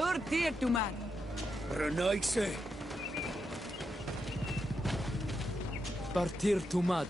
TurttIe, tu man. Renaigse. Partir tu mad.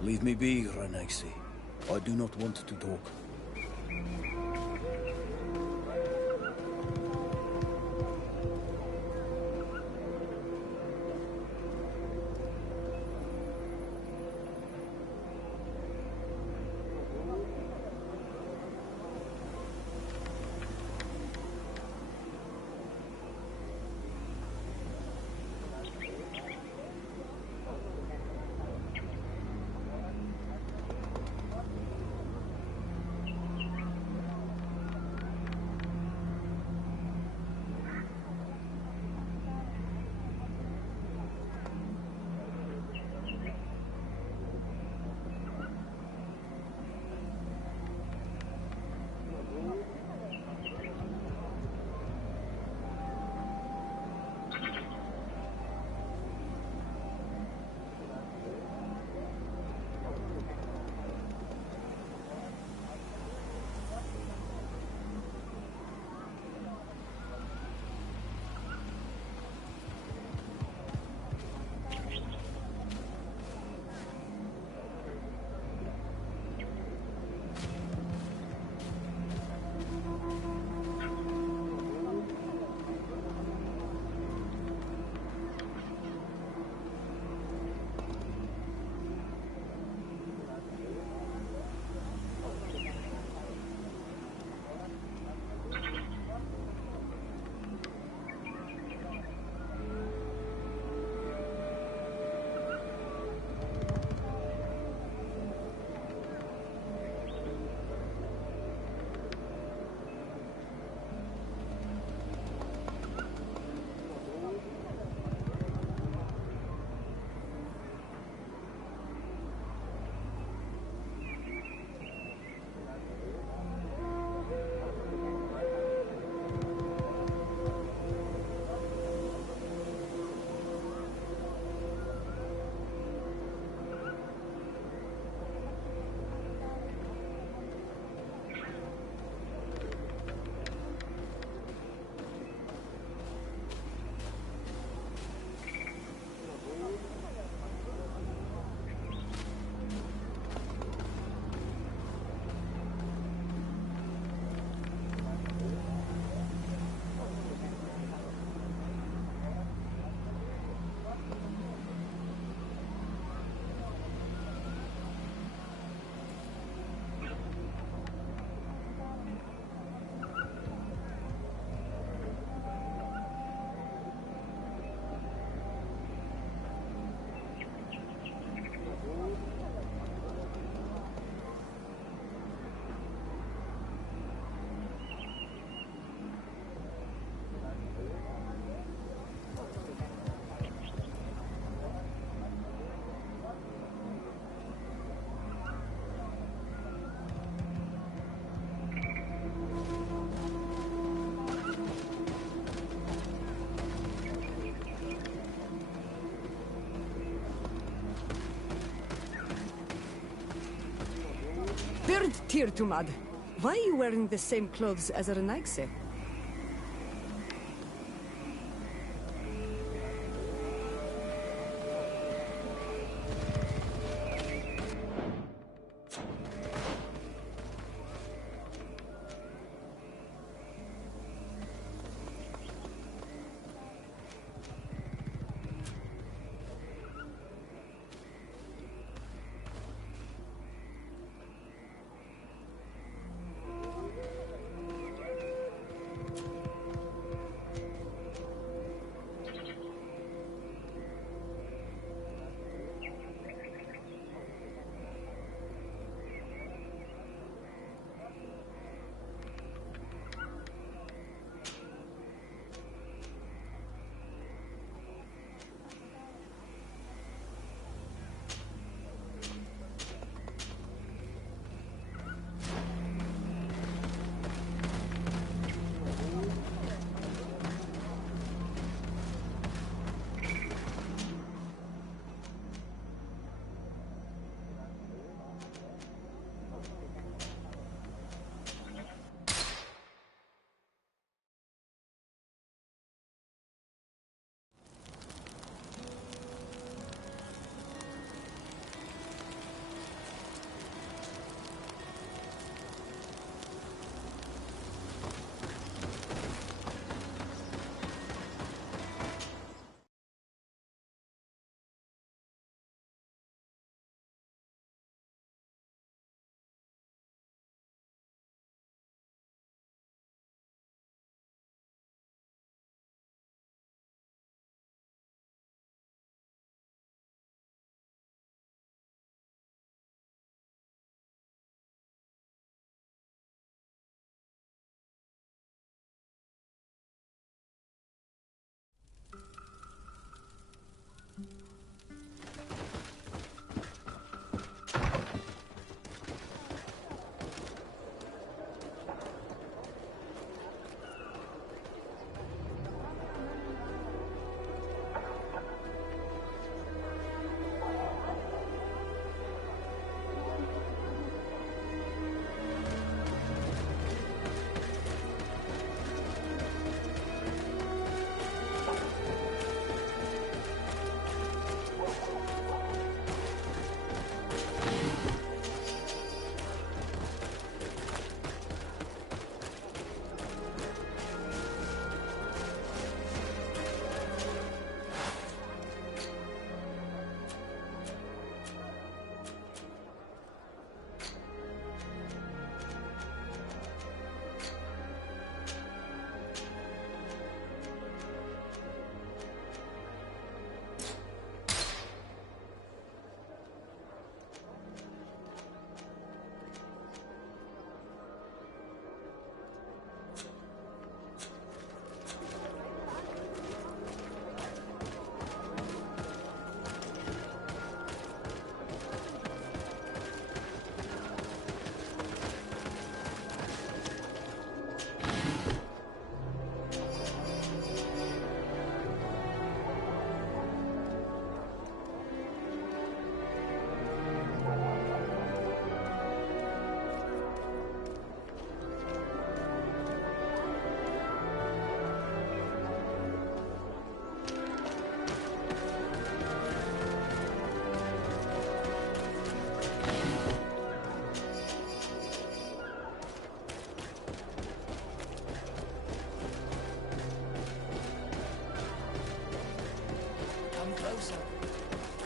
Leave me be, Renaigse. I do not want to talk. TurttIe, why are you wearing the same clothes as Renaigse?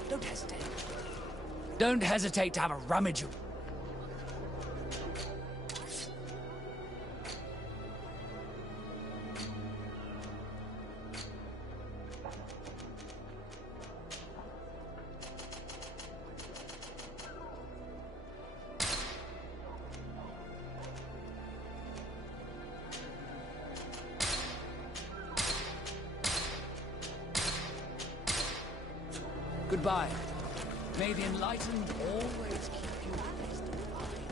Don't hesitate. Don't hesitate to have a rummage. Goodbye. May the enlightened always keep you blessed and fine.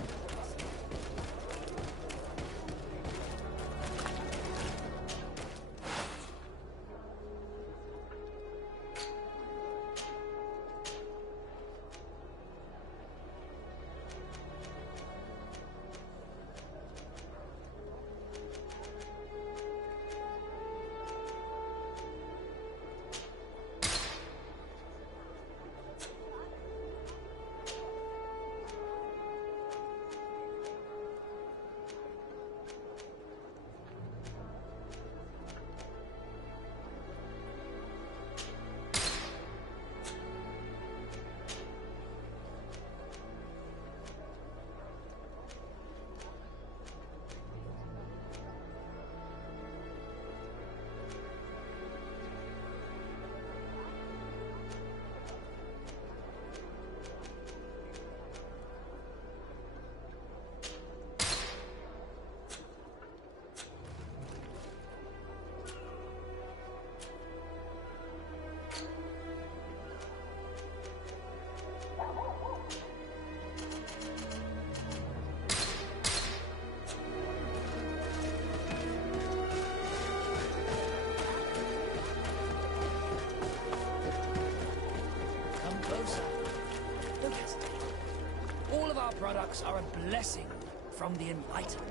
artifacts are a blessing from the Enlightened.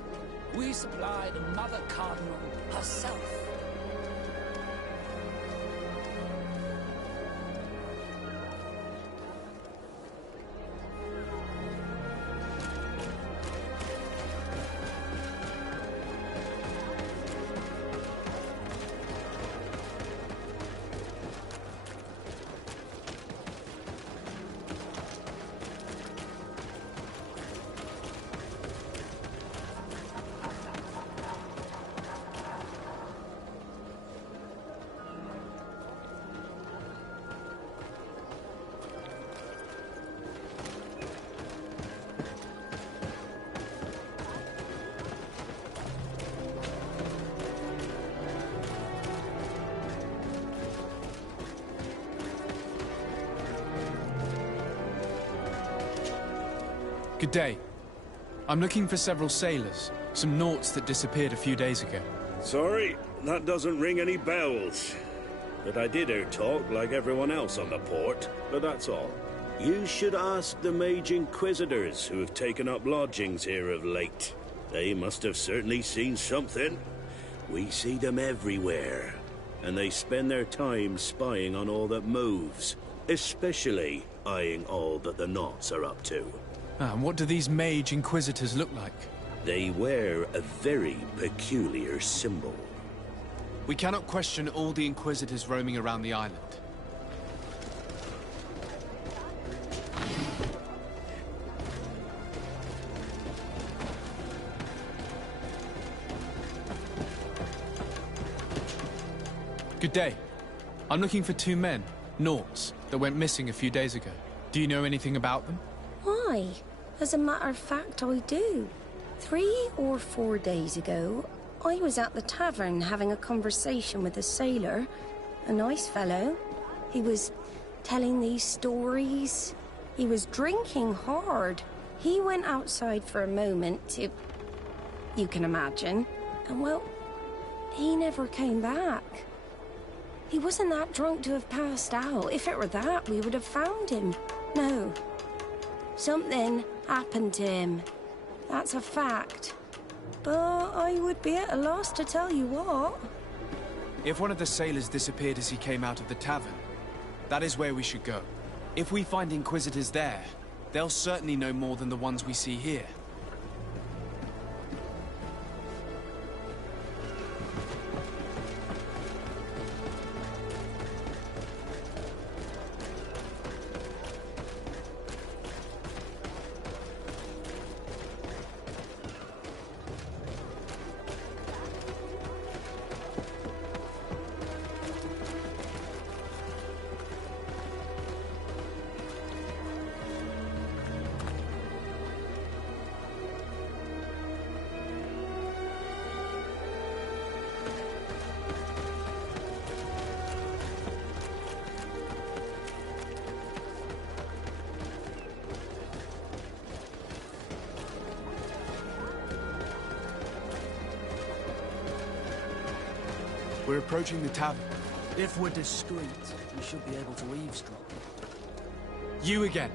We supply the Mother Cardinal herself. Good day. I'm looking for several sailors, some naughts that disappeared a few days ago. Sorry, that doesn't ring any bells. But I did hear talk like everyone else on the port, but that's all. You should ask the Mage Inquisitors who have taken up lodgings here of late. They must have certainly seen something. We see them everywhere, and they spend their time spying on all that moves, especially eyeing all that the Naughts are up to. And what do these Mage Inquisitors look like? They wear a very peculiar symbol. We cannot question all the Inquisitors roaming around the island. Good day. I'm looking for two men, Naughts, that went missing a few days ago. Do you know anything about them? Why? As a matter of fact, I do. 3 or 4 days ago, I was at the tavern having a conversation with a sailor. A nice fellow. He was telling these stories. He was drinking hard. He went outside for a moment to... you can imagine. And well, he never came back. He wasn't that drunk to have passed out. If it were that, we would have found him. No. Something happened to him. That's a fact. But I would be at a loss to tell you what. If one of the sailors disappeared as he came out of the tavern, that is where we should go. If we find Inquisitors there, they'll certainly know more than the ones we see here. We're approaching the tavern. If we're discreet, we should be able to eavesdrop. You again.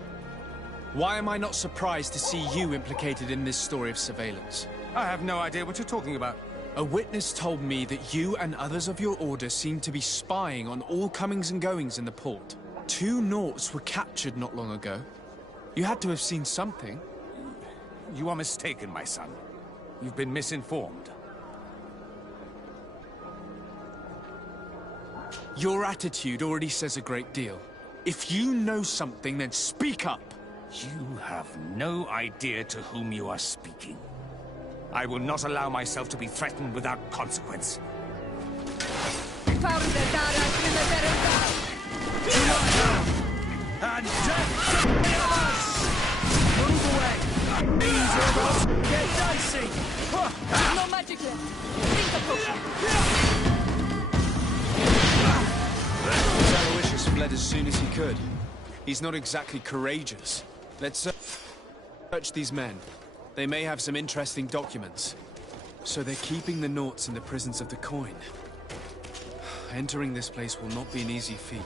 Why am I not surprised to see you implicated in this story of surveillance? I have no idea what you're talking about. A witness told me that you and others of your order seem to be spying on all comings and goings in the port. 2 Naughts were captured not long ago. You had to have seen something. You are mistaken, my son. You've been misinformed. Your attitude already says a great deal. If you know something, then speak up! You have no idea to whom you are speaking. I will not allow myself to be threatened without consequence. And death to us! Move away! These are about to get dicey! No magic left. Drink a potion. Aloysius fled as soon as he could. He's not exactly courageous. Let's search these men. They may have some interesting documents. So they're keeping the Naughts in the presence of the coin. Entering this place will not be an easy feat.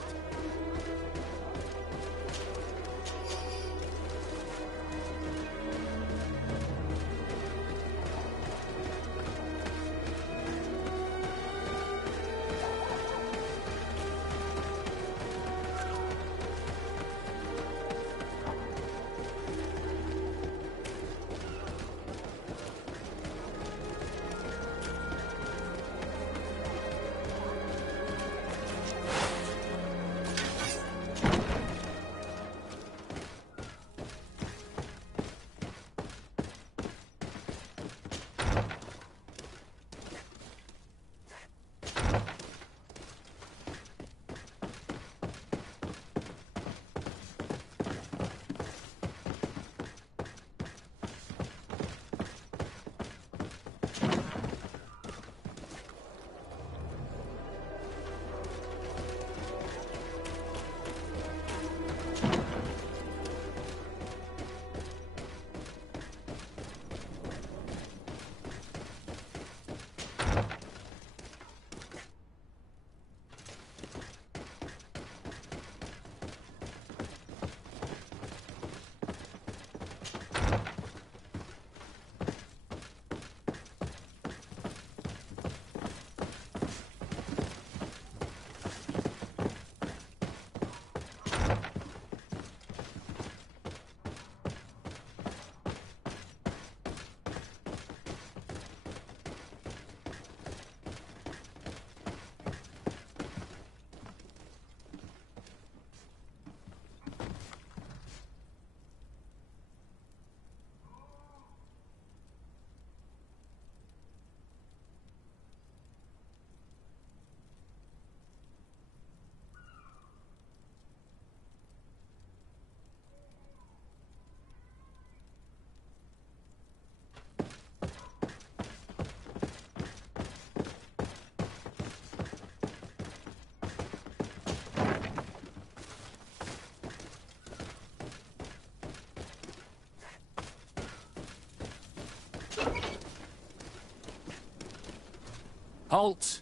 Halt!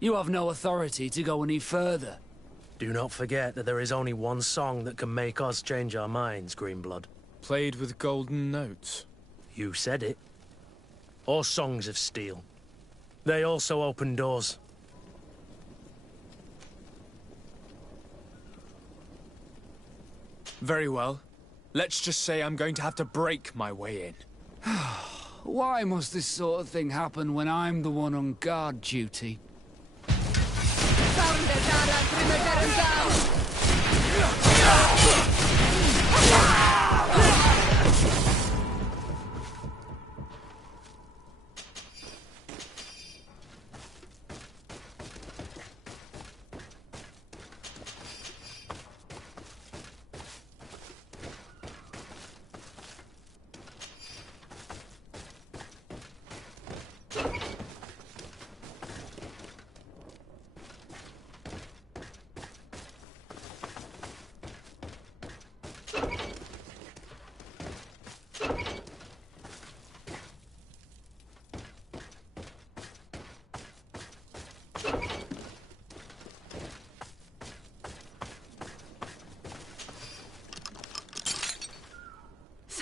You have no authority to go any further. Do not forget that there is only one song that can make us change our minds, Greenblood. Played with golden notes. You said it. Or songs of steel. They also open doors. Very well. Let's just say I'm going to have to break my way in. Why must this sort of thing happen when I'm the one on guard duty?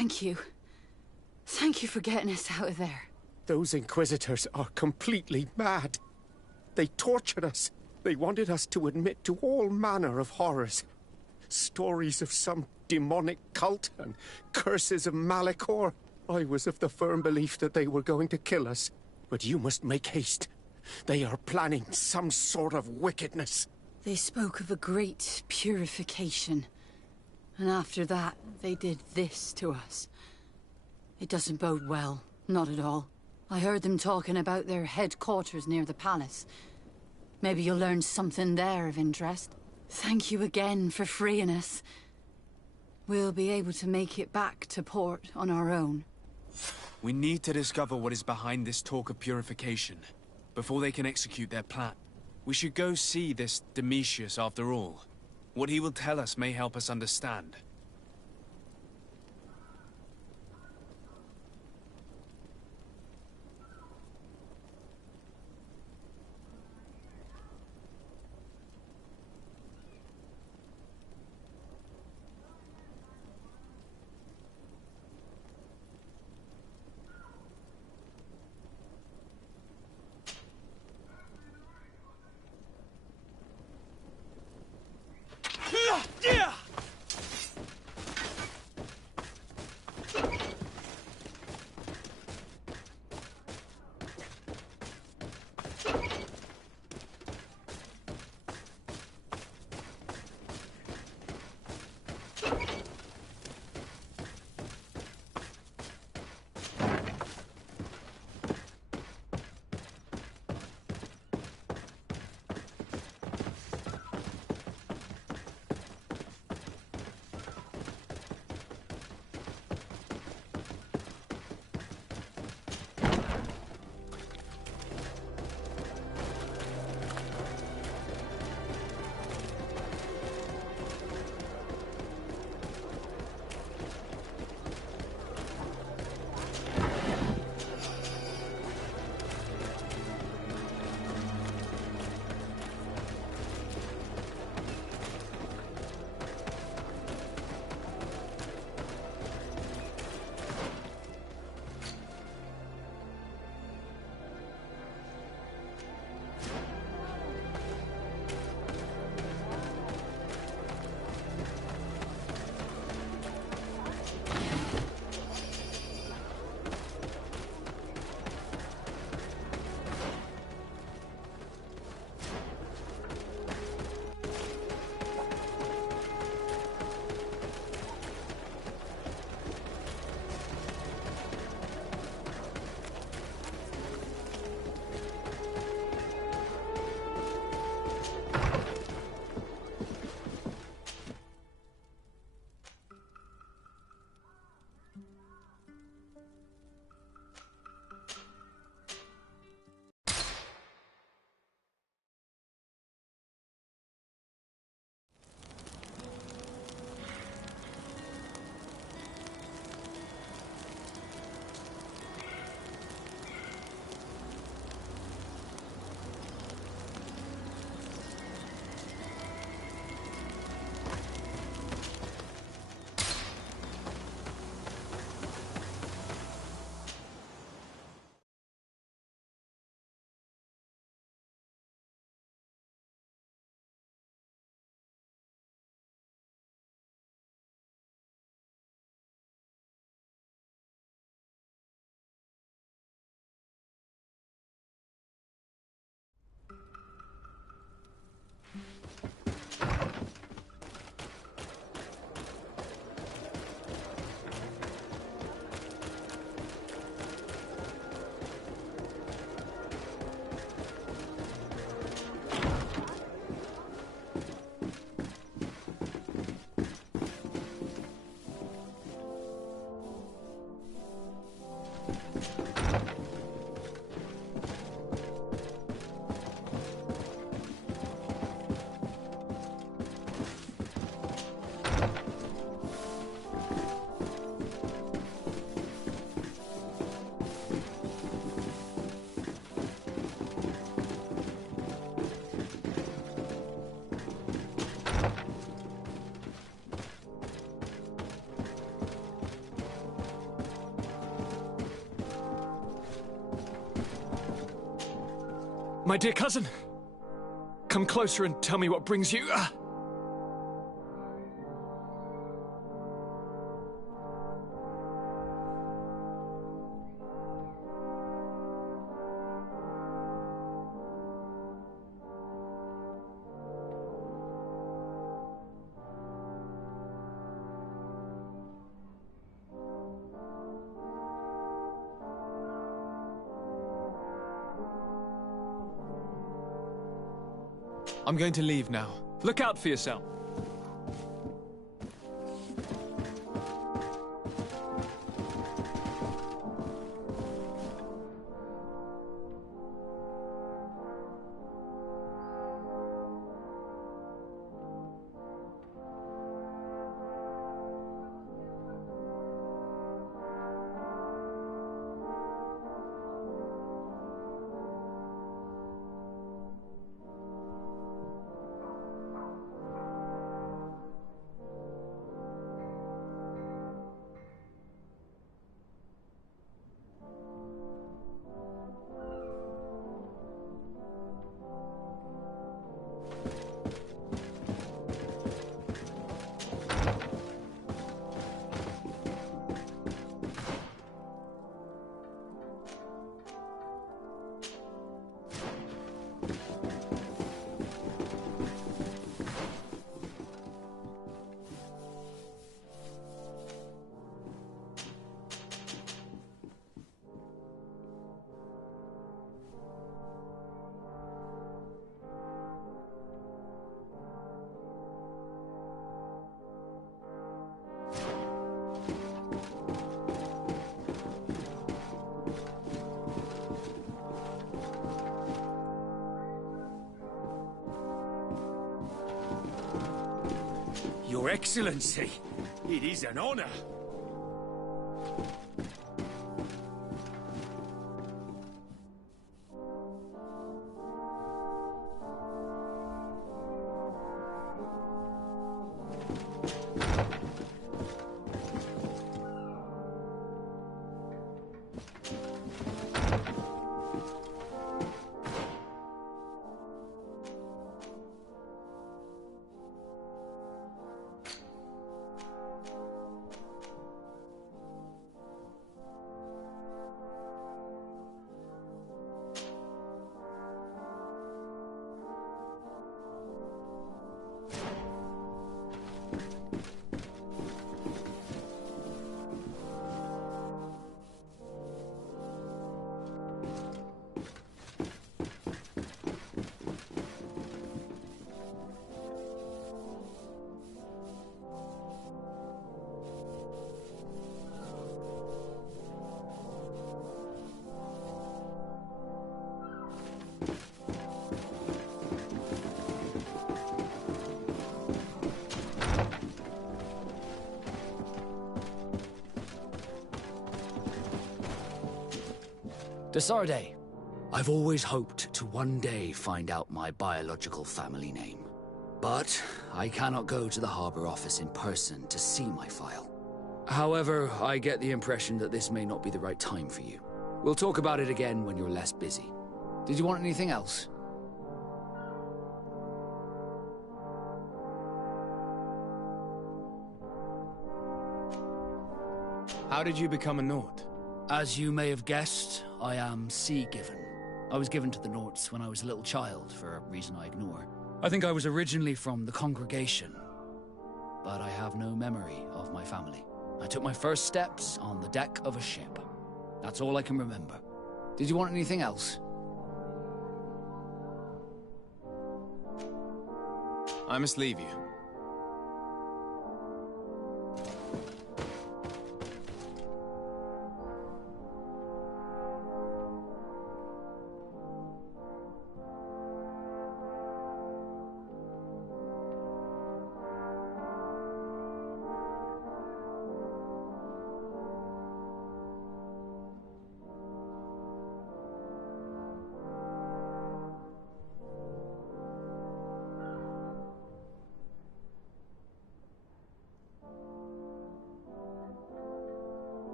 Thank you. Thank you for getting us out of there. Those Inquisitors are completely mad. They tortured us. They wanted us to admit to all manner of horrors. Stories of some demonic cult and curses of Malachor. I was of the firm belief that they were going to kill us. But you must make haste. They are planning some sort of wickedness. They spoke of a great purification. And after that, they did this to us. It doesn't bode well. Not at all. I heard them talking about their headquarters near the palace. Maybe you'll learn something there of interest. Thank you again for freeing us. We'll be able to make it back to port on our own. We need to discover what is behind this talk of purification, before they can execute their plan. We should go see this Domitius after all. What he will tell us may help us understand. My dear cousin, come closer and tell me what brings you. I'm going to leave now. Look out for yourself. Your Excellency, it is an honor. Desarde, I've always hoped to one day find out my biological family name. But I cannot go to the Harbor office in person to see my file. However, I get the impression that this may not be the right time for you. We'll talk about it again when you're less busy. Did you want anything else? How did you become a Nord? As you may have guessed, I am sea-given. I was given to the Norts when I was a little child, for a reason I ignore. I think I was originally from the congregation, but I have no memory of my family. I took my first steps on the deck of a ship. That's all I can remember. Did you want anything else? I must leave you.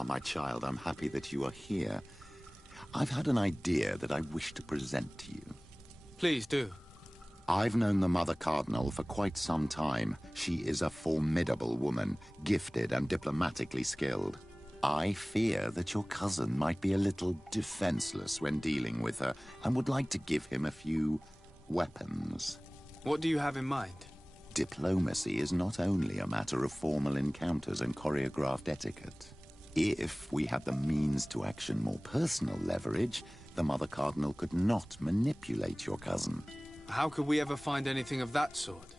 Ah, my child, I'm happy that you are here. I've had an idea that I wish to present to you. Please do. I've known the Mother Cardinal for quite some time. She is a formidable woman, gifted and diplomatically skilled. I fear that your cousin might be a little defenseless when dealing with her, and would like to give him a few weapons. What do you have in mind? Diplomacy is not only a matter of formal encounters and choreographed etiquette. If we had the means to action more personal leverage, the Mother Cardinal could not manipulate your cousin. How could we ever find anything of that sort?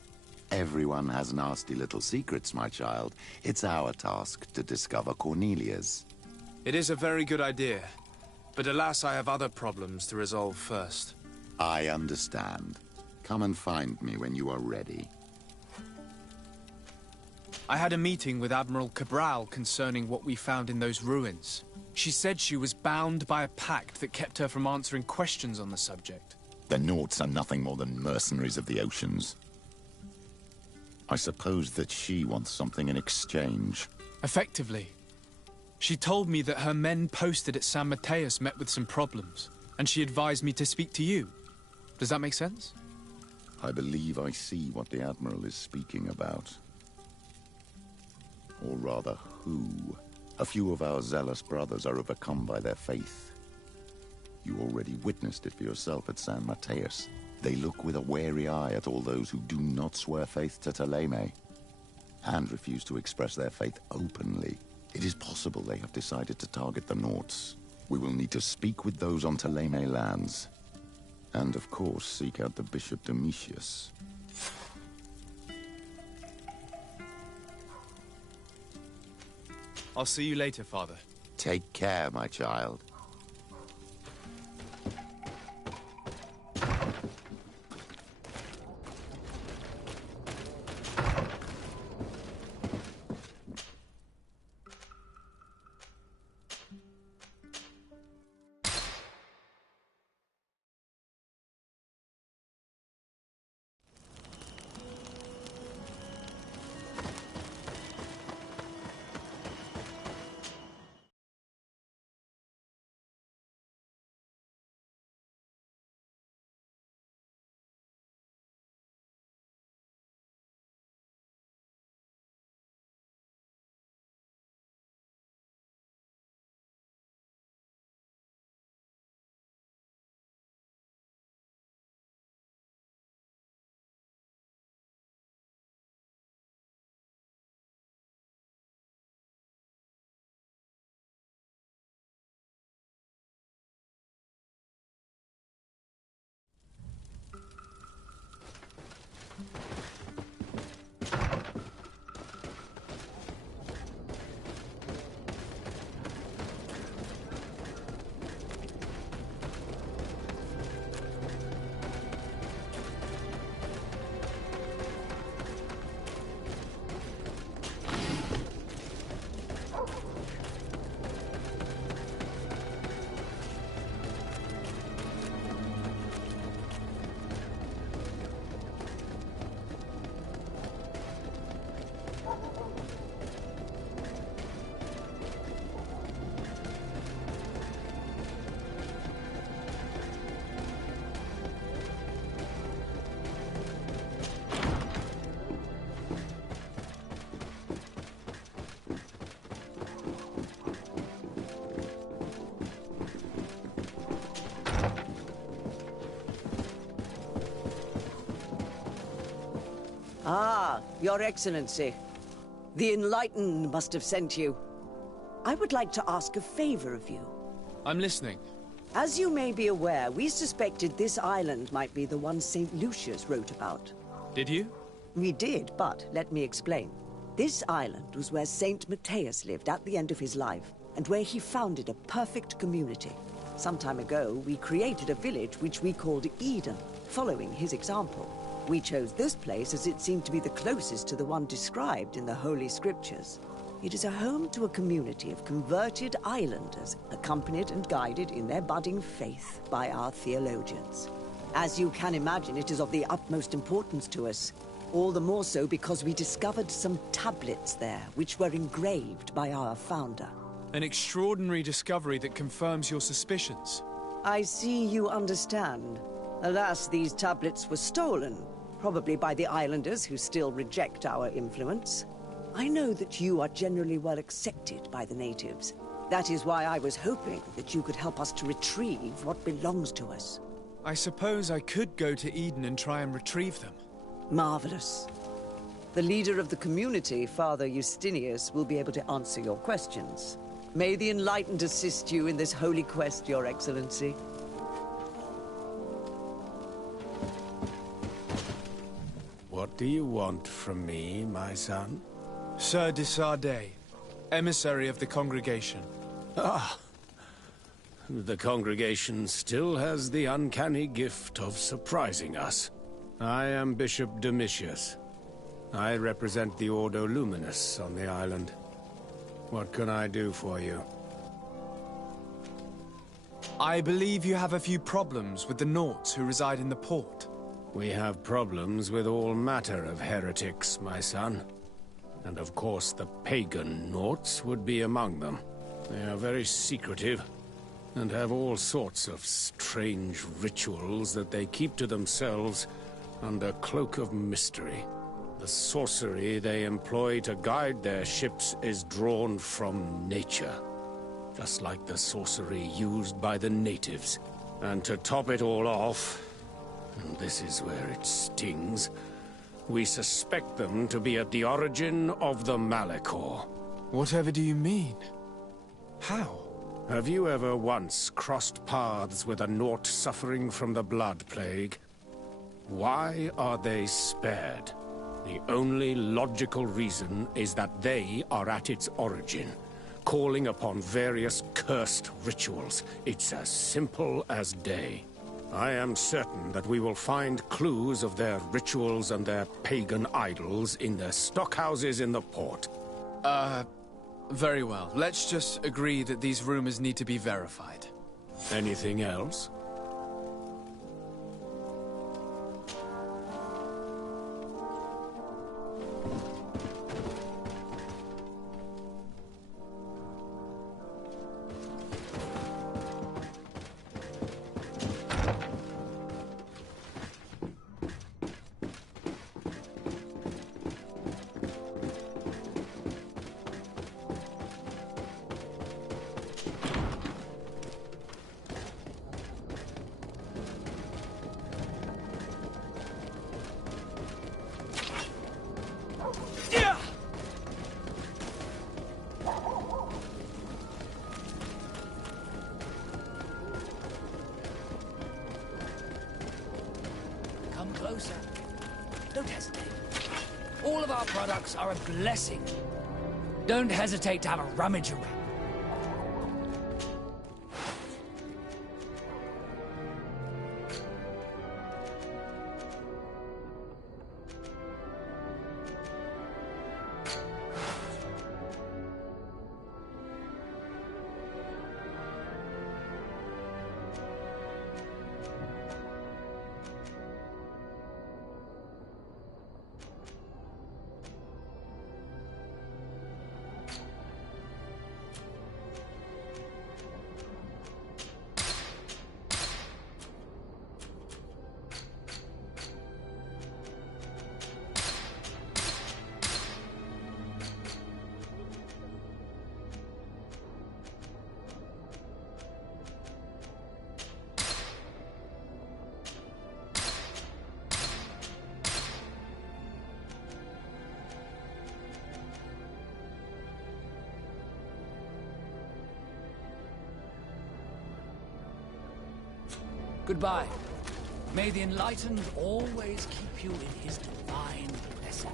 Everyone has nasty little secrets, my child. It's our task to discover Cornelia's. It is a very good idea, but alas, I have other problems to resolve first. I understand. Come and find me when you are ready. I had a meeting with Admiral Cabral concerning what we found in those ruins. She said she was bound by a pact that kept her from answering questions on the subject. The Nauts are nothing more than mercenaries of the oceans. I suppose that she wants something in exchange. Effectively. She told me that her men posted at San Mateus met with some problems, and she advised me to speak to you. Does that make sense? I believe I see what the Admiral is speaking about. Or rather, who. A few of our zealous brothers are overcome by their faith. You already witnessed it for yourself at San Mateus. They look with a wary eye at all those who do not swear faith to Thélème, and refuse to express their faith openly. It is possible they have decided to target the Nauts. We will need to speak with those on Thélème lands. And of course, seek out the Bishop Domitius. I'll see you later, Father. Take care, my child. Ah, Your Excellency. The Enlightened must have sent you. I would like to ask a favor of you. I'm listening. As you may be aware, we suspected this island might be the one St. Lucius wrote about. Did you? We did, but let me explain. This island was where St. Mateus lived at the end of his life, and where he founded a perfect community. Some time ago, we created a village which we called Eden, following his example. We chose this place as it seemed to be the closest to the one described in the Holy Scriptures. It is a home to a community of converted islanders, accompanied and guided in their budding faith by our theologians. As you can imagine, it is of the utmost importance to us. All the more so because we discovered some tablets there, which were engraved by our founder. An extraordinary discovery that confirms your suspicions. I see you understand. Alas, these tablets were stolen, probably by the islanders who still reject our influence. I know that you are generally well accepted by the natives. That is why I was hoping that you could help us to retrieve what belongs to us. I suppose I could go to Eden and try and retrieve them. Marvelous. The leader of the community, Father Justinius, will be able to answer your questions. May the Enlightened assist you in this holy quest, Your Excellency. What do you want from me, my son? Sir de Sardet, emissary of the congregation. Ah. The congregation still has the uncanny gift of surprising us. I am Bishop Domitius. I represent the Ordo Luminous on the island. What can I do for you? I believe you have a few problems with the Nauts who reside in the port. We have problems with all matter of heretics, my son. And of course the pagan Nauts would be among them. They are very secretive, and have all sorts of strange rituals that they keep to themselves under cloak of mystery. The sorcery they employ to guide their ships is drawn from nature, just like the sorcery used by the natives. And to top it all off, and this is where it stings, we suspect them to be at the origin of the Malachor. Whatever do you mean? How? Have you ever once crossed paths with a Naut suffering from the Blood Plague? Why are they spared? The only logical reason is that they are at its origin, calling upon various cursed rituals. It's as simple as day. I am certain that we will find clues of their rituals and their pagan idols in their stockhouses in the port. Very well. Let's just agree that these rumors need to be verified. Anything else? Closer. Don't hesitate. All of our products are a blessing. Don't hesitate to have a rummage around. Goodbye. May the Enlightened always keep you in his divine blessing.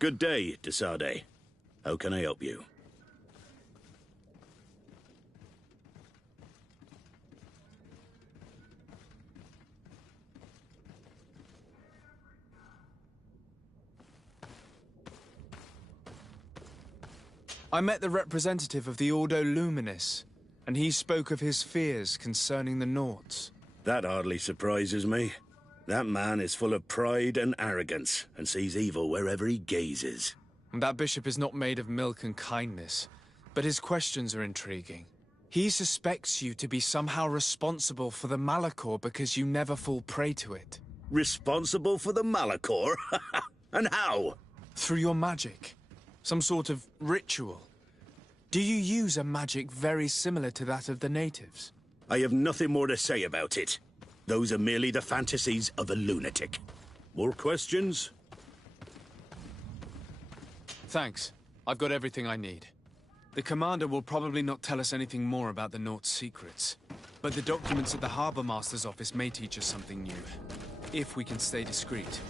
Good day, Desade. How can I help you? I met the representative of the Ordo Luminis, and he spoke of his fears concerning the Nauts. That hardly surprises me. That man is full of pride and arrogance, and sees evil wherever he gazes. That bishop is not made of milk and kindness, but his questions are intriguing. He suspects you to be somehow responsible for the Malachor because you never fall prey to it. Responsible for the Malachor? And how? Through your magic. Some sort of ritual. Do you use a magic very similar to that of the natives? I have nothing more to say about it. Those are merely the fantasies of a lunatic. More questions? Thanks. I've got everything I need. The commander will probably not tell us anything more about the Naught's secrets. But the documents at the Harbour Master's office may teach us something new. If we can stay discreet.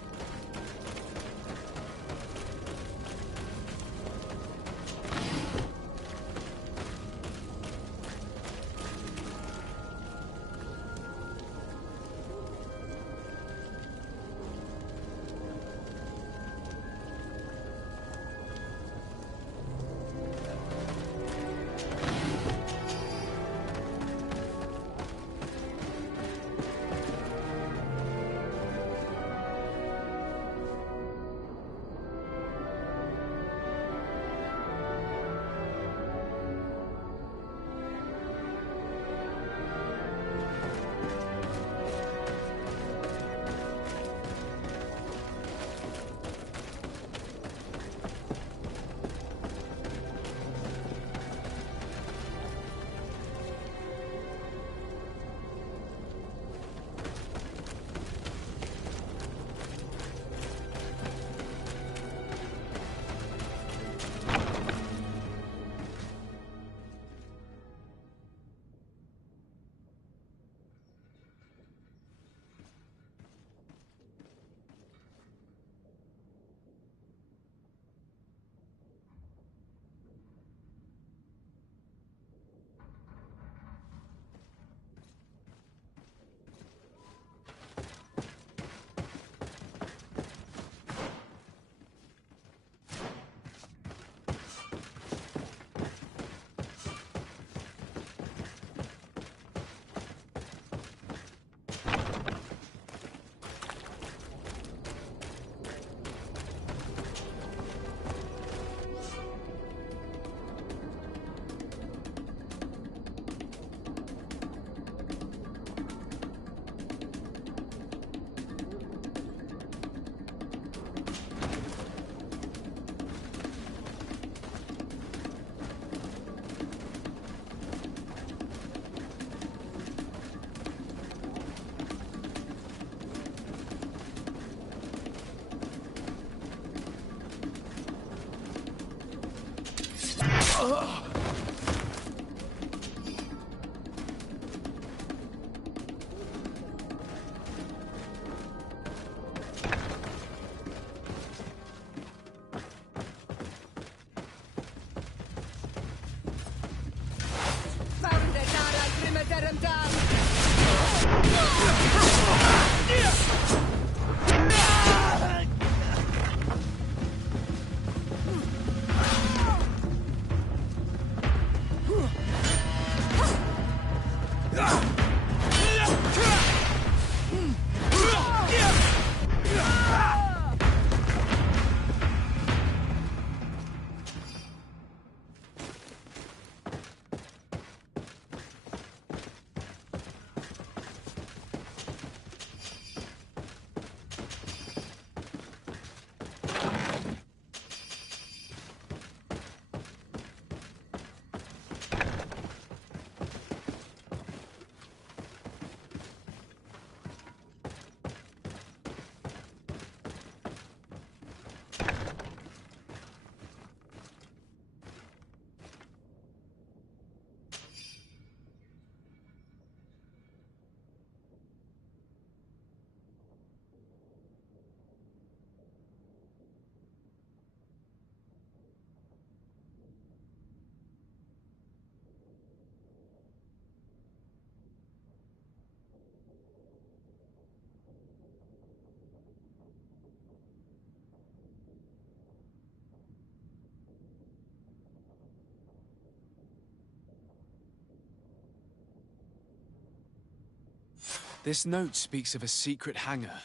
This note speaks of a secret hangar.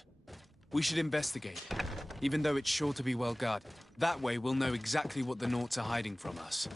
We should investigate, even though it's sure to be well guarded. That way we'll know exactly what the Naughts are hiding from us.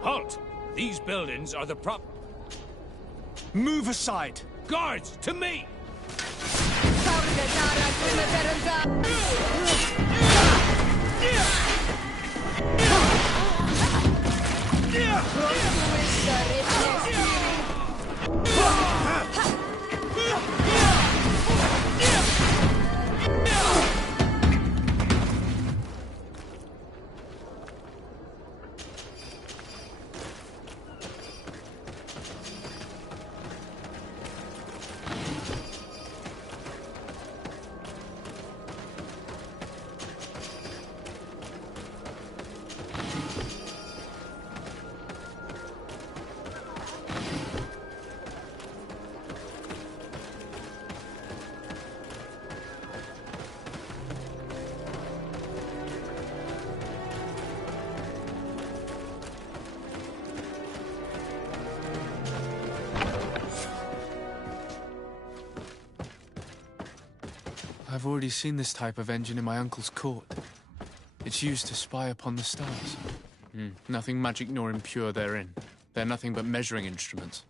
Halt! These buildings are the prop... Move aside! Guards, to me! I've already seen this type of engine in my uncle's court. It's used to spy upon the stars. Nothing magic nor impure therein. They're nothing but measuring instruments.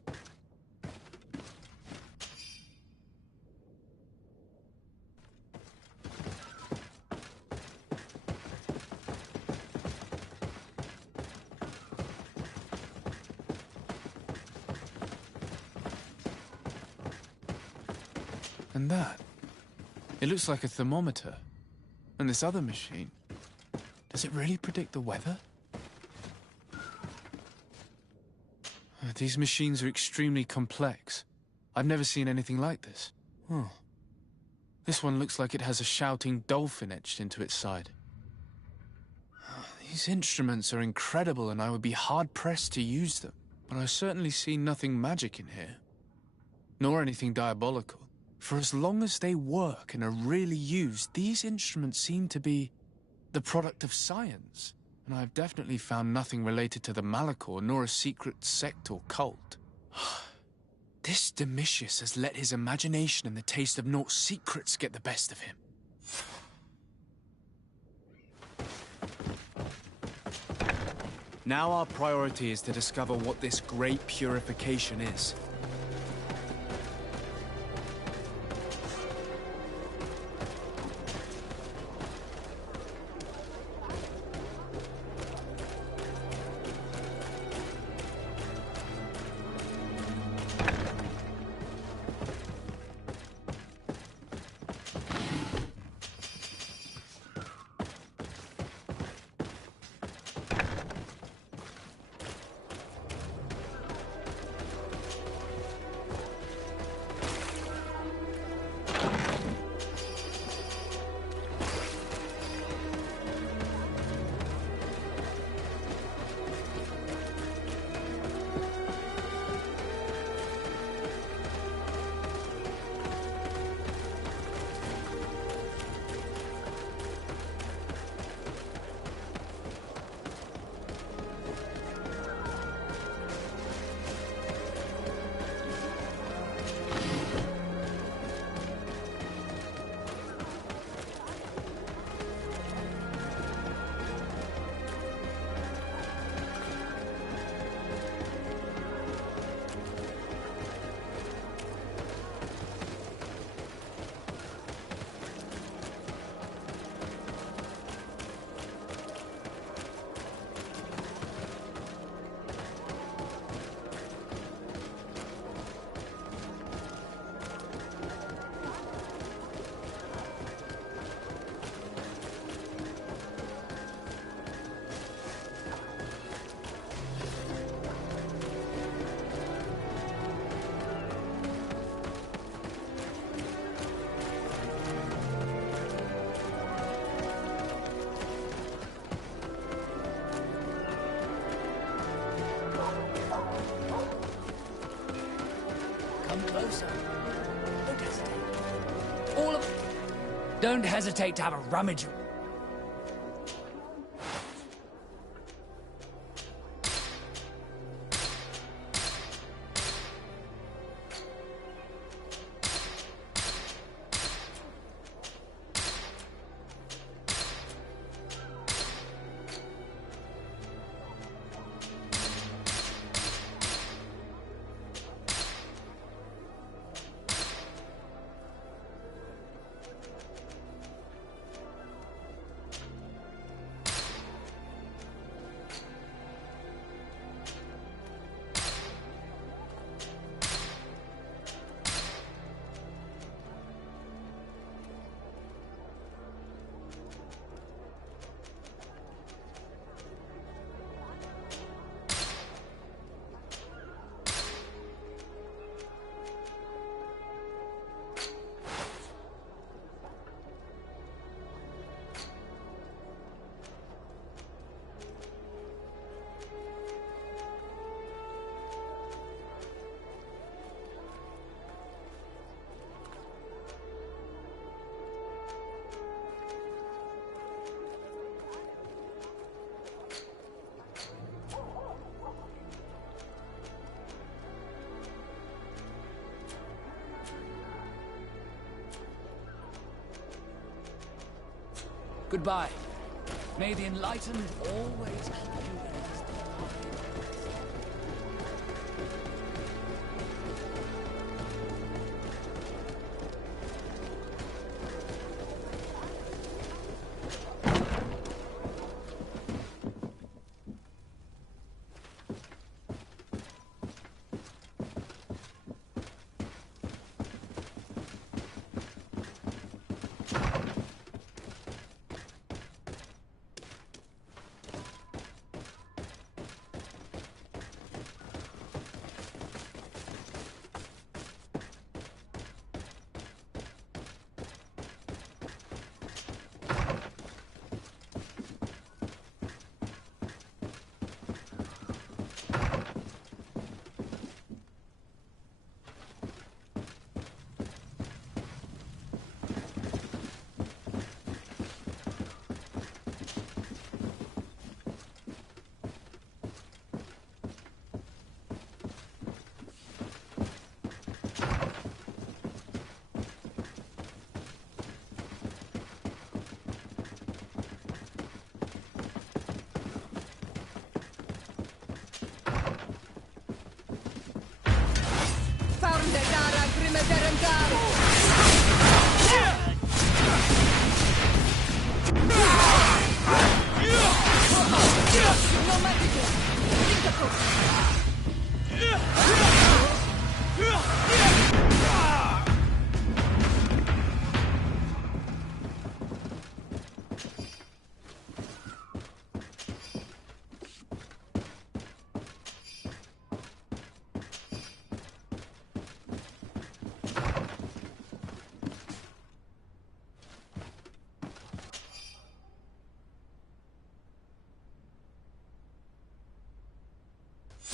And that? It looks like a thermometer. And this other machine, does it really predict the weather? These machines are extremely complex. I've never seen anything like this. Oh. This one looks like it has a shouting dolphin etched into its side. These instruments are incredible and I would be hard-pressed to use them. But I certainly see nothing magic in here. Nor anything diabolical. For as long as they work and are really used, these instruments seem to be the product of science. And I've definitely found nothing related to the Malachor, nor a secret sect or cult. This Domitius has let his imagination and the taste of Naught's secrets get the best of him. Now our priority is to discover what this great purification is. Don't hesitate to have a rummage. Goodbye. May the enlightened always keep you in his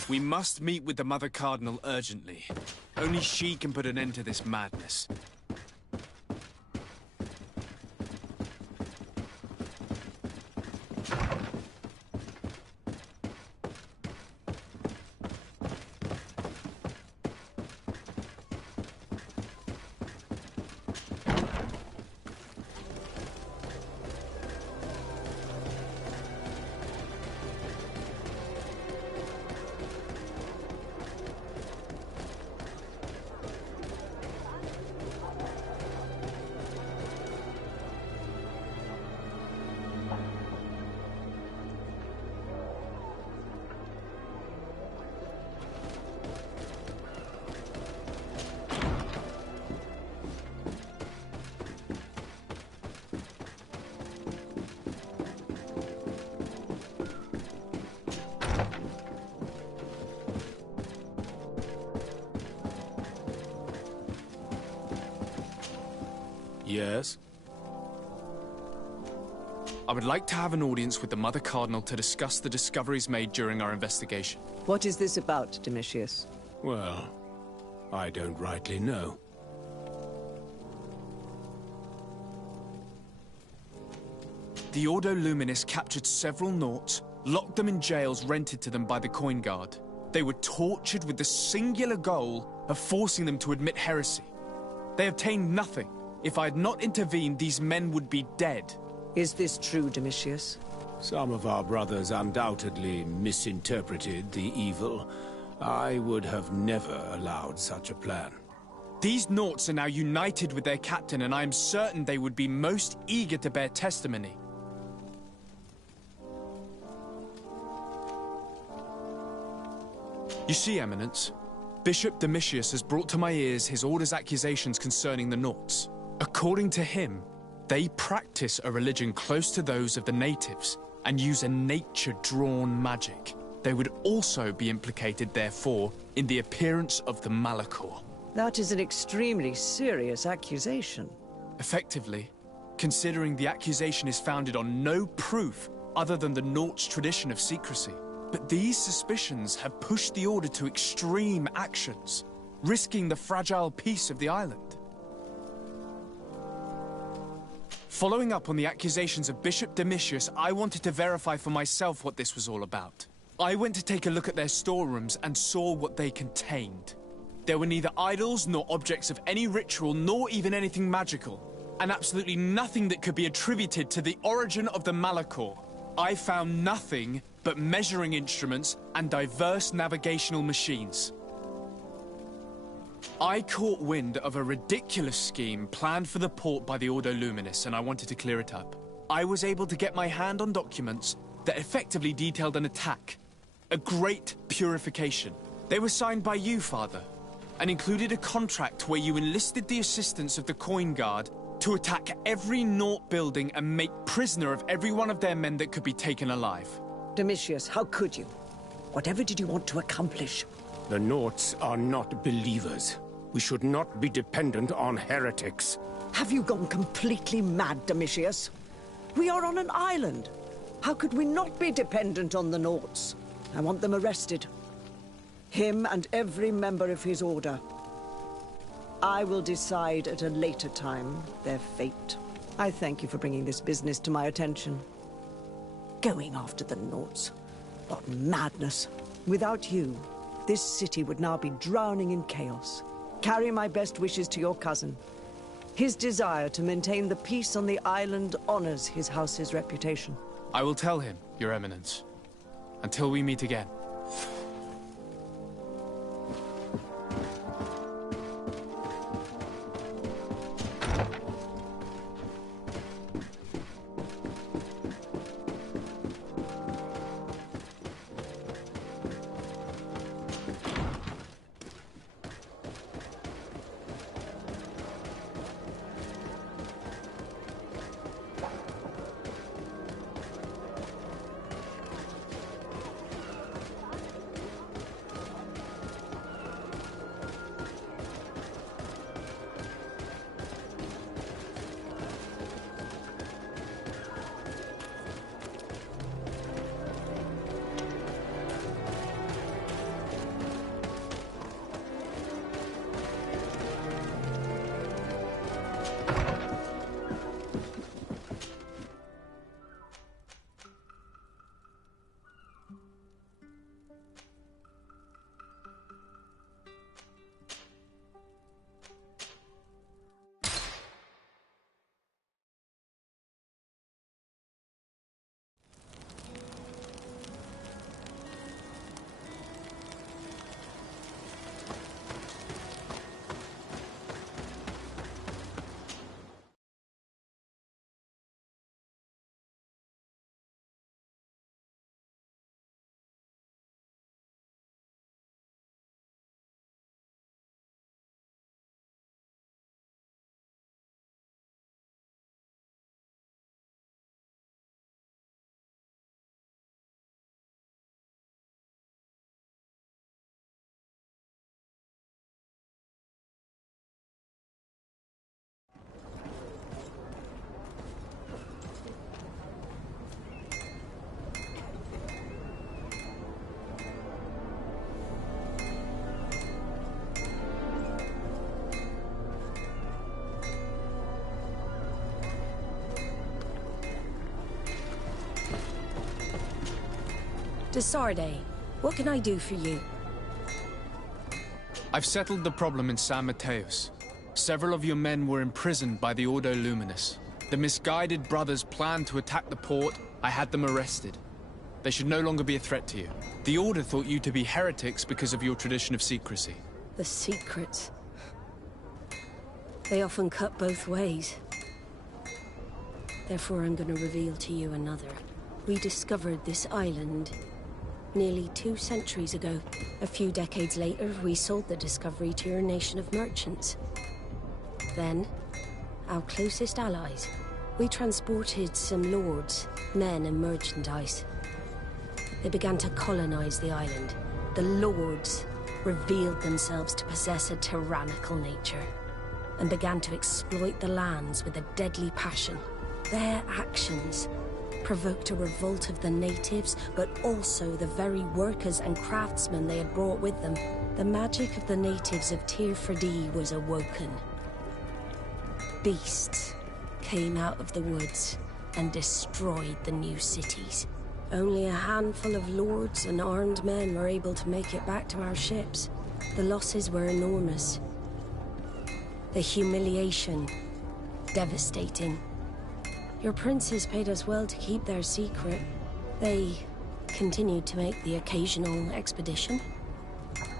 We must meet with the Mother Cardinal urgently. Only she can put an end to this madness. Yes? I would like to have an audience with the Mother Cardinal to discuss the discoveries made during our investigation. What is this about, Domitius? Well, I don't rightly know. The Ordo Luminis captured several Nauts, locked them in jails rented to them by the Coin Guard. They were tortured with the singular goal of forcing them to admit heresy. They obtained nothing. If I had not intervened, these men would be dead. Is this true, Domitius? Some of our brothers undoubtedly misinterpreted the evil. I would have never allowed such a plan. These Nauts are now united with their captain, and I am certain they would be most eager to bear testimony. You see, Eminence, Bishop Domitius has brought to my ears his order's accusations concerning the Nauts. According to him, they practice a religion close to those of the natives and use a nature-drawn magic. They would also be implicated, therefore, in the appearance of the Malachor. That is an extremely serious accusation. Effectively, considering the accusation is founded on no proof other than the Nauts' tradition of secrecy. But these suspicions have pushed the Order to extreme actions, risking the fragile peace of the island. Following up on the accusations of Bishop Domitius, I wanted to verify for myself what this was all about. I went to take a look at their storerooms and saw what they contained. There were neither idols nor objects of any ritual, nor even anything magical, and absolutely nothing that could be attributed to the origin of the Malachor. I found nothing but measuring instruments and diverse navigational machines. I caught wind of a ridiculous scheme planned for the port by the Ordo Luminis, and I wanted to clear it up. I was able to get my hand on documents that effectively detailed an attack. A great purification. They were signed by you, Father, and included a contract where you enlisted the assistance of the Coin Guard to attack every Naut building and make prisoner of every one of their men that could be taken alive. Domitius, how could you? Whatever did you want to accomplish? The Nauts are not believers. We should not be dependent on heretics. Have you gone completely mad, Domitius? We are on an island. How could we not be dependent on the Nauts? I want them arrested. Him and every member of his order. I will decide at a later time their fate. I thank you for bringing this business to my attention. Going after the Nauts. What madness. Without you, this city would now be drowning in chaos. Carry my best wishes to your cousin. His desire to maintain the peace on the island honors his house's reputation. I will tell him, Your Eminence. Until we meet again. Desarde, what can I do for you? I've settled the problem in San Mateos. Several of your men were imprisoned by the Ordo Luminous. The misguided brothers planned to attack the port. I had them arrested. They should no longer be a threat to you. The Order thought you to be heretics because of your tradition of secrecy. The secrets. They often cut both ways. Therefore, I'm going to reveal to you another. We discovered this island nearly 2 centuries ago. A few decades later, we sold the discovery to your nation of merchants. Then, our closest allies. We transported some lords, men and merchandise. They began to colonize the island. The lords revealed themselves to possess a tyrannical nature and began to exploit the lands with a deadly passion. Their actions provoked a revolt of the natives, but also the very workers and craftsmen they had brought with them. The magic of the natives of TurttIe was awoken. Beasts came out of the woods and destroyed the new cities. Only a handful of lords and armed men were able to make it back to our ships. The losses were enormous. The humiliation, devastating. Your princes paid us well to keep their secret. They continued to make the occasional expedition.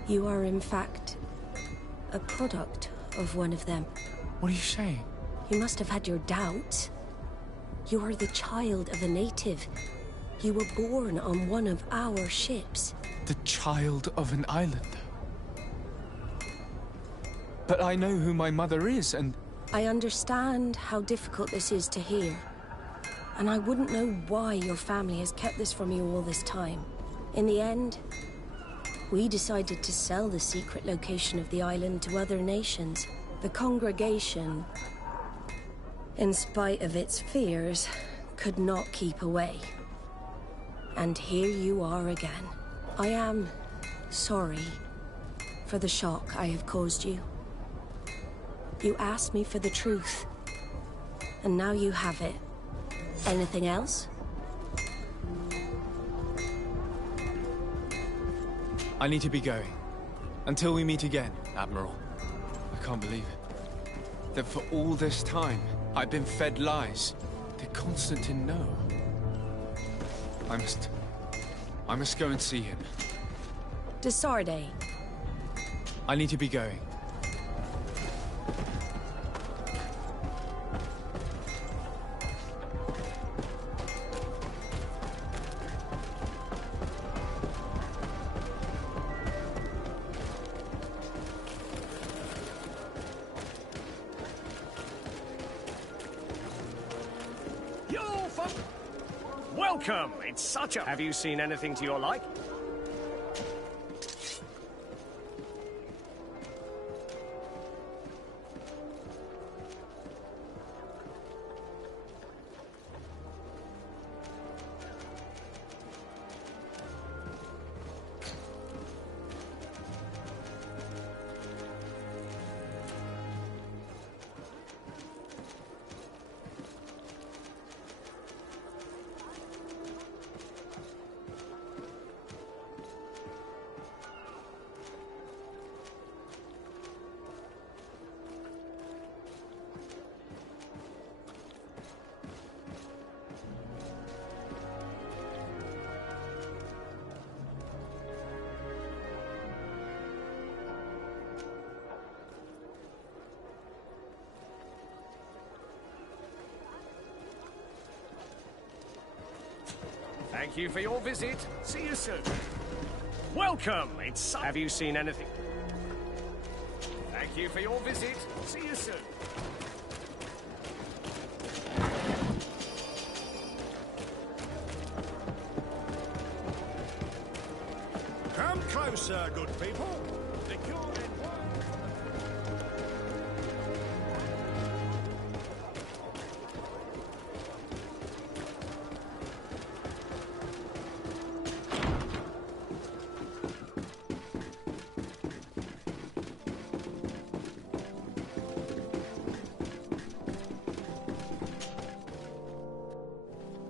You are, in fact, a product of one of them. What are you saying? You must have had your doubts. You are the child of a native. You were born on one of our ships. The child of an islander? But I know who my mother is, and... I understand how difficult this is to hear. And I wouldn't know why your family has kept this from you all this time. In the end, we decided to sell the secret location of the island to other nations. The congregation, in spite of its fears, could not keep away. And here you are again. I am sorry for the shock I have caused you. You asked me for the truth, and now you have it. Anything else? I need to be going. Until we meet again, Admiral. I can't believe it. That for all this time, I've been fed lies. Did Constantine know? I must go and see him. Desarde. I need to be going. Welcome! It's such a... Have you seen anything to your like? Thank you for your visit. See you soon. Welcome! It's... Have you seen anything? Thank you for your visit. See you soon. Come closer, good people. The cure in one.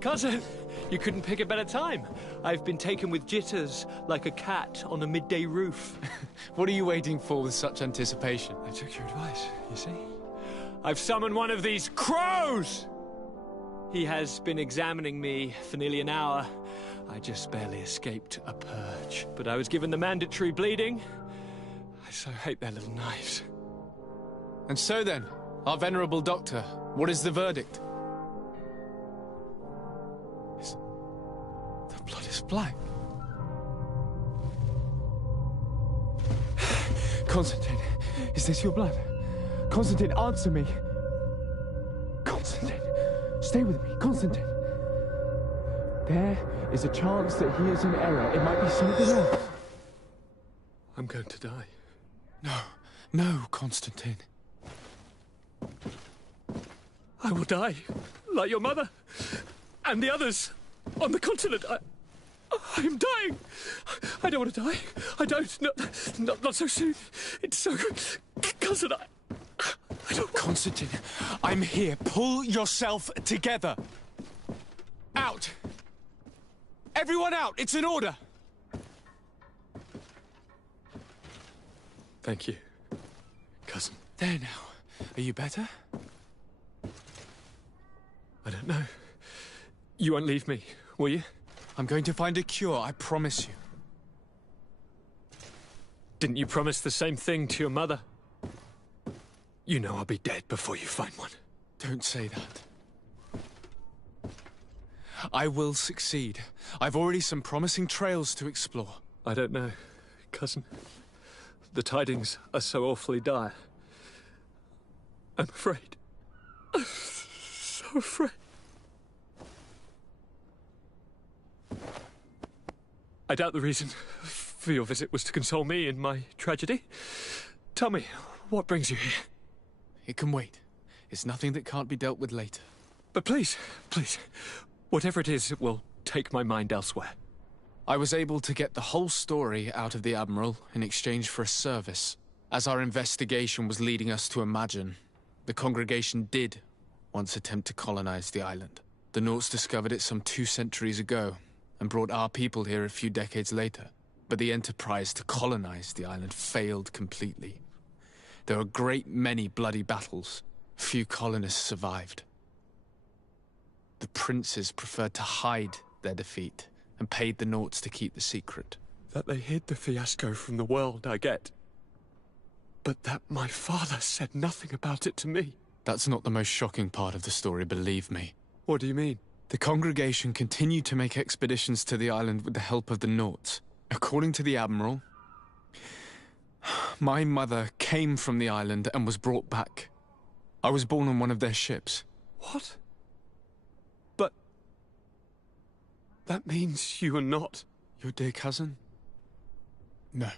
Cousin, you couldn't pick a better time. I've been taken with jitters, like a cat on a midday roof. What are you waiting for with such anticipation? I took your advice, you see? I've summoned one of these crows! He has been examining me for nearly an hour. I just barely escaped a purge. But I was given the mandatory bleeding. I so hate their little knives. And so then, our venerable doctor, what is the verdict? The blood is black. Constantine, is this your blood? Constantine, answer me. Constantine, stay with me. Constantine. There is a chance that he is in error. It might be something else. I'm going to die. No, Constantine. I will die, like your mother, and the others on the continent. I'm dying. I don't want to die. I don't. Not so soon. It's so good. Cousin, I don't... Constantine, I'm here. Pull yourself together. Out. Everyone out. It's an order. Thank you, cousin. There now. Are you better? I don't know. You won't leave me, will you? I'm going to find a cure, I promise you. Didn't you promise the same thing to your mother? You know I'll be dead before you find one. Don't say that. I will succeed. I've already some promising trails to explore. I don't know, cousin. The tidings are so awfully dire. I'm afraid. I'm so afraid. I doubt the reason for your visit was to console me in my tragedy. Tell me, what brings you here? It can wait. It's nothing that can't be dealt with later. But please, whatever it is, it will take my mind elsewhere. I was able to get the whole story out of the Admiral in exchange for a service. As our investigation was leading us to imagine, the congregation did once attempt to colonize the island. The Nauts discovered it some 2 centuries ago, and brought our people here a few decades later. But the enterprise to colonize the island failed completely. There were a great many bloody battles. Few colonists survived. The princes preferred to hide their defeat, and paid the Nauts to keep the secret. That they hid the fiasco from the world, I get. But that my father said nothing about it to me. That's not the most shocking part of the story, believe me. What do you mean? The congregation continued to make expeditions to the island with the help of the Nauts. According to the Admiral, my mother came from the island and was brought back. I was born on one of their ships. What? But... that means you are not... your dear cousin? No.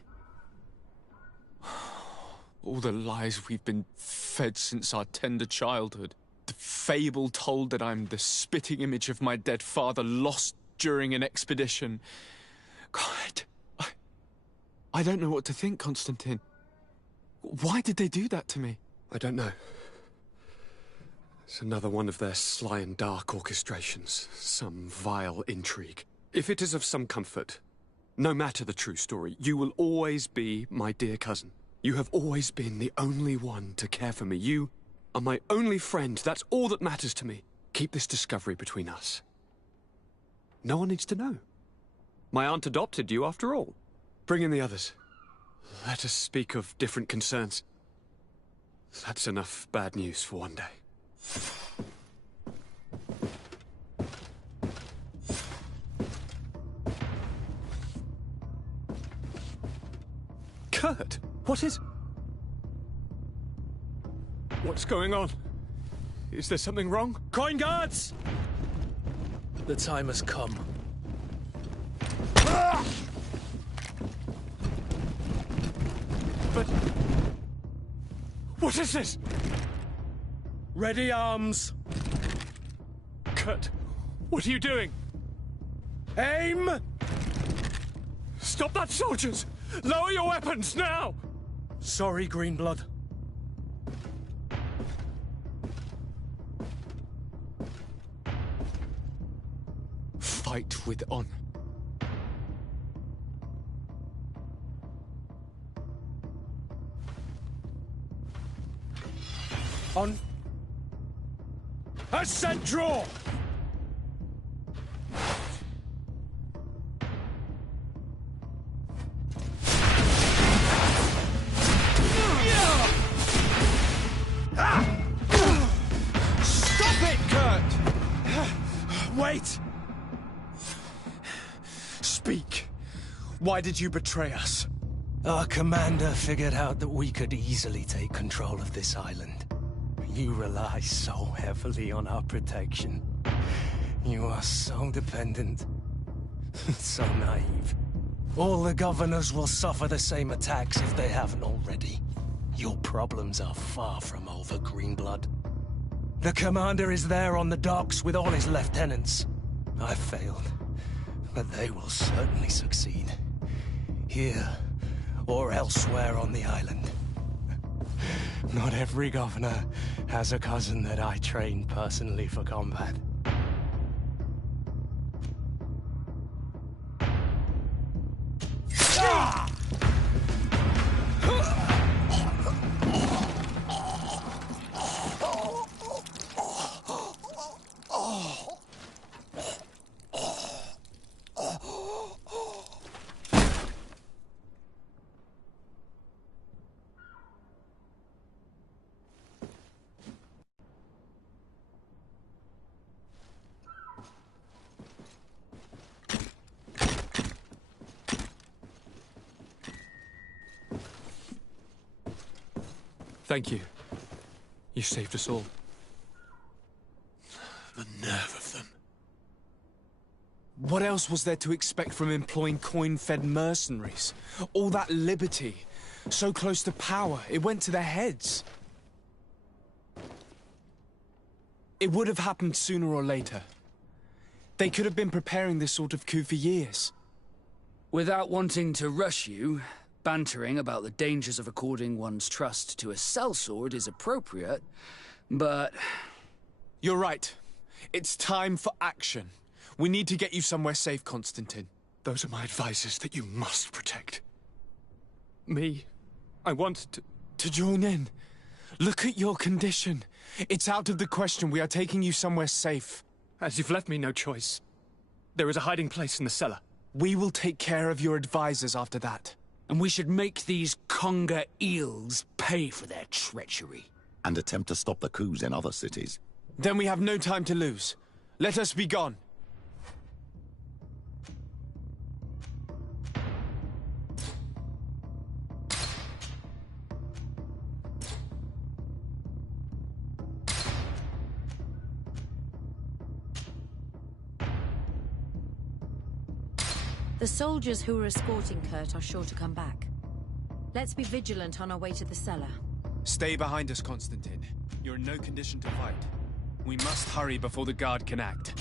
All the lies we've been fed since our tender childhood. The fable told that I'm the spitting image of my dead father lost during an expedition. God, I don't know what to think, Constantine. Why did they do that to me? I don't know. It's another one of their sly and dark orchestrations. Some vile intrigue. If it is of some comfort, no matter the true story, you will always be my dear cousin. You have always been the only one to care for me. You are my only friend. That's all that matters to me. Keep this discovery between us. No one needs to know. My aunt adopted you after all. Bring in the others. Let us speak of different concerns. That's enough bad news for one day. Kurt, what is... What's going on? Is there something wrong? Coin guards! The time has come. But... what is this? Ready arms. Kurt, what are you doing? Aim! Stop that, soldiers! Lower your weapons, now! Sorry, Greenblood. fight with honor. On... Ascent draw! Stop it, Kurt! Wait! Speak. Why did you betray us? Our commander figured out that we could easily take control of this island. You rely so heavily on our protection. You are so dependent. So naive. All the governors will suffer the same attacks if they haven't already. Your problems are far from over, Greenblood. The commander is there on the docks with all his lieutenants. I failed, but they will certainly succeed. Here, or elsewhere on the island. Not every governor has a cousin that I trained personally for combat. Thank you. You saved us all. The nerve of them. What else was there to expect from employing coin-fed mercenaries? All that liberty, so close to power, it went to their heads. It would have happened sooner or later. They could have been preparing this sort of coup for years. Without wanting to rush you, bantering about the dangers of according one's trust to a sellsword is appropriate, but... You're right. It's time for action. We need to get you somewhere safe, Constantine. Those are my advisors that you must protect. Me? I want to join in. Look at your condition. It's out of the question. We are taking you somewhere safe. As you've left me no choice. There is a hiding place in the cellar. We will take care of your advisors after that. And we should make these conger eels pay for their treachery. And attempt to stop the coups in other cities. Then we have no time to lose. Let us be gone. The soldiers who are escorting Kurt are sure to come back. Let's be vigilant on our way to the cellar. Stay behind us, Constantine. You're in no condition to fight. We must hurry before the guard can act.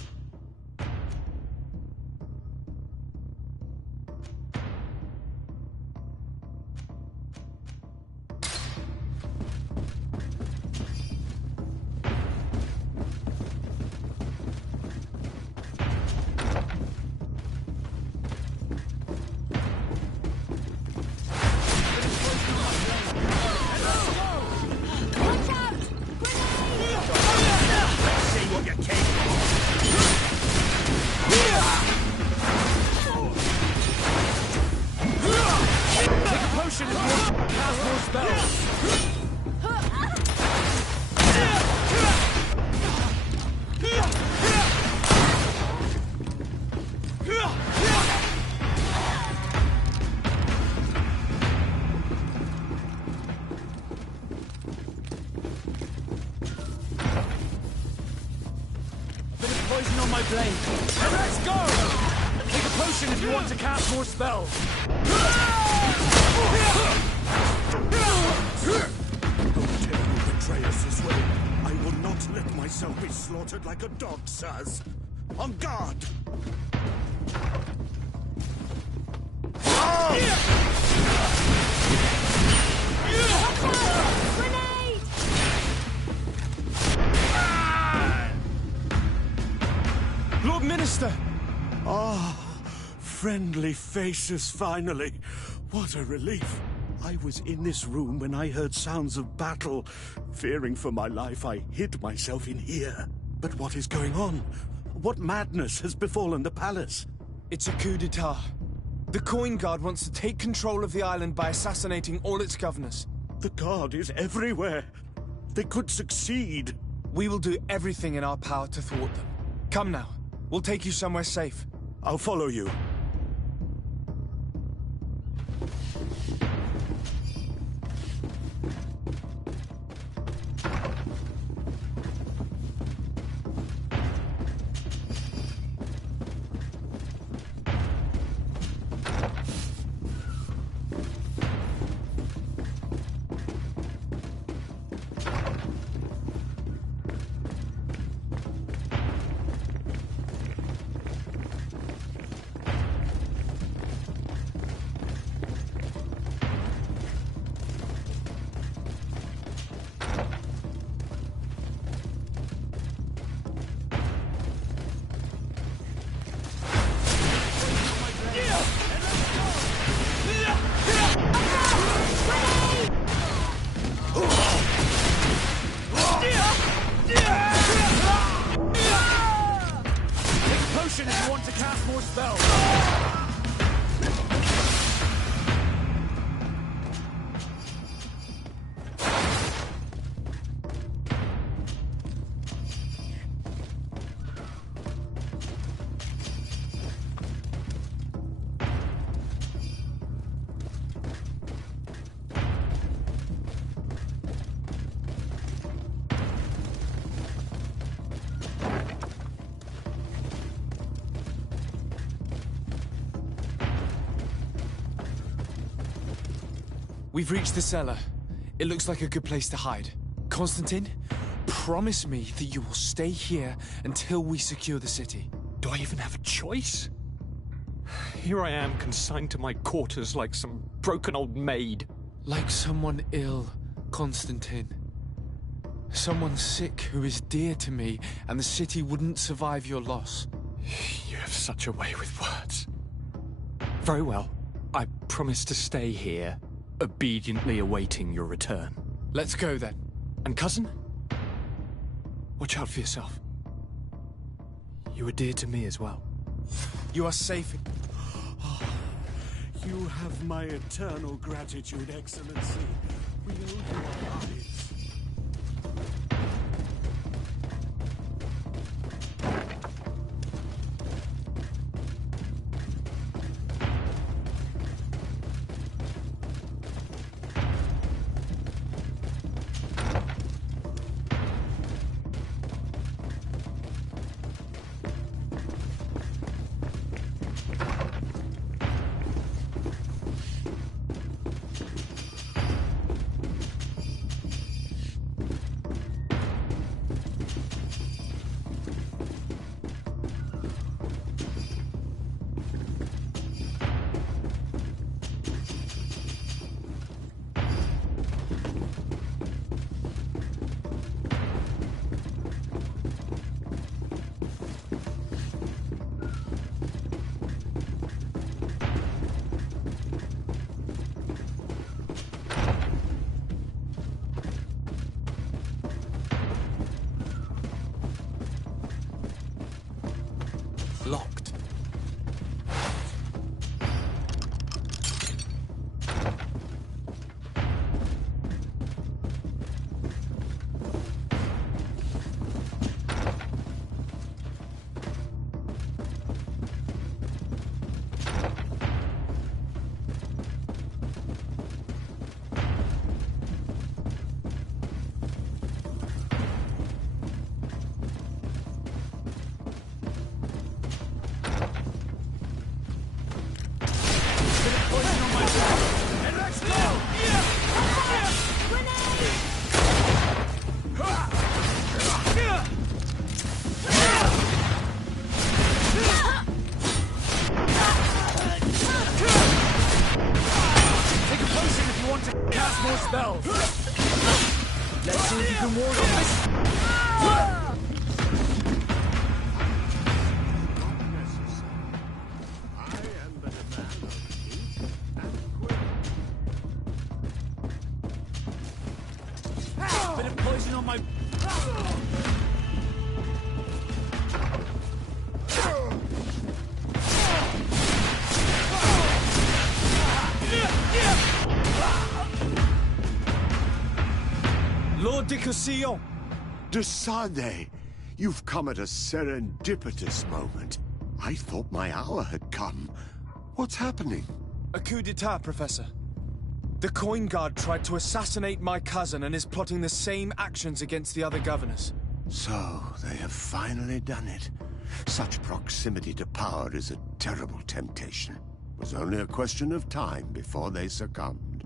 Poison on my blade. Now let's go! Take a potion if you want to cast more spells. Don't dare you betray us this way. I will not let myself be slaughtered like a dog, sirs. On guard! Grenade! Lord Minister! Ah, friendly faces finally. What a relief. I was in this room when I heard sounds of battle. Fearing for my life, I hid myself in here. But what is going on? What madness has befallen the palace? It's a coup d'etat. The Coin Guard wants to take control of the island by assassinating all its governors. The Guard is everywhere. They could succeed. We will do everything in our power to thwart them. Come now. We'll take you somewhere safe. I'll follow you. If you want to cast more spells. We've reached the cellar. It looks like a good place to hide. Constantine, promise me that you will stay here until we secure the city. Do I even have a choice? Here I am, consigned to my quarters like some broken old maid. Like someone ill, Constantine. Someone sick who is dear to me, and the city wouldn't survive your loss. You have such a way with words. Very well. I promise to stay here, obediently awaiting your return. Let's go then. And cousin? Watch out for yourself. You are dear to me as well. You are safe. You have my eternal gratitude, Excellency. We owe you our lives. Locked. Cosillon! De Sade, you've come at a serendipitous moment. I thought my hour had come. What's happening? A coup d'etat, Professor. The Coin Guard tried to assassinate my cousin and is plotting the same actions against the other governors. So, they have finally done it. Such proximity to power is a terrible temptation. It was only a question of time before they succumbed.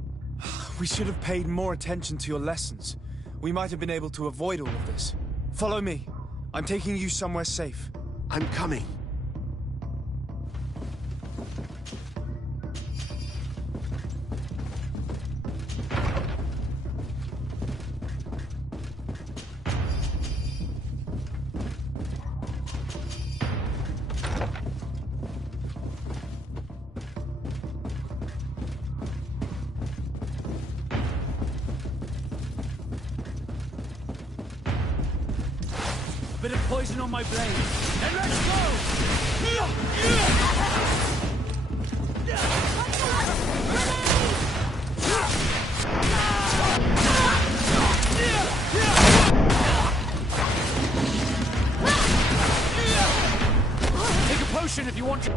We should have paid more attention to your lessons. We might have been able to avoid all of this. Follow me. I'm taking you somewhere safe. I'm coming. Bit of poison on my blade. And let's go! Take a potion if you want to.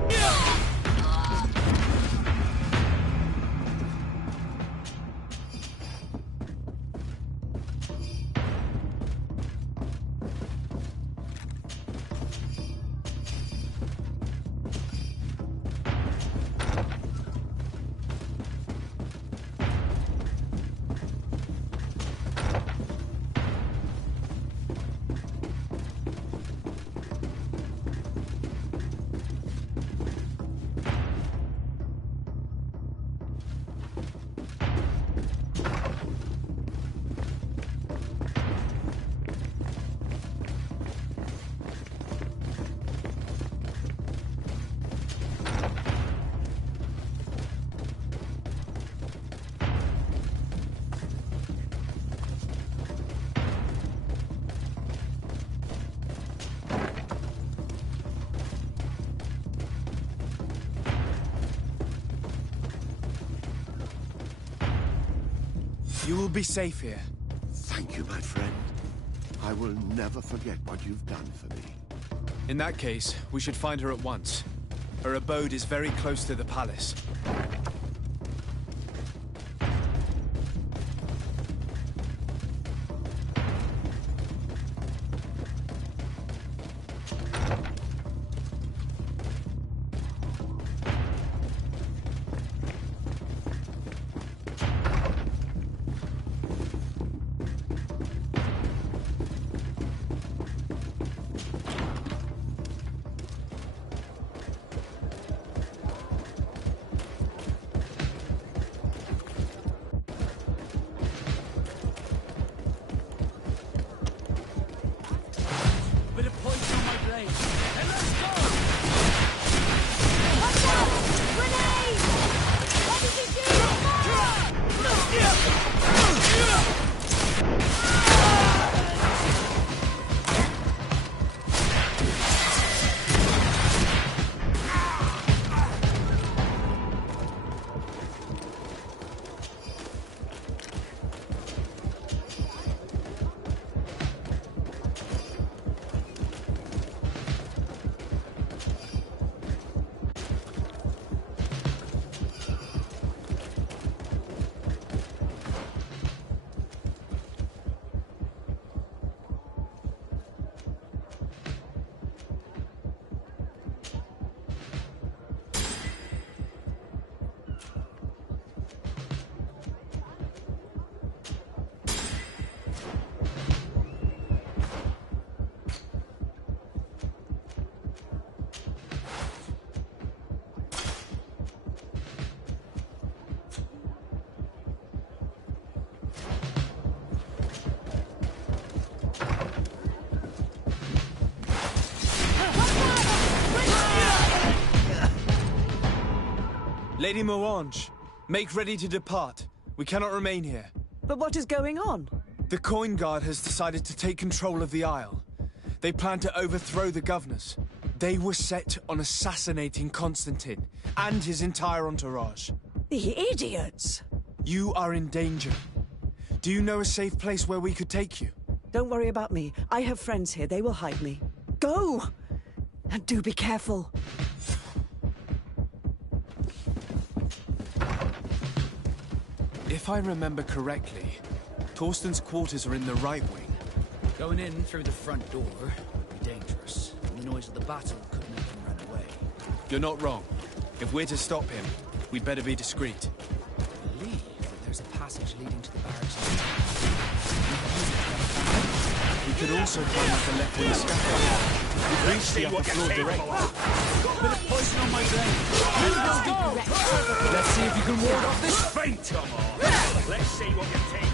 You will be safe here. Thank you, my friend. I will never forget what you've done for me. In that case, we should find her at once. Her abode is very close to the palace. Lady Moange, make ready to depart. We cannot remain here. But what is going on? The Coin Guard has decided to take control of the Isle. They plan to overthrow the governors. They were set on assassinating Constantine and his entire entourage. The idiots! You are in danger. Do you know a safe place where we could take you? Don't worry about me. I have friends here. They will hide me. Go! And do be careful. If I remember correctly, Torsten's quarters are in the right wing. Going in through the front door would be dangerous, and the noise of the battle could make him run away. You're not wrong. If we're to stop him, we'd better be discreet. I believe that there's a passage leading to the barracks. We could also climb up the left wing scaffold. We've reached the upper floor direct. Got a bit of poison on my brain. Let's see if you can ward off this Fate, come on! Let's see what you take.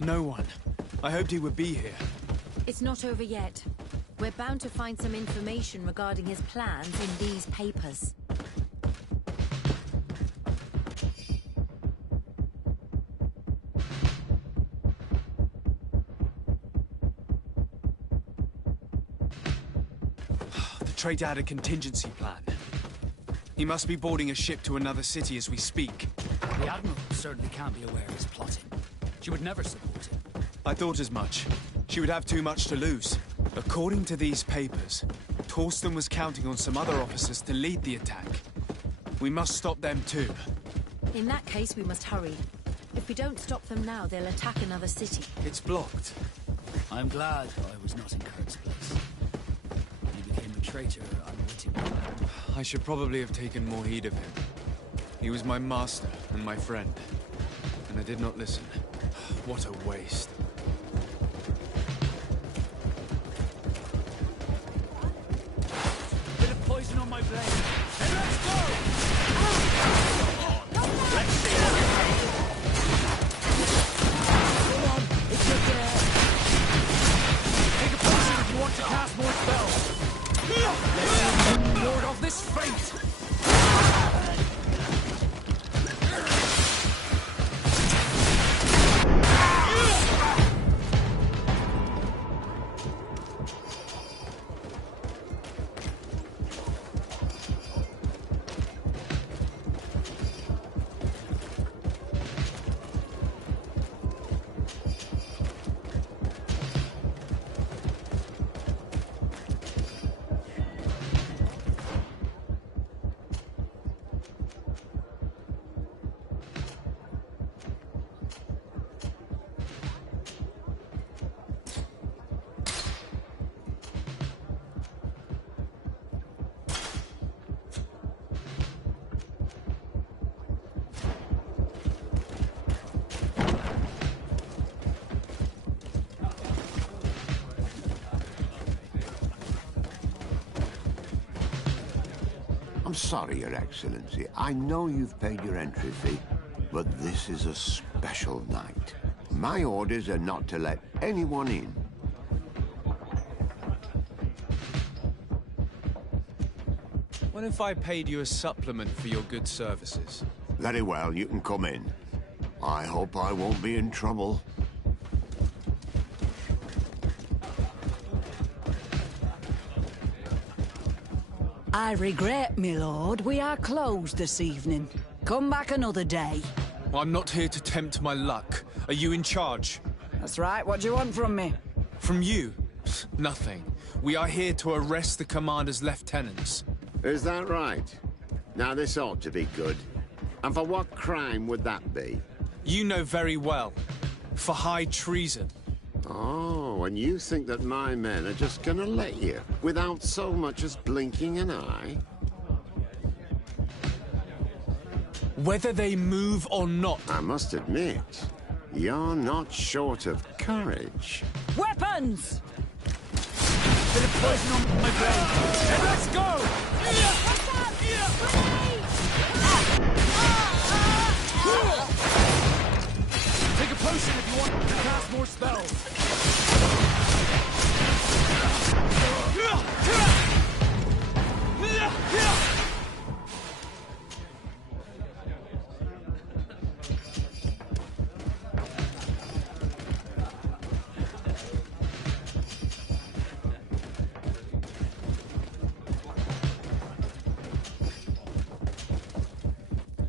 No one. I hoped he would be here. It's not over yet. We're bound to find some information regarding his plans in these papers. traitor had a contingency plan. He must be boarding a ship to another city as we speak. The Admiral certainly can't be aware he's plotting. She would never support him. I thought as much. She would have too much to lose. According to these papers, Torsten was counting on some other officers to lead the attack. We must stop them too. In that case, we must hurry. If we don't stop them now, they'll attack another city. It's blocked. I'm glad I was not in Kurt's place. He became a traitor unwittingly. I should probably have taken more heed of him. He was my master and my friend, and I did not listen. What a waste. Bit of poison on my blade. And let's go! Let's see what you can. Come on, it's your turn. Take a potion if you want to cast more spells. Let's ward off this fate. I'm sorry, Your Excellency. I know you've paid your entry fee, but this is a special night. My orders are not to let anyone in. What if I paid you a supplement for your good services? Very well, you can come in. I hope I won't be in trouble. I regret, my lord, we are closed this evening. Come back another day. I'm not here to tempt my luck. Are you in charge? That's right, what do you want from me? From you? Nothing. We are here to arrest the commander's lieutenants. Is that right? Now this ought to be good. And for what crime would that be? You know very well. For high treason. Oh, and you think that my men are just gonna let you, without so much as blinking an eye? Whether they move or not. I must admit, you're not short of courage. Weapons! Bit of poison on my blade. And let's go! Take a potion if you want to cast more spells.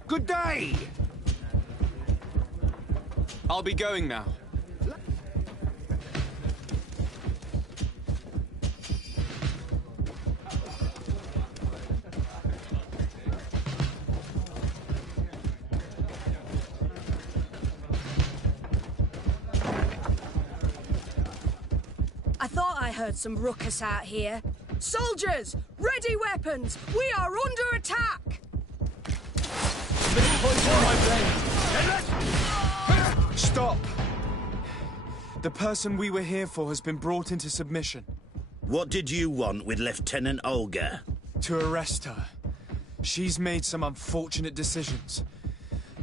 Good day! I'll be going now. I thought I heard some ruckus out here. Soldiers, ready weapons! We are under attack! Stop! The person we were here for has been brought into submission. What did you want with Lieutenant Olga? To arrest her. She's made some unfortunate decisions.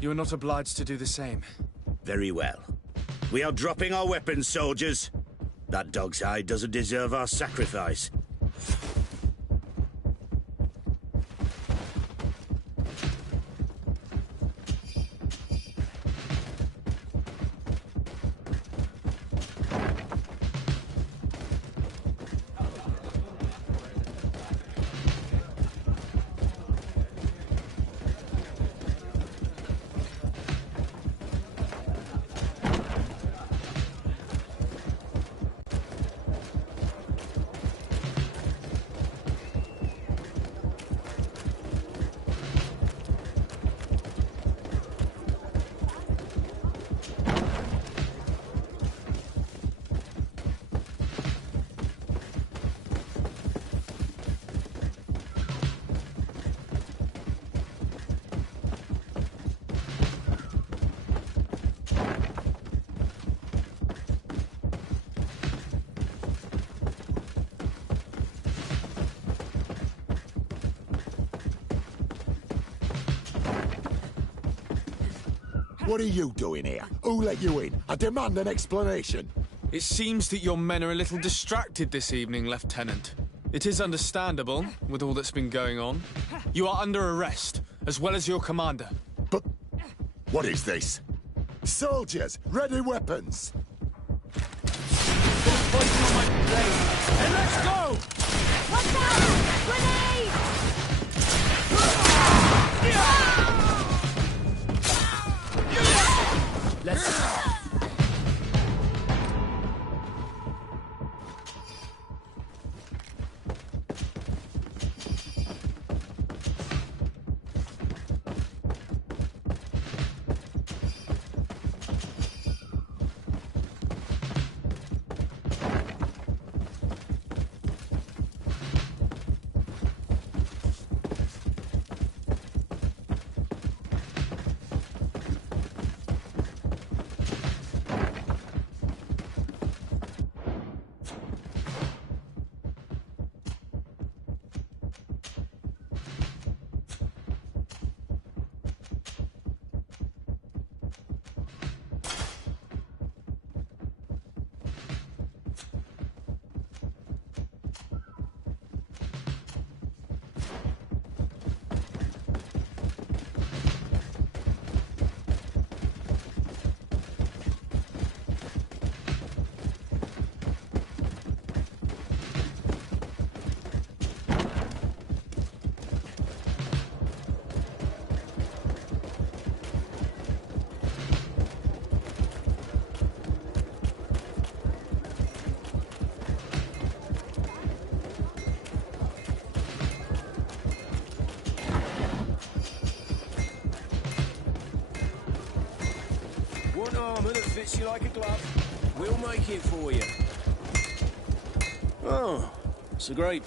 You are not obliged to do the same. Very well. We are dropping our weapons, soldiers. That dog's hide doesn't deserve our sacrifice. What are you doing here? Who let you in? I demand an explanation. It seems that your men are a little distracted this evening, Lieutenant. It is understandable, with all that's been going on. You are under arrest, as well as your commander. But what is this? Soldiers, ready weapons! And let's go! Watch out! Grenade! Let's... One armour that fits you like a glove. We'll make it for you. Oh, it's a great...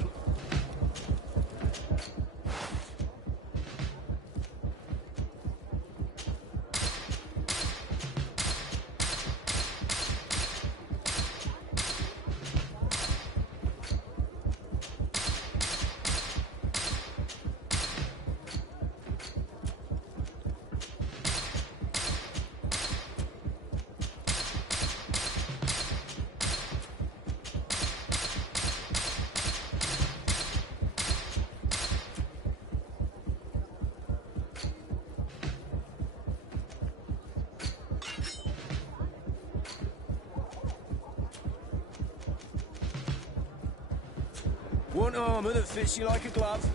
Want armour that fits you like a glove?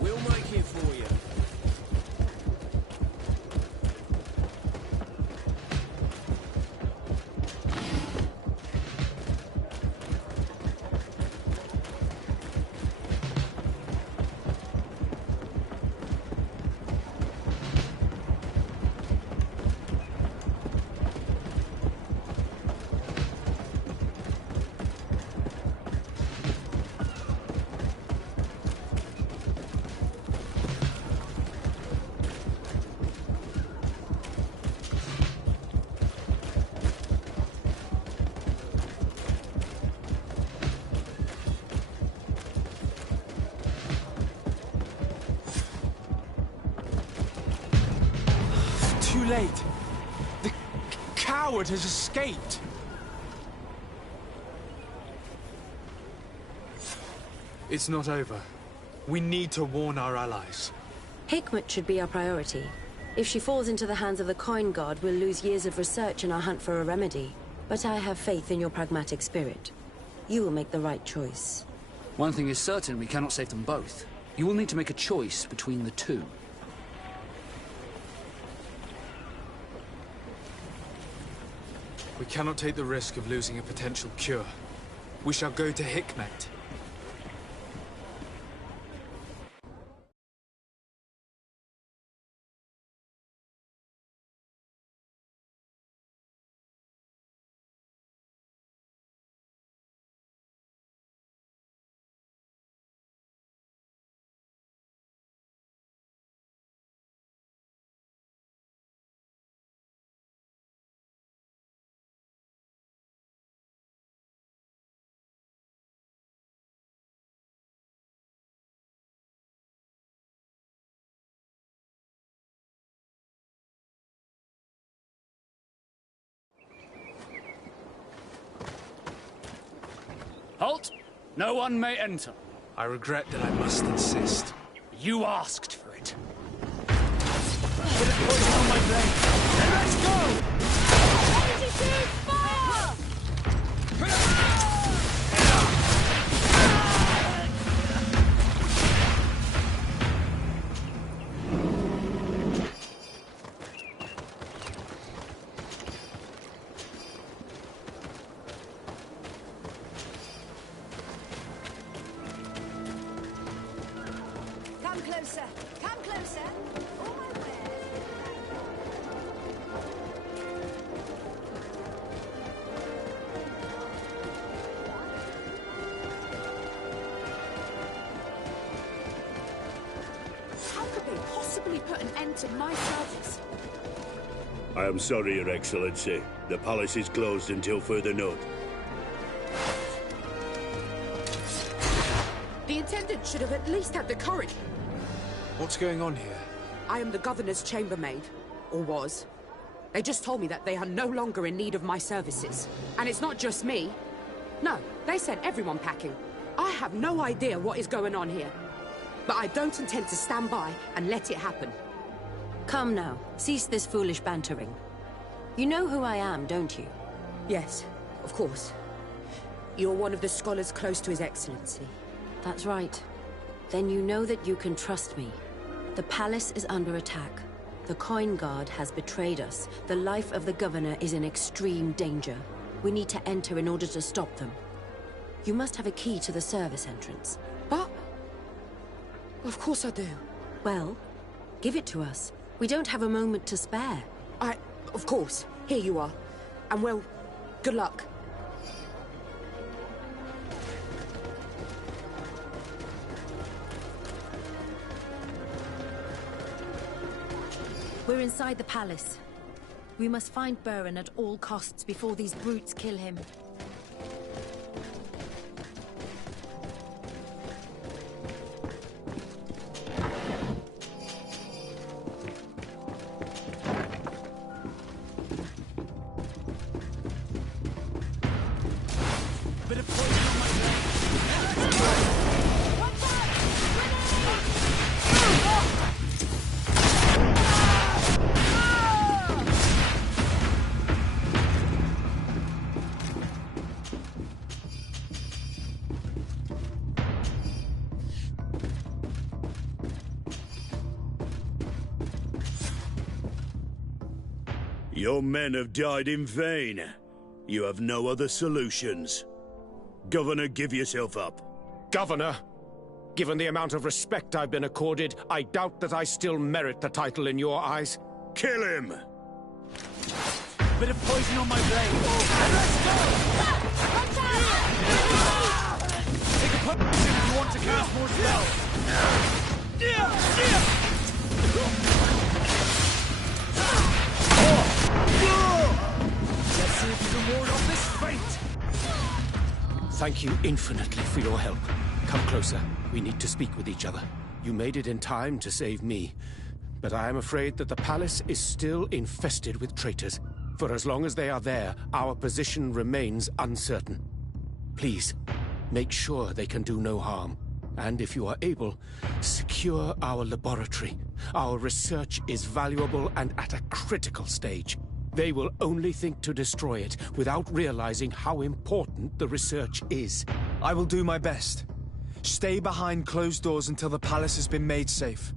We'll make it for you. Too late. The coward has escaped. It's not over. We need to warn our allies. Hikmet should be our priority. If she falls into the hands of the Coin God, we'll lose years of research in our hunt for a remedy. But I have faith in your pragmatic spirit. You will make the right choice. One thing is certain, we cannot save them both. You will need to make a choice between the two. We cannot take the risk of losing a potential cure. We shall go to Hikmet. Halt! No one may enter. I regret that I must insist. You asked for it. Put a poison on my blade. Let's go! Fire! Come closer. Come closer. All my wares. How could they possibly put an end to my service? I am sorry, Your Excellency. The palace is closed until further note. The Intendant should have at least had the courage. What's going on here? I am the Governor's chambermaid, or was. They just told me that they are no longer in need of my services. And it's not just me. No, they sent everyone packing. I have no idea what is going on here. But I don't intend to stand by and let it happen. Come now, cease this foolish bantering. You know who I am, don't you? Yes, of course. You're one of the scholars close to His Excellency. That's right. Then you know that you can trust me. The palace is under attack. The Coin Guard has betrayed us. The life of the Governor is in extreme danger. We need to enter in order to stop them. You must have a key to the service entrance. But... Of course I do. Well, give it to us. We don't have a moment to spare. Of course. Here you are. And well, good luck. We're inside the palace. We must find Burin at all costs before these brutes kill him. Bit of poison on my blade. Watch out! Your men have died in vain. You have no other solutions. Governor, give yourself up. Governor, given the amount of respect I've been accorded, I doubt that I still merit the title in your eyes. Kill him! Bit of poison on my blade. Let's go! Take a potion if you want to cast more spells. Let's see if you can ward off this fate. Thank you infinitely for your help. Come closer. We need to speak with each other. You made it in time to save me, but I am afraid that the palace is still infested with traitors. For as long as they are there, our position remains uncertain. Please, make sure they can do no harm. And if you are able, secure our laboratory. Our research is valuable and at a critical stage. They will only think to destroy it without realizing how important the research is. I will do my best. Stay behind closed doors until the palace has been made safe.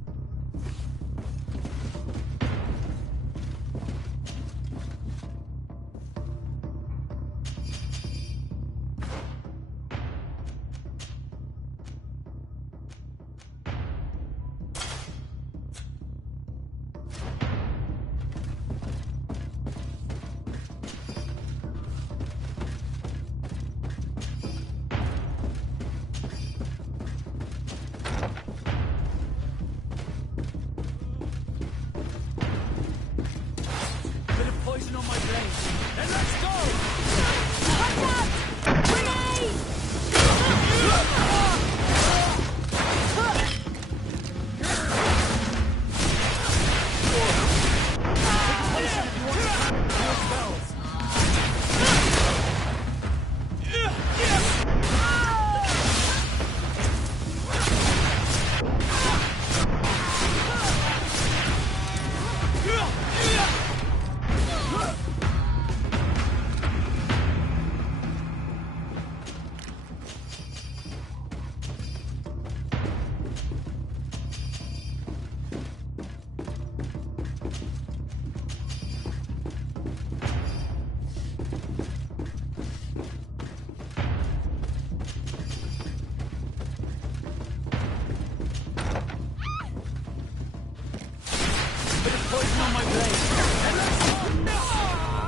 poison on my blade.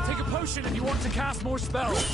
Take a potion if you want to cast more spells.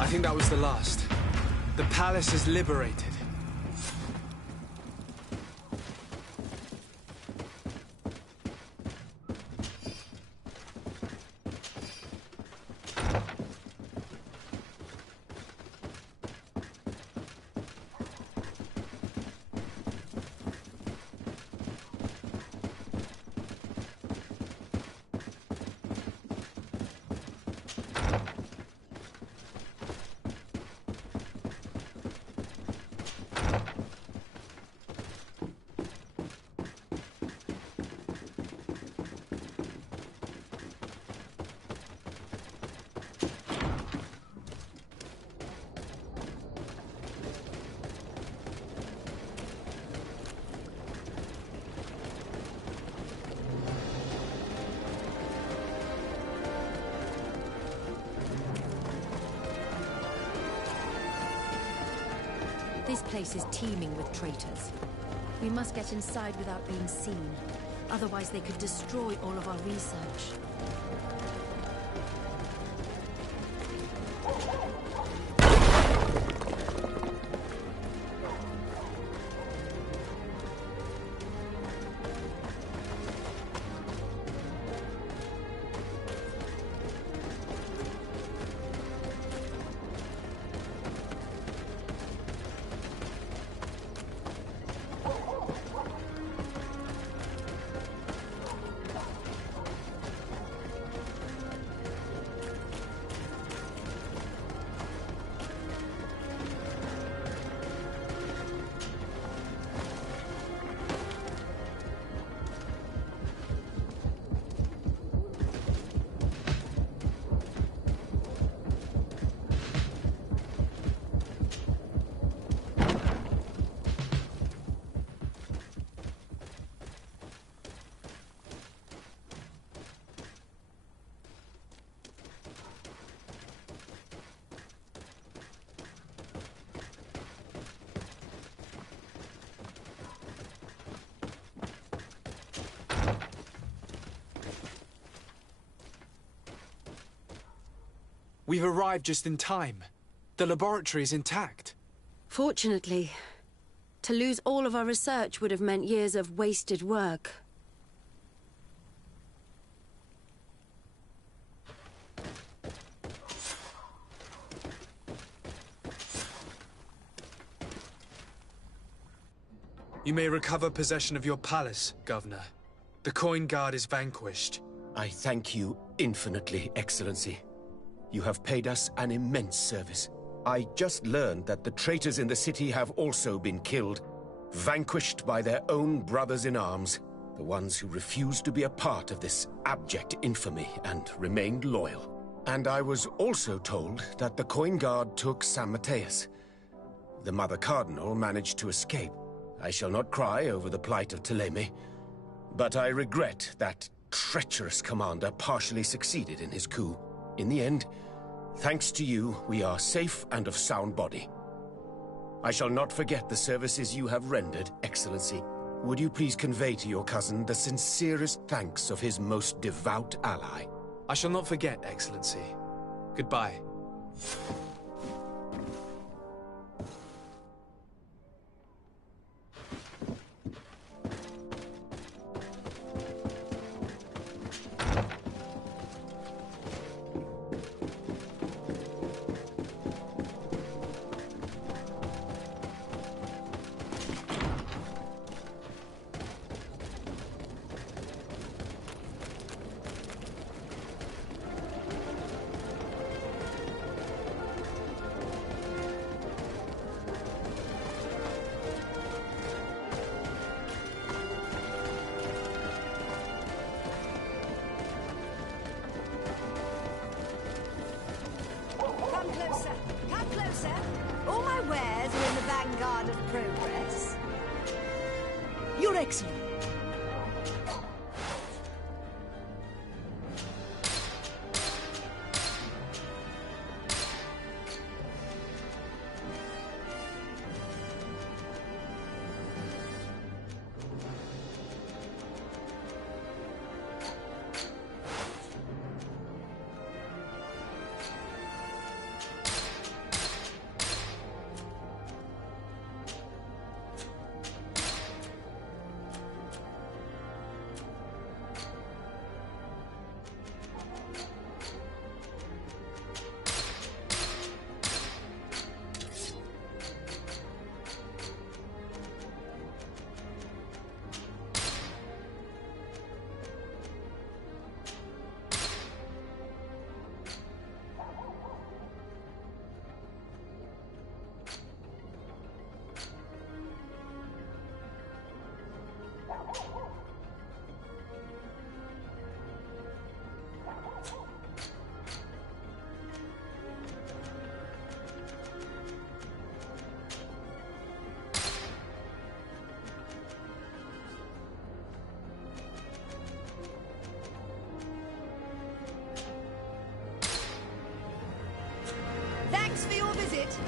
I think that was the last. The palace is liberated. This place is teeming with traitors. We must get inside without being seen. Otherwise they could destroy all of our research. We've arrived just in time. The laboratory is intact. Fortunately, to lose all of our research would have meant years of wasted work. You may recover possession of your palace, Governor. The Coin Guard is vanquished. I thank you infinitely, Excellency. You have paid us an immense service. I just learned that the traitors in the city have also been killed, vanquished by their own brothers-in-arms, the ones who refused to be a part of this abject infamy and remained loyal. And I was also told that the Coin Guard took San Mateus. The Mother Cardinal managed to escape. I shall not cry over the plight of Thélème, but I regret that treacherous commander partially succeeded in his coup. In the end, thanks to you, we are safe and of sound body. I shall not forget the services you have rendered, Excellency. Would you please convey to your cousin the sincerest thanks of his most devout ally? I shall not forget, Excellency. Goodbye. vanguard of progress. Your Excellency. Thanks for your visit.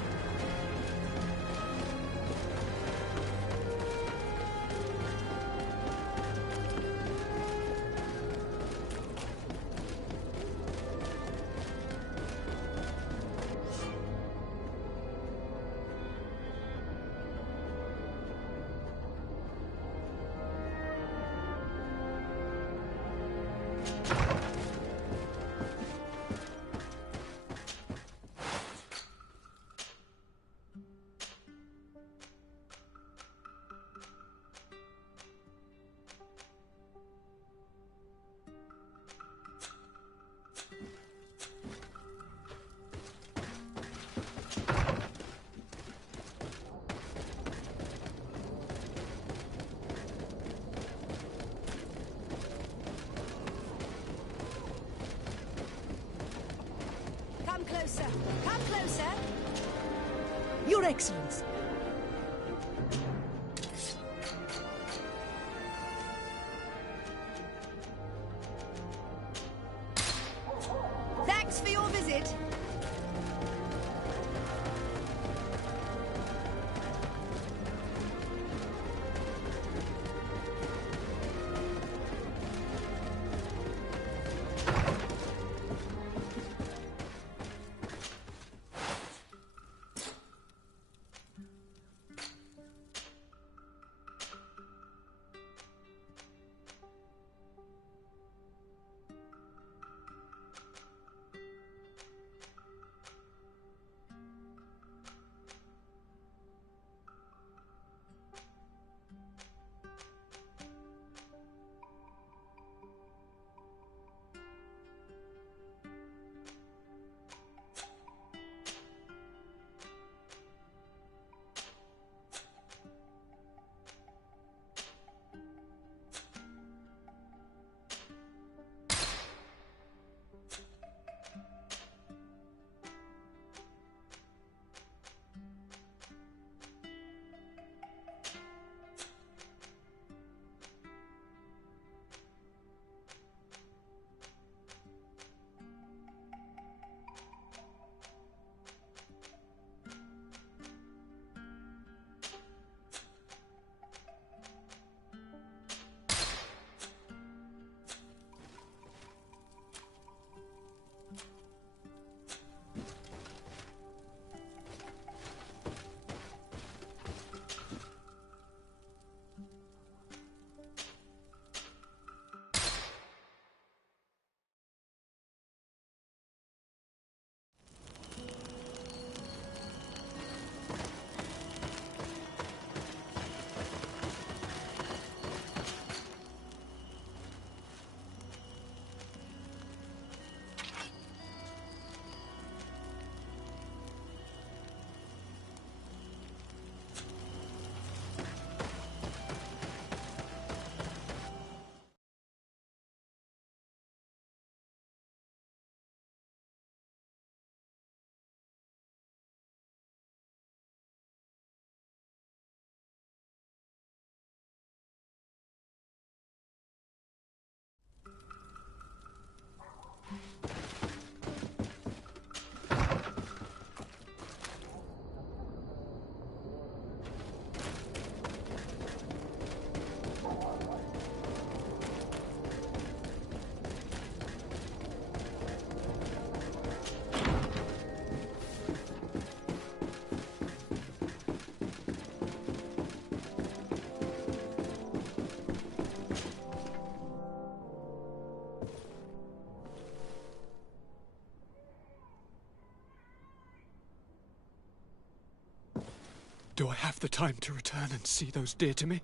Come closer. Come closer. Your Excellency. Thanks for your visit. Do I have the time to return and see those dear to me?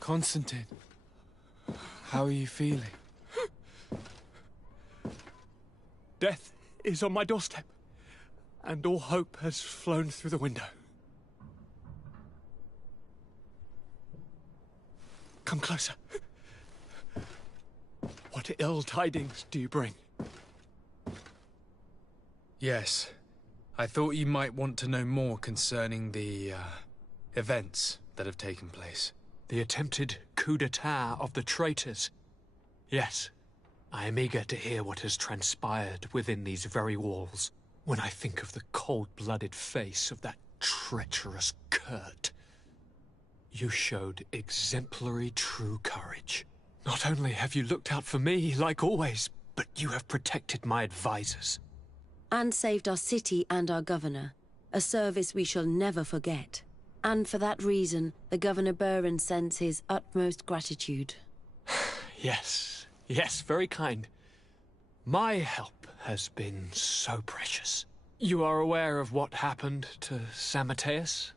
Constantine, how are you feeling? Death is on my doorstep, and all hope has flown through the window. Come closer. What ill tidings do you bring? Yes. I thought you might want to know more concerning the, events that have taken place. The attempted coup d'etat of the traitors. Yes, I am eager to hear what has transpired within these very walls. When I think of the cold-blooded face of that treacherous Kurt. You showed exemplary true courage. Not only have you looked out for me, like always, but you have protected my advisors. And saved our city and our governor, a service we shall never forget. And for that reason, the Governor Buren sends his utmost gratitude. Yes, very kind. My help has been so precious. You are aware of what happened to San Mateus?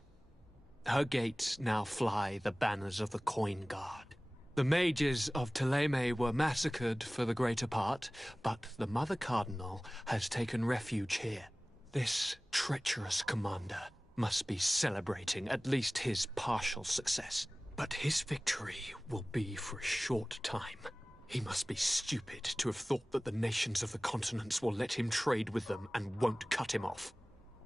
Her gates now fly the banners of the Coin Guard. The mages of Thélème were massacred for the greater part, but the Mother Cardinal has taken refuge here. This treacherous commander must be celebrating at least his partial success. But his victory will be for a short time. He must be stupid to have thought that the nations of the continents will let him trade with them and won't cut him off.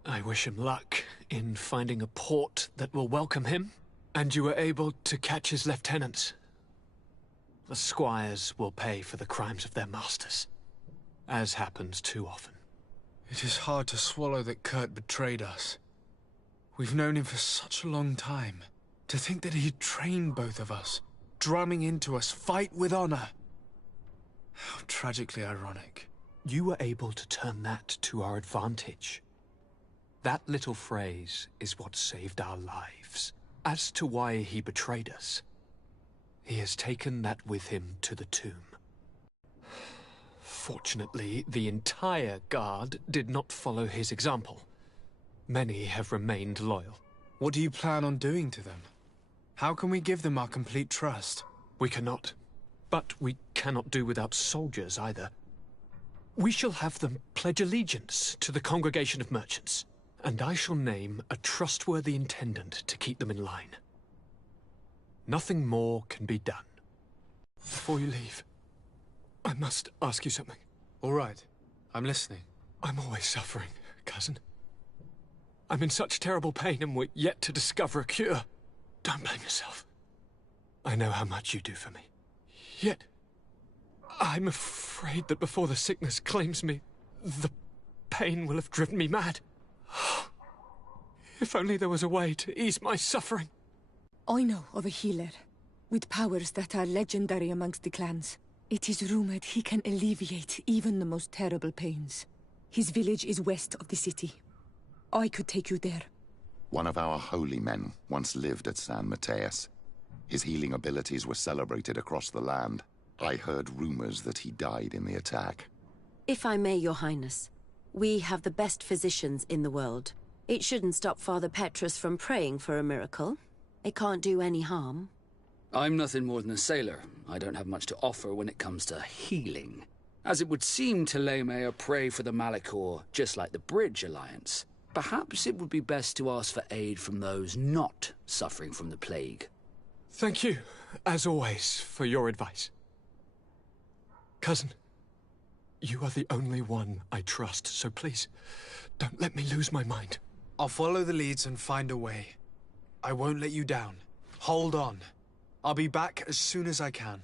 I wish him luck in finding a port that will welcome him, and you were able to catch his lieutenants. The squires will pay for the crimes of their masters, as happens too often. It is hard to swallow that Kurt betrayed us. We've known him for such a long time. To think that he'd trained both of us, drumming into us, fight with honor. How tragically ironic. You were able to turn that to our advantage. That little phrase is what saved our lives. As to why he betrayed us, he has taken that with him to the tomb. Fortunately, the entire guard did not follow his example. Many have remained loyal. What do you plan on doing to them? How can we give them our complete trust? We cannot. But we cannot do without soldiers either. We shall have them pledge allegiance to the Congregation of Merchants, and I shall name a trustworthy intendant to keep them in line. Nothing more can be done. Before you leave, I must ask you something. All right. I'm listening. I'm always suffering, cousin. I'm in such terrible pain and we're yet to discover a cure. Don't blame yourself. I know how much you do for me. Yet, I'm afraid that before the sickness claims me, the pain will have driven me mad. If only there was a way to ease my suffering. I know of a healer, with powers that are legendary amongst the clans. It is rumored he can alleviate even the most terrible pains. His village is west of the city. I could take you there. One of our holy men once lived at San Mateus. His healing abilities were celebrated across the land. I heard rumors that he died in the attack. If I may, Your Highness, we have the best physicians in the world. It shouldn't stop Father Petrus from praying for a miracle. It can't do any harm. I'm nothing more than a sailor. I don't have much to offer when it comes to healing. As it would seem Thélème are prey for the Malachor, just like the Bridge Alliance. Perhaps it would be best to ask for aid from those not suffering from the plague. Thank you, as always, for your advice. Cousin, you are the only one I trust, so please, don't let me lose my mind. I'll follow the leads and find a way. I won't let you down. Hold on. I'll be back as soon as I can.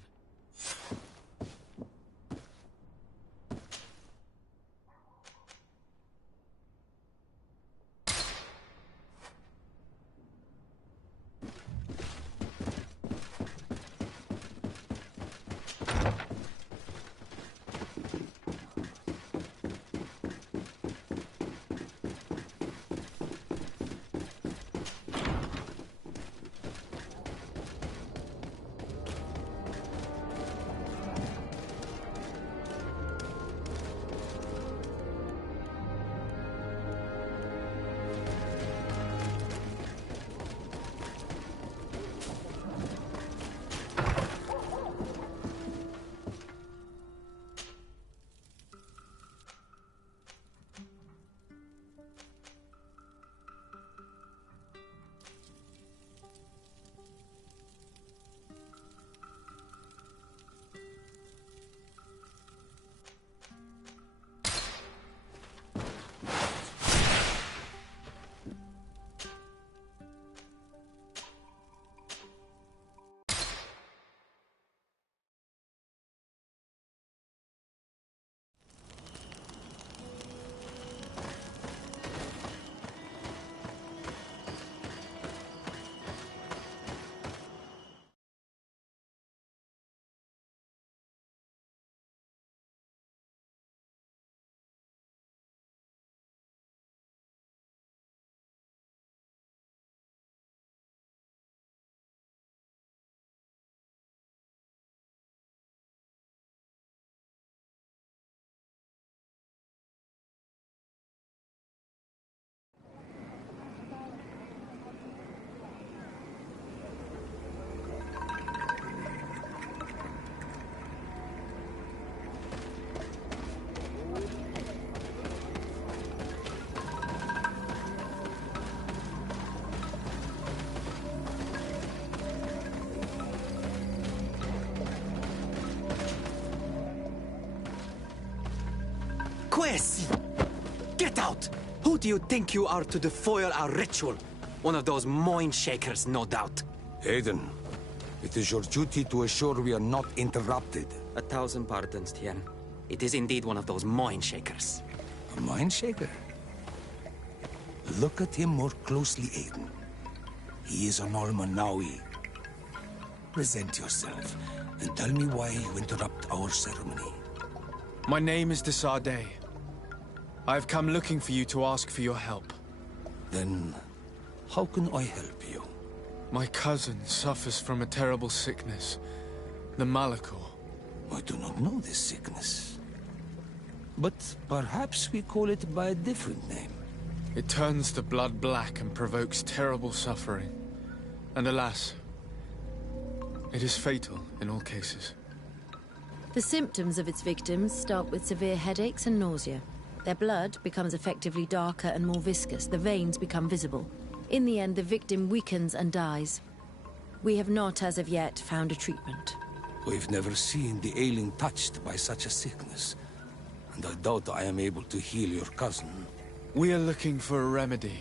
Quiz! Get out! Who do you think you are to defoil our ritual? One of those mind shakers, no doubt. Aiden, it is your duty to assure we are not interrupted. 1,000 pardons, Tien. It is indeed one of those mind shakers. A mind shaker? Look at him more closely, Aiden. He is an Almanawi. Present yourself, and tell me why you interrupt our ceremony. My name is Desarde. I have come looking for you to ask for your help. Then, how can I help you? My cousin suffers from a terrible sickness. The Malachor. I do not know this sickness. But perhaps we call it by a different name. It turns the blood black and provokes terrible suffering. And alas, it is fatal in all cases. The symptoms of its victims start with severe headaches and nausea. Their blood becomes effectively darker and more viscous. The veins become visible. In the end, the victim weakens and dies. We have not, as of yet, found a treatment. We've never seen the ailing touched by such a sickness. And I doubt I am able to heal your cousin. We are looking for a remedy,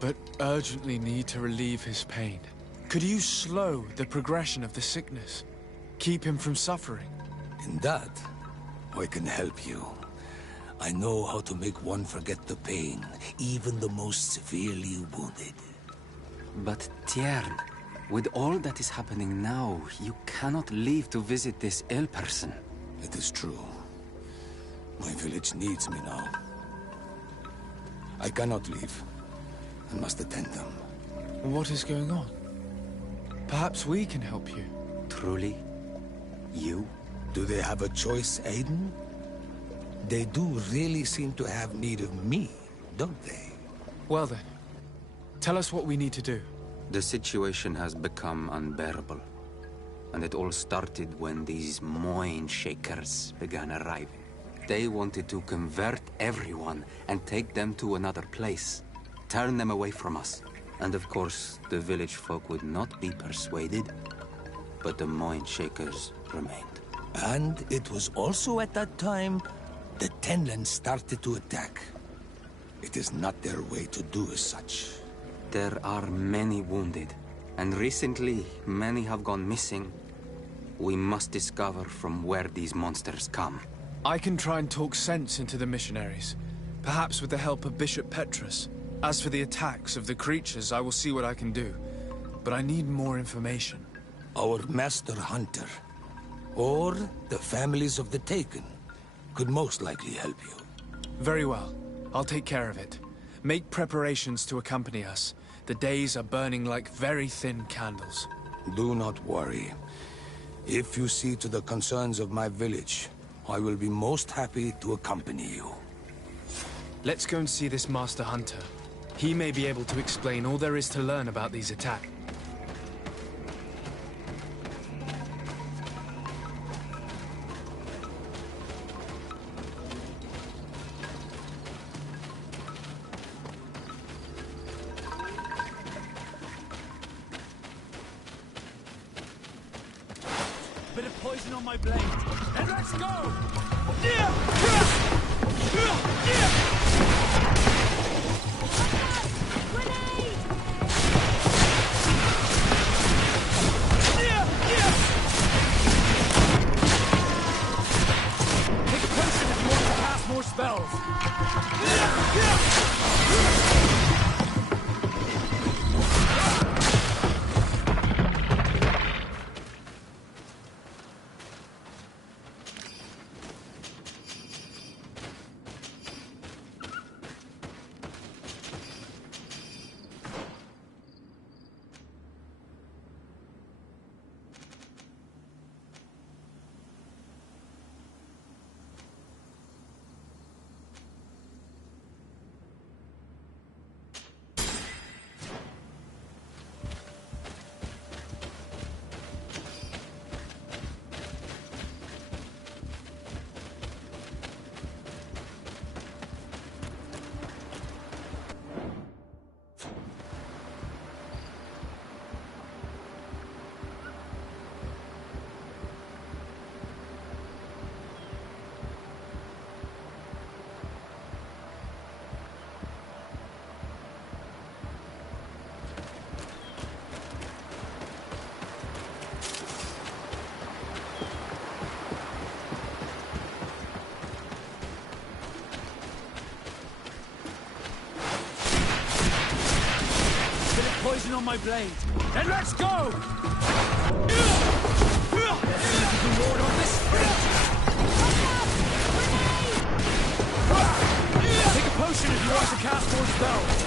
but urgently need to relieve his pain. Could you slow the progression of the sickness? Keep him from suffering? In that, I can help you. I know how to make one forget the pain, even the most severely wounded. But Tiern, with all that is happening now, you cannot leave to visit this ill person. It is true. My village needs me now. I cannot leave. I must attend them. What is going on? Perhaps we can help you. Truly? You? Do they have a choice, Aiden? They do really seem to have need of me, don't they? Well then, tell us what we need to do. The situation has become unbearable. And it all started when these mind shakers began arriving. They wanted to convert everyone and take them to another place. Turn them away from us. And of course, the village folk would not be persuaded. But the mind shakers remained. And it was also at that time the Tenland started to attack. It is not their way to do as such. There are many wounded. And recently, many have gone missing. We must discover from where these monsters come. I can try and talk sense into the missionaries. Perhaps with the help of Bishop Petrus. As for the attacks of the creatures, I will see what I can do. But I need more information. Our master hunter, or the families of the Taken, could most likely help you. Very well. I'll take care of it. Make preparations to accompany us. The days are burning like very thin candles. Do not worry. If you see to the concerns of my village, I will be most happy to accompany you. Let's go and see this Master Hunter. He may be able to explain all there is to learn about these attacks. Bit of poison on my blade. And let's go! Take potion if you want to cast more spells. on my blade. Then let's go! Lord on this Take a potion if you want to cast more spells.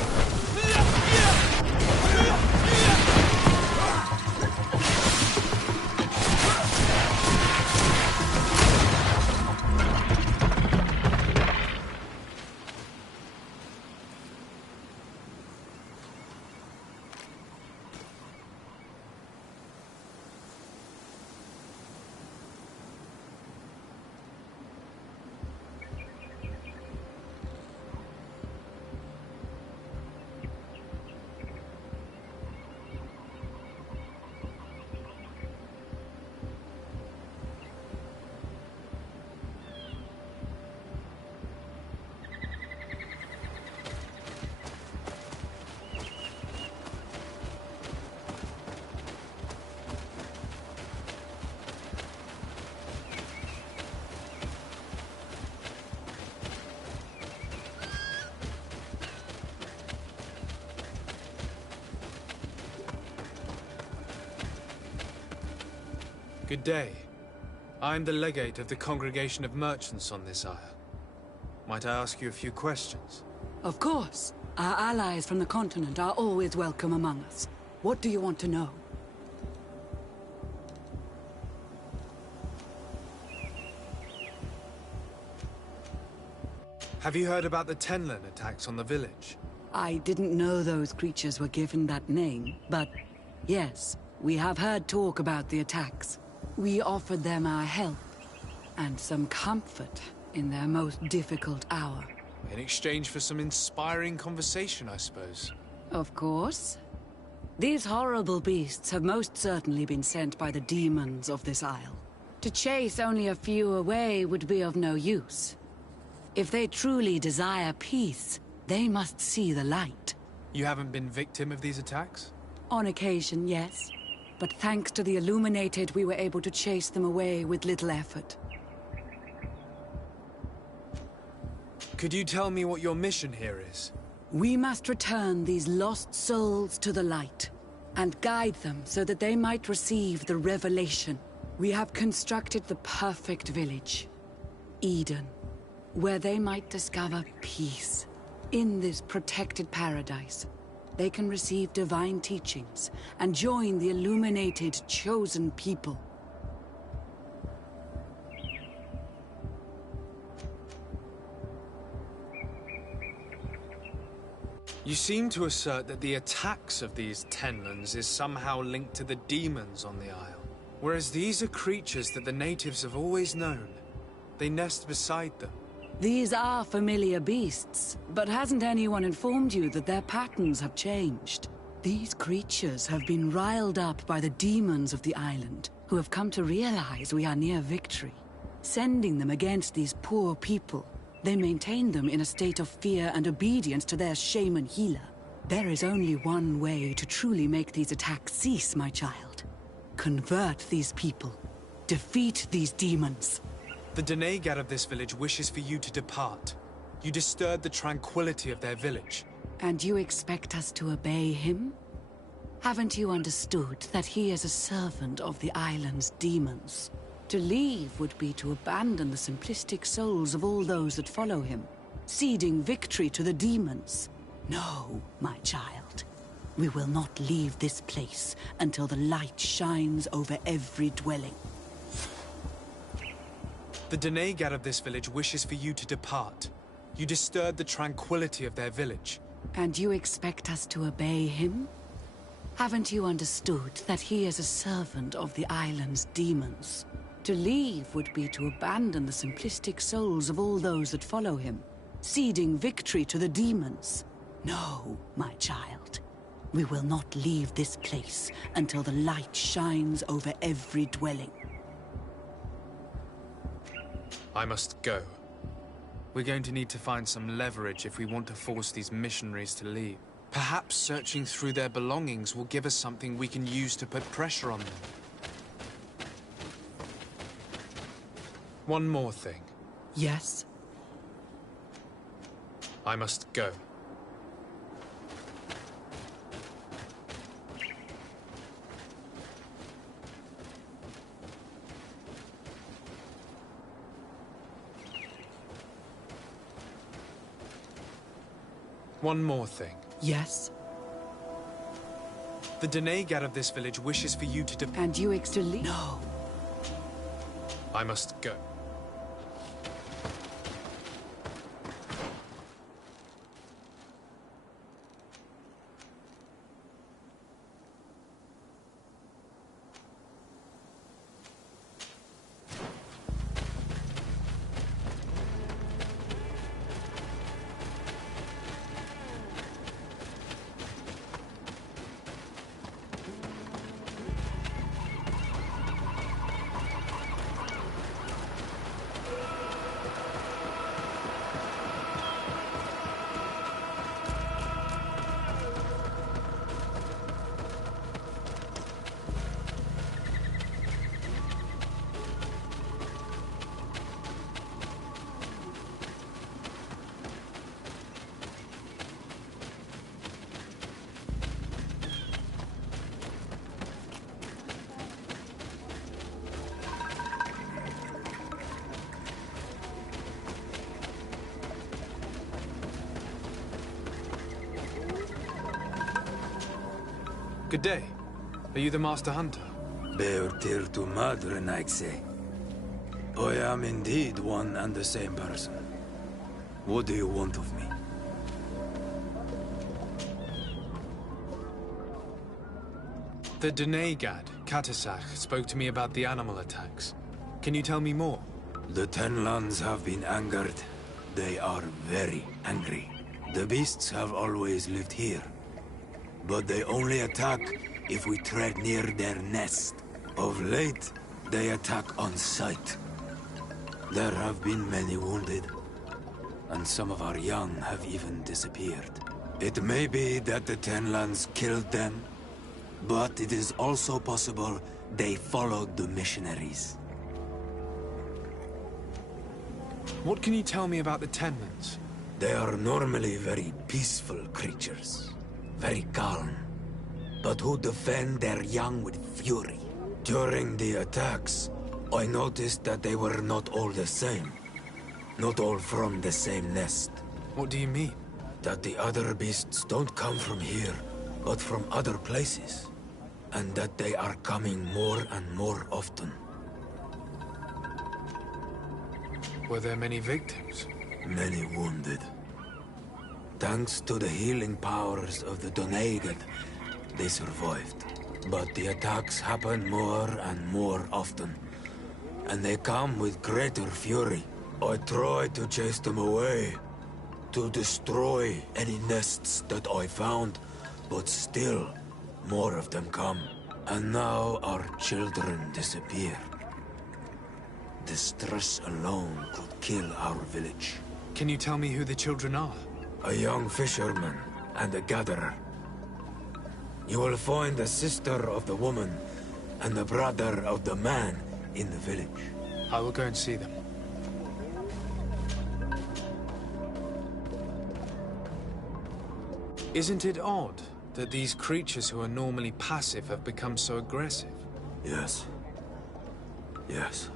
Good day. I'm the legate of the Congregation of Merchants on this isle. Might I ask you a few questions? Of course. Our allies from the continent are always welcome among us. What do you want to know? Have you heard about the Tenlin attacks on the village? I didn't know those creatures were given that name, but yes, we have heard talk about the attacks. We offered them our help, and some comfort in their most difficult hour. In exchange for some inspiring conversation, I suppose. Of course. These horrible beasts have most certainly been sent by the demons of this isle. To chase only a few away would be of no use. If they truly desire peace, they must see the light. You haven't been victim of these attacks? On occasion, yes. But thanks to the Illuminated, we were able to chase them away with little effort. Could you tell me what your mission here is? We must return these lost souls to the light, and guide them so that they might receive the revelation. We have constructed the perfect village, Eden, where they might discover peace. In this protected paradise, they can receive divine teachings and join the illuminated chosen people. You seem to assert that the attacks of these Tenlins is somehow linked to the demons on the isle. Whereas these are creatures that the natives have always known. They nest beside them. These are familiar beasts, but hasn't anyone informed you that their patterns have changed? These creatures have been riled up by the demons of the island, who have come to realize we are near victory. Sending them against these poor people, they maintain them in a state of fear and obedience to their shaman healer. There is only one way to truly make these attacks cease, my child. Convert these people. Defeat these demons. The Denegat of this village wishes for you to depart. You disturbed the tranquility of their village. And you expect us to obey him? Haven't you understood that he is a servant of the island's demons? To leave would be to abandon the simplistic souls of all those that follow him, ceding victory to the demons. No, my child. We will not leave this place until the light shines over every dwelling. The Denegat of this village wishes for you to depart. You disturbed the tranquility of their village. And you expect us to obey him? Haven't you understood that he is a servant of the island's demons? To leave would be to abandon the simplistic souls of all those that follow him, ceding victory to the demons. No, my child. We will not leave this place until the light shines over every dwelling. I must go. We're going to need to find some leverage if we want to force these missionaries to leave. Perhaps searching through their belongings will give us something we can use to put pressure on them. One more thing. Yes? I must go. One more thing. Yes? The Denegad of this village wishes for you to And you extra-leave? No. I must go. Good day. Are you the Master Hunter? Beortir to Madre Naixe. I am indeed one and the same person. What do you want of me? The Denegad, Katasach, spoke to me about the animal attacks. Can you tell me more? The Ten Lands have been angered. They are very angry. The beasts have always lived here. But they only attack if we tread near their nest. Of late, they attack on sight. There have been many wounded, and some of our young have even disappeared. It may be that the Ten Lands killed them, but it is also possible they followed the missionaries. What can you tell me about the Tenlands? They are normally very peaceful creatures. Very calm, but who defend their young with fury. During the attacks, I noticed that they were not all the same. Not all from the same nest. What do you mean? That the other beasts don't come from here, but from other places. And that they are coming more and more often. Were there many victims? Many wounded. Thanks to the healing powers of the Denegad, they survived. But the attacks happen more and more often. And they come with greater fury. I try to chase them away. To destroy any nests that I found. But still, more of them come. And now our children disappear. The stress alone could kill our village. Can you tell me who the children are? A young fisherman and a gatherer. You will find the sister of the woman and the brother of the man in the village. I will go and see them. Isn't it odd that these creatures who are normally passive have become so aggressive? Yes. Yes.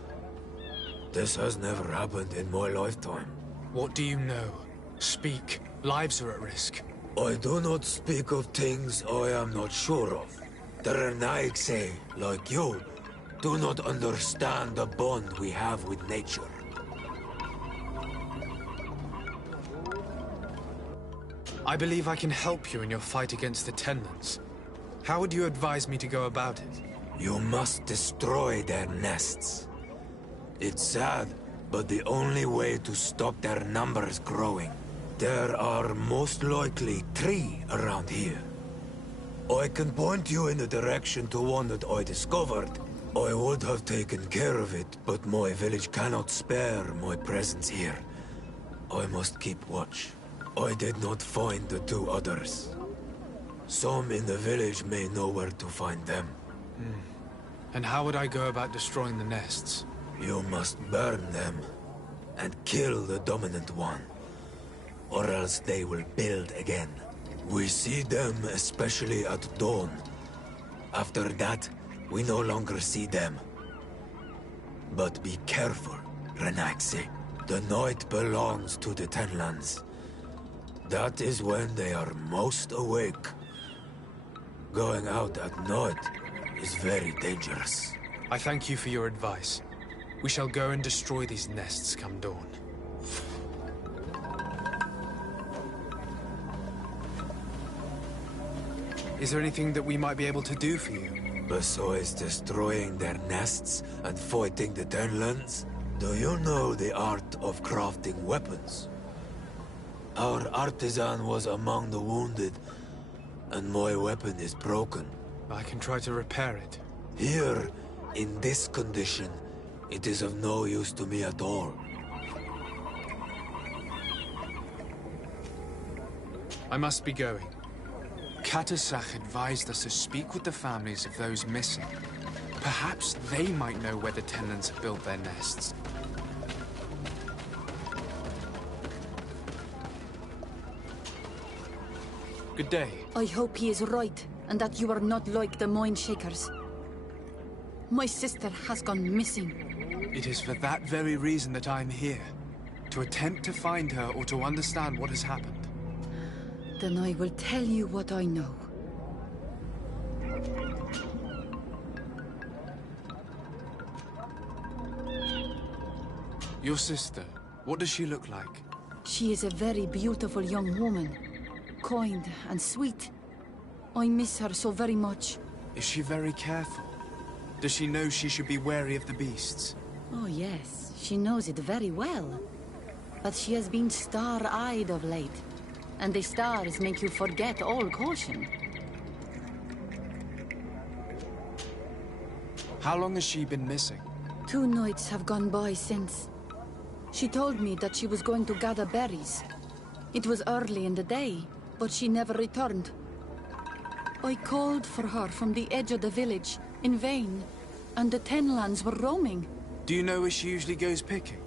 This has never happened in my lifetime. What do you know? Speak. Lives are at risk. I do not speak of things I am not sure of. The Renaixe, like you, do not understand the bond we have with nature. I believe I can help you in your fight against the Tenlands. How would you advise me to go about it? You must destroy their nests. It's sad, but the only way to stop their numbers growing. There are most likely 3 around here. I can point you in the direction to one that I discovered. I would have taken care of it, but my village cannot spare my presence here. I must keep watch. I did not find the 2 others. Some in the village may know where to find them. And how would I go about destroying the nests? You must burn them, and kill the dominant one. Or else they will build again. We see them especially at dawn. After that, we no longer see them. But be careful, Renaixe. The night belongs to the Tenlands. That is when they are most awake. Going out at night is very dangerous. I thank you for your advice. We shall go and destroy these nests come dawn. Is there anything that we might be able to do for you? Besides destroying their nests and fighting the Tenlands, do you know the art of crafting weapons? Our artisan was among the wounded, and my weapon is broken. I can try to repair it. Here, in this condition, it is of no use to me at all. I must be going. Katasach advised us to speak with the families of those missing. Perhaps they might know where the Tenlands have built their nests. Good day. I hope he is right, and that you are not like the Mind Shakers. My sister has gone missing. It is for that very reason that I'm here. To attempt to find her or to understand what has happened. Then I will tell you what I know. Your sister, what does she look like? She is a very beautiful young woman. Kind and sweet. I miss her so very much. Is she very careful? Does she know she should be wary of the beasts? Oh yes, she knows it very well. But she has been star-eyed of late. And the stars make you forget all caution. How long has she been missing? 2 nights have gone by since. She told me that she was going to gather berries. It was early in the day, but she never returned. I called for her from the edge of the village, in vain, and the Tenlands were roaming. Do you know where she usually goes picking?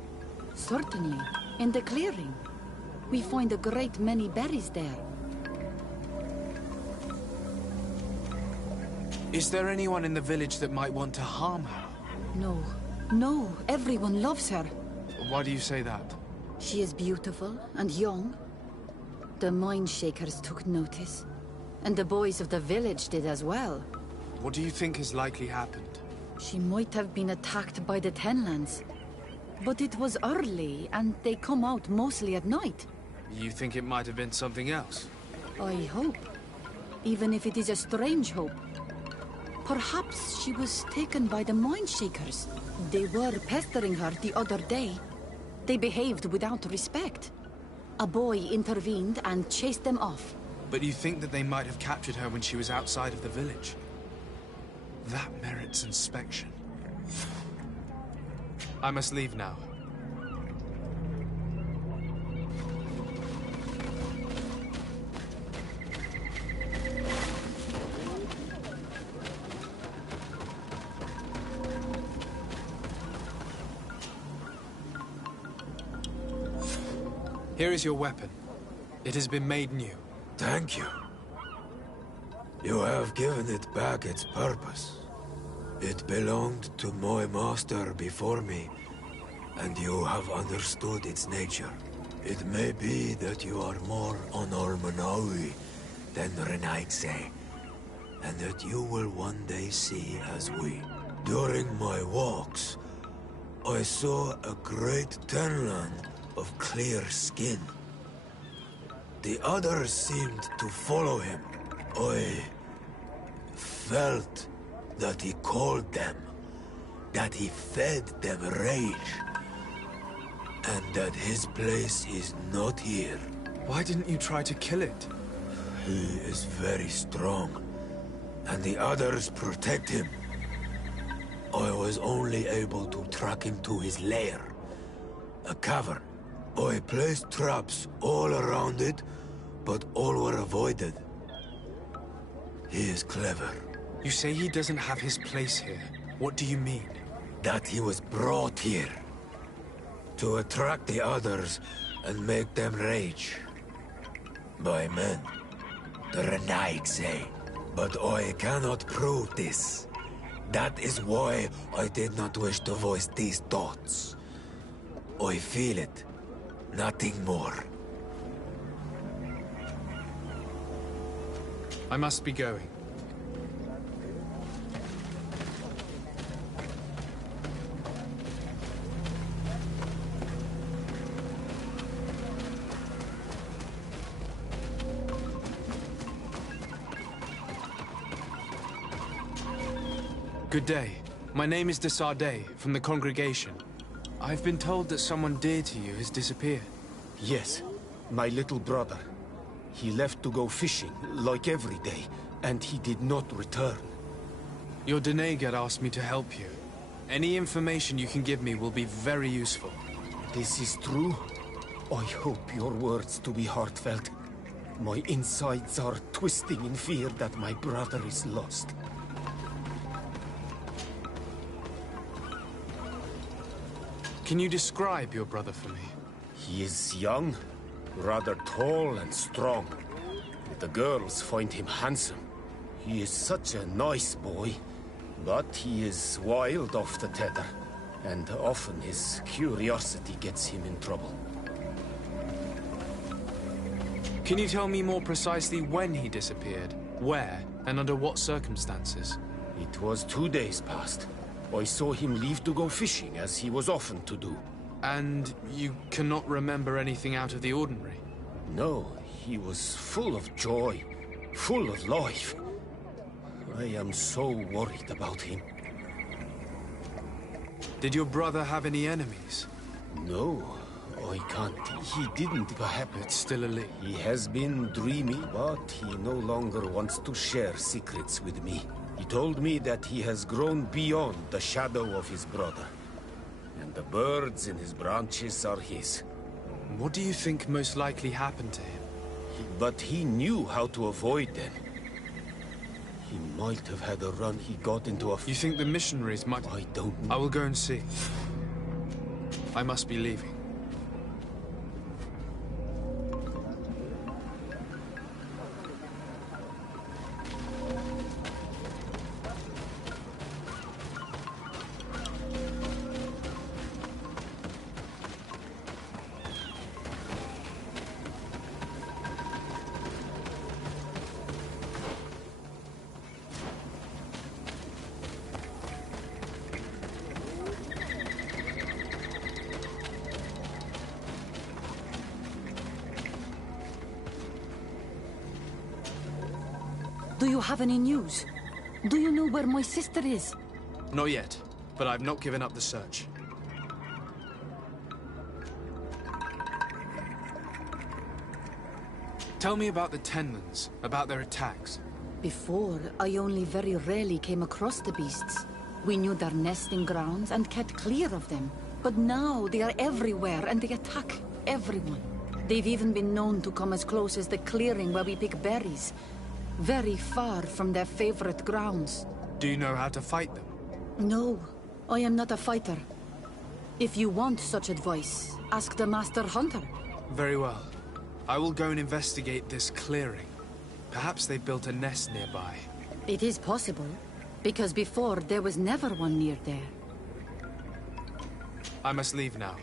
Certainly, in the clearing. We find a great many berries there. Is there anyone in the village that might want to harm her? No. No, everyone loves her. Why do you say that? She is beautiful and young. The Mind Shakers took notice. And the boys of the village did as well. What do you think has likely happened? She might have been attacked by the Tenlands. But it was early, and they come out mostly at night. You think it might have been something else? I hope. Even if it is a strange hope. Perhaps she was taken by the Mind Shakers. They were pestering her the other day. They behaved without respect. A boy intervened and chased them off. But you think that they might have captured her when she was outside of the village? That merits inspection. I must leave now. Here is your weapon. It has been made new. Thank you. You have given it back its purpose. It belonged to my master before me, and you have understood its nature. It may be that you are more on Almanawi than Renaigse, and that you will one day see as we. During my walks, I saw a great Tenland of clear skin. The others seemed to follow him. I felt that he called them, that he fed them rage, and that his place is not here. Why didn't you try to kill it? He is very strong, and the others protect him. I was only able to track him to his lair, a cavern. I placed traps all around it, but all were avoided. He is clever. You say he doesn't have his place here. What do you mean? That he was brought here to attract the others and make them rage. By men, the Renaigse. But I cannot prove this. That is why I did not wish to voice these thoughts. I feel it. Nothing more. I must be going. Good day. My name is de Sardet, from the congregation. I've been told that someone dear to you has disappeared. Yes, my little brother. He left to go fishing, like every day, and he did not return. Your Doneigad asked me to help you. Any information you can give me will be very useful. This is true. I hope your words to be heartfelt. My insides are twisting in fear that my brother is lost. Can you describe your brother for me? He is young, rather tall and strong. The girls find him handsome. He is such a nice boy, but he is wild off the tether, and often his curiosity gets him in trouble. Can you tell me more precisely when he disappeared, where, and under what circumstances? It was 2 days past. I saw him leave to go fishing, as he was often to do. And you cannot remember anything out of the ordinary? No, he was full of joy, full of life. I am so worried about him. Did your brother have any enemies? No, I can't. He didn't, perhaps. It's still a leak. He has been dreamy, but he no longer wants to share secrets with me. He told me that he has grown beyond the shadow of his brother. And the birds in his branches are his. What do you think most likely happened to him? But he knew how to avoid them. He might have had a run. He got into a... You think the missionaries might... I don't know. I will go and see. I must be leaving. Do you have any news? Do you know where my sister is? Not yet, but I've not given up the search. Tell me about the Tenmans, about their attacks. Before, I only very rarely came across the beasts. We knew their nesting grounds and kept clear of them. But now they are everywhere and they attack everyone. They've even been known to come as close as the clearing where we pick berries. Very far from their favorite grounds. Do you know how to fight them? No, I am not a fighter. If you want such advice, ask the Master Hunter. Very well. I will go and investigate this clearing. Perhaps they built a nest nearby. It is possible, because before there was never one near there. I must leave now.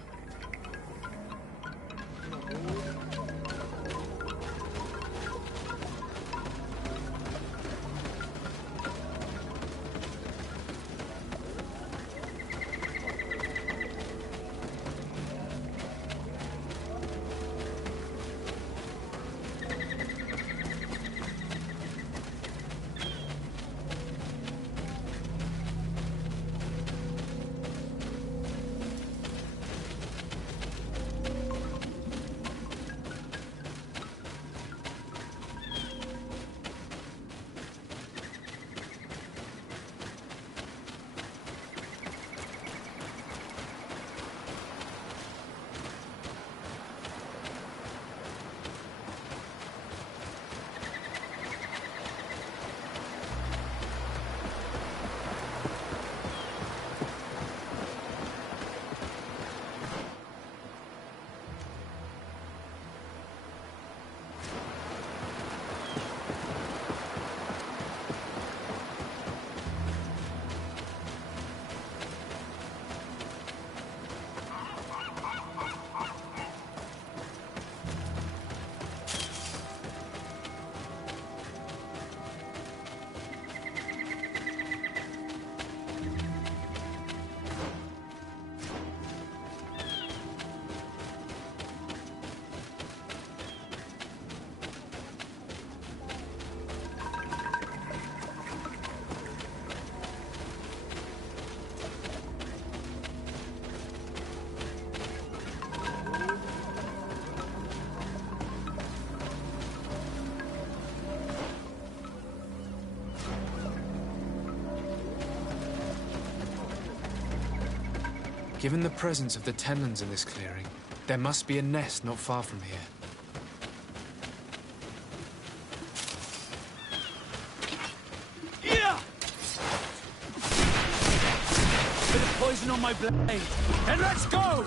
Given the presence of the Tenlands in this clearing, there must be a nest not far from here. Yeah! Bit of poison on my blade, and let's go!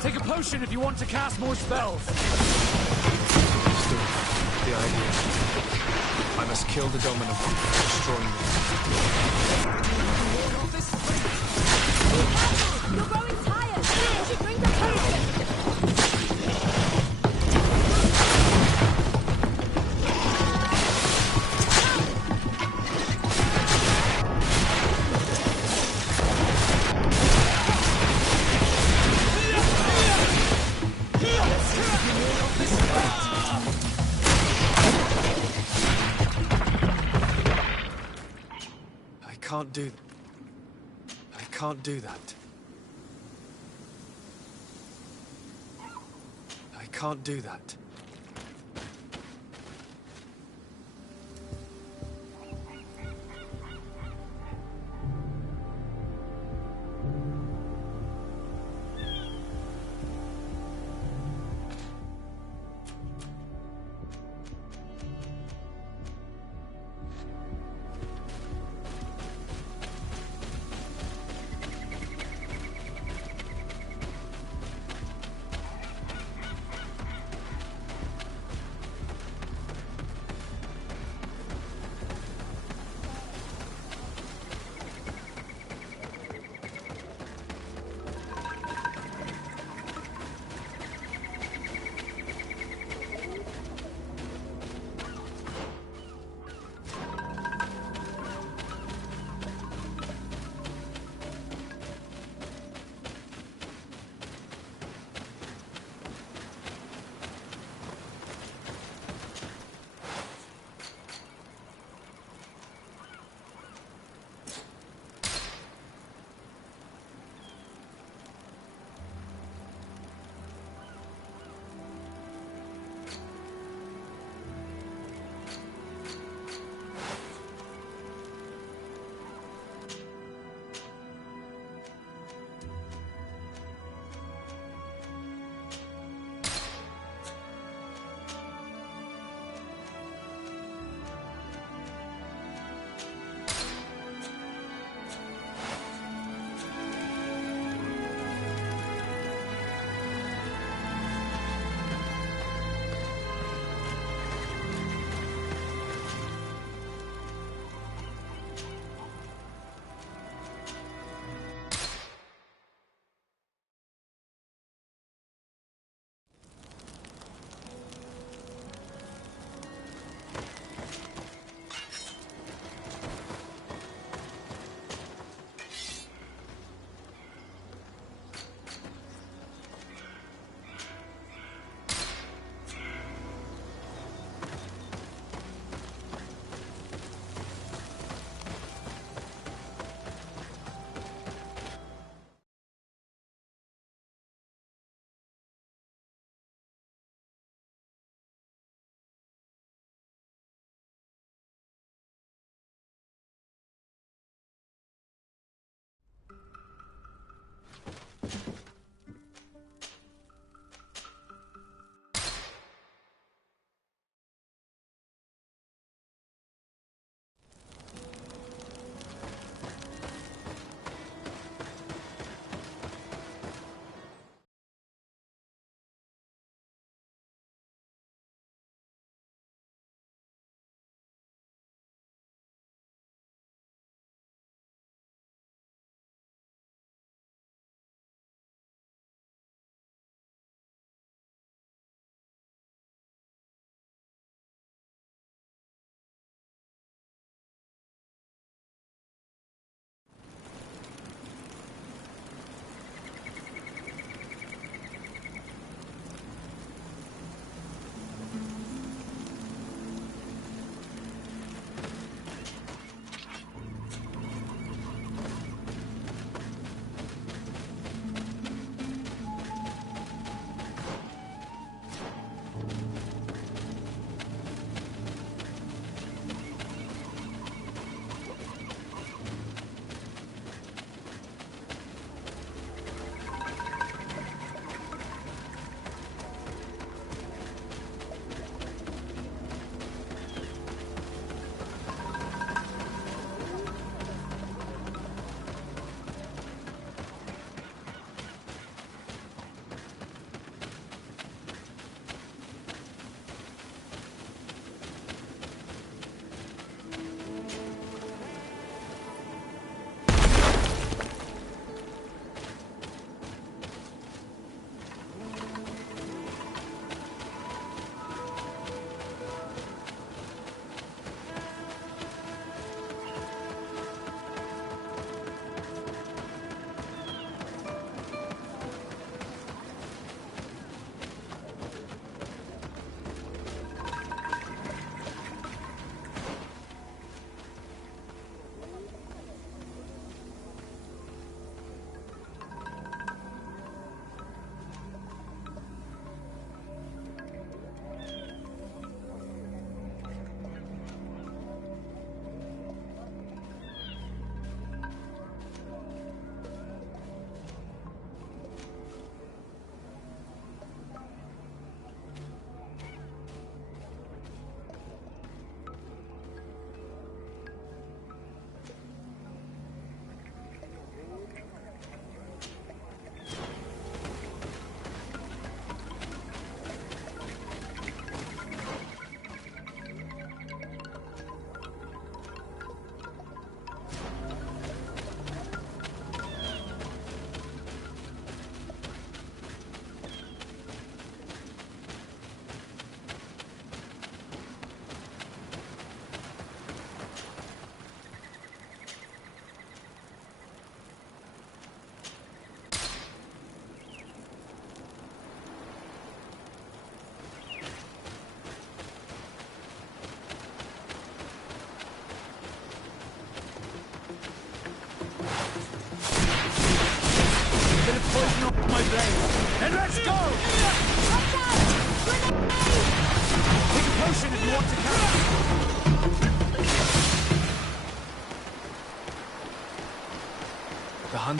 Take a potion if you want to cast more spells. The idea. I must kill the dominant one, destroying them. You're growing tired. You should drink the potion. I can't do that. I can't do that.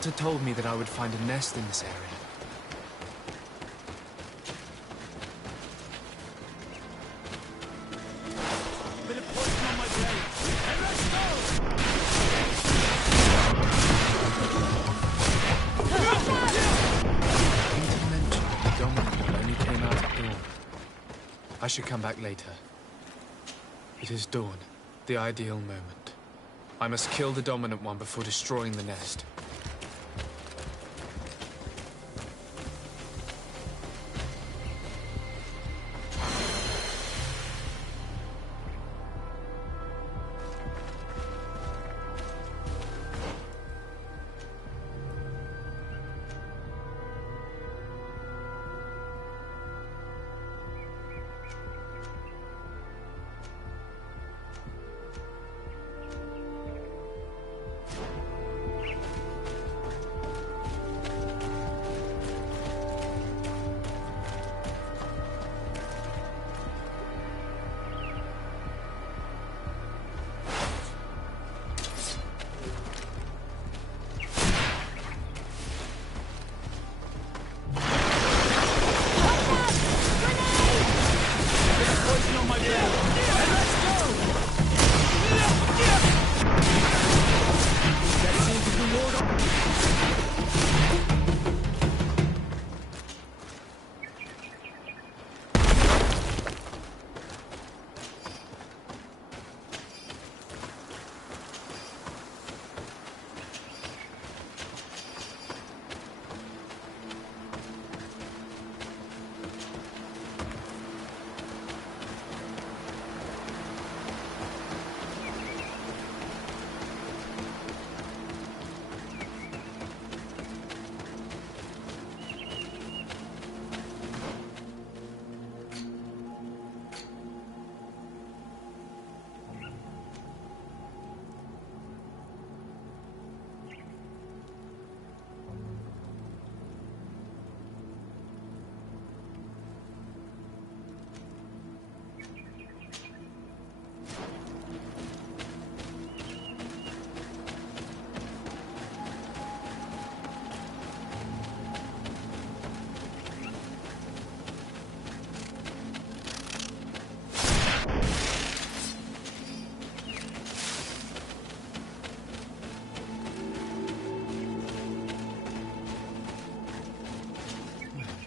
Hunter told me that I would find a nest in this area. Bit of poison on my blade. And let's go! Peter mentioned that the dominant only came out at dawn. I should come back later. It is dawn, the ideal moment. I must kill the dominant one before destroying the nest.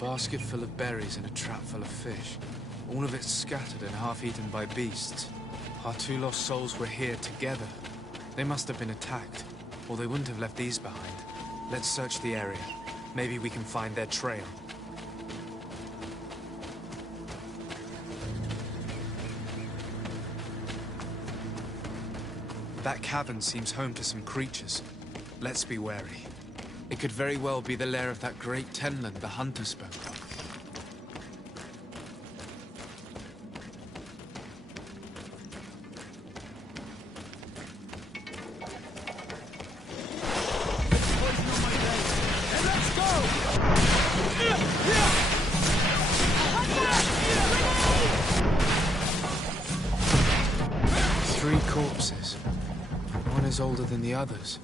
Basket full of berries and a trap full of fish. All of it scattered and half-eaten by beasts. Our two lost souls were here together. They must have been attacked, or they wouldn't have left these behind. Let's search the area. Maybe we can find their trail. That cavern seems home to some creatures. Let's be wary. It could very well be the lair of that great tenland the hunter spoke of. Three corpses. One is older than the others.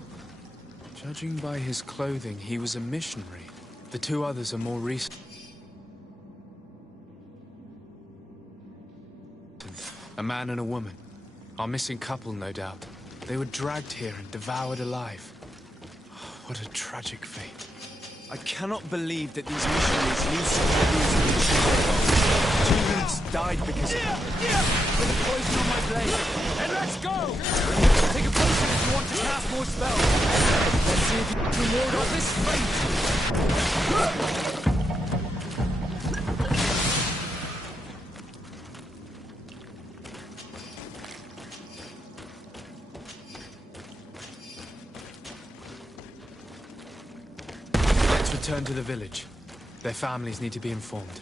Judging by his clothing, he was a missionary. The two others are more recent. A man and a woman. Our missing couple, no doubt. They were dragged here and devoured alive. What a tragic fate. I cannot believe that these missionaries used to use. 2 youths died because of it. With the poison on my blade. And let's go! Take a potion if you want to cast more spells. Let's see if you can ward off this fate. Return to the village. Their families need to be informed.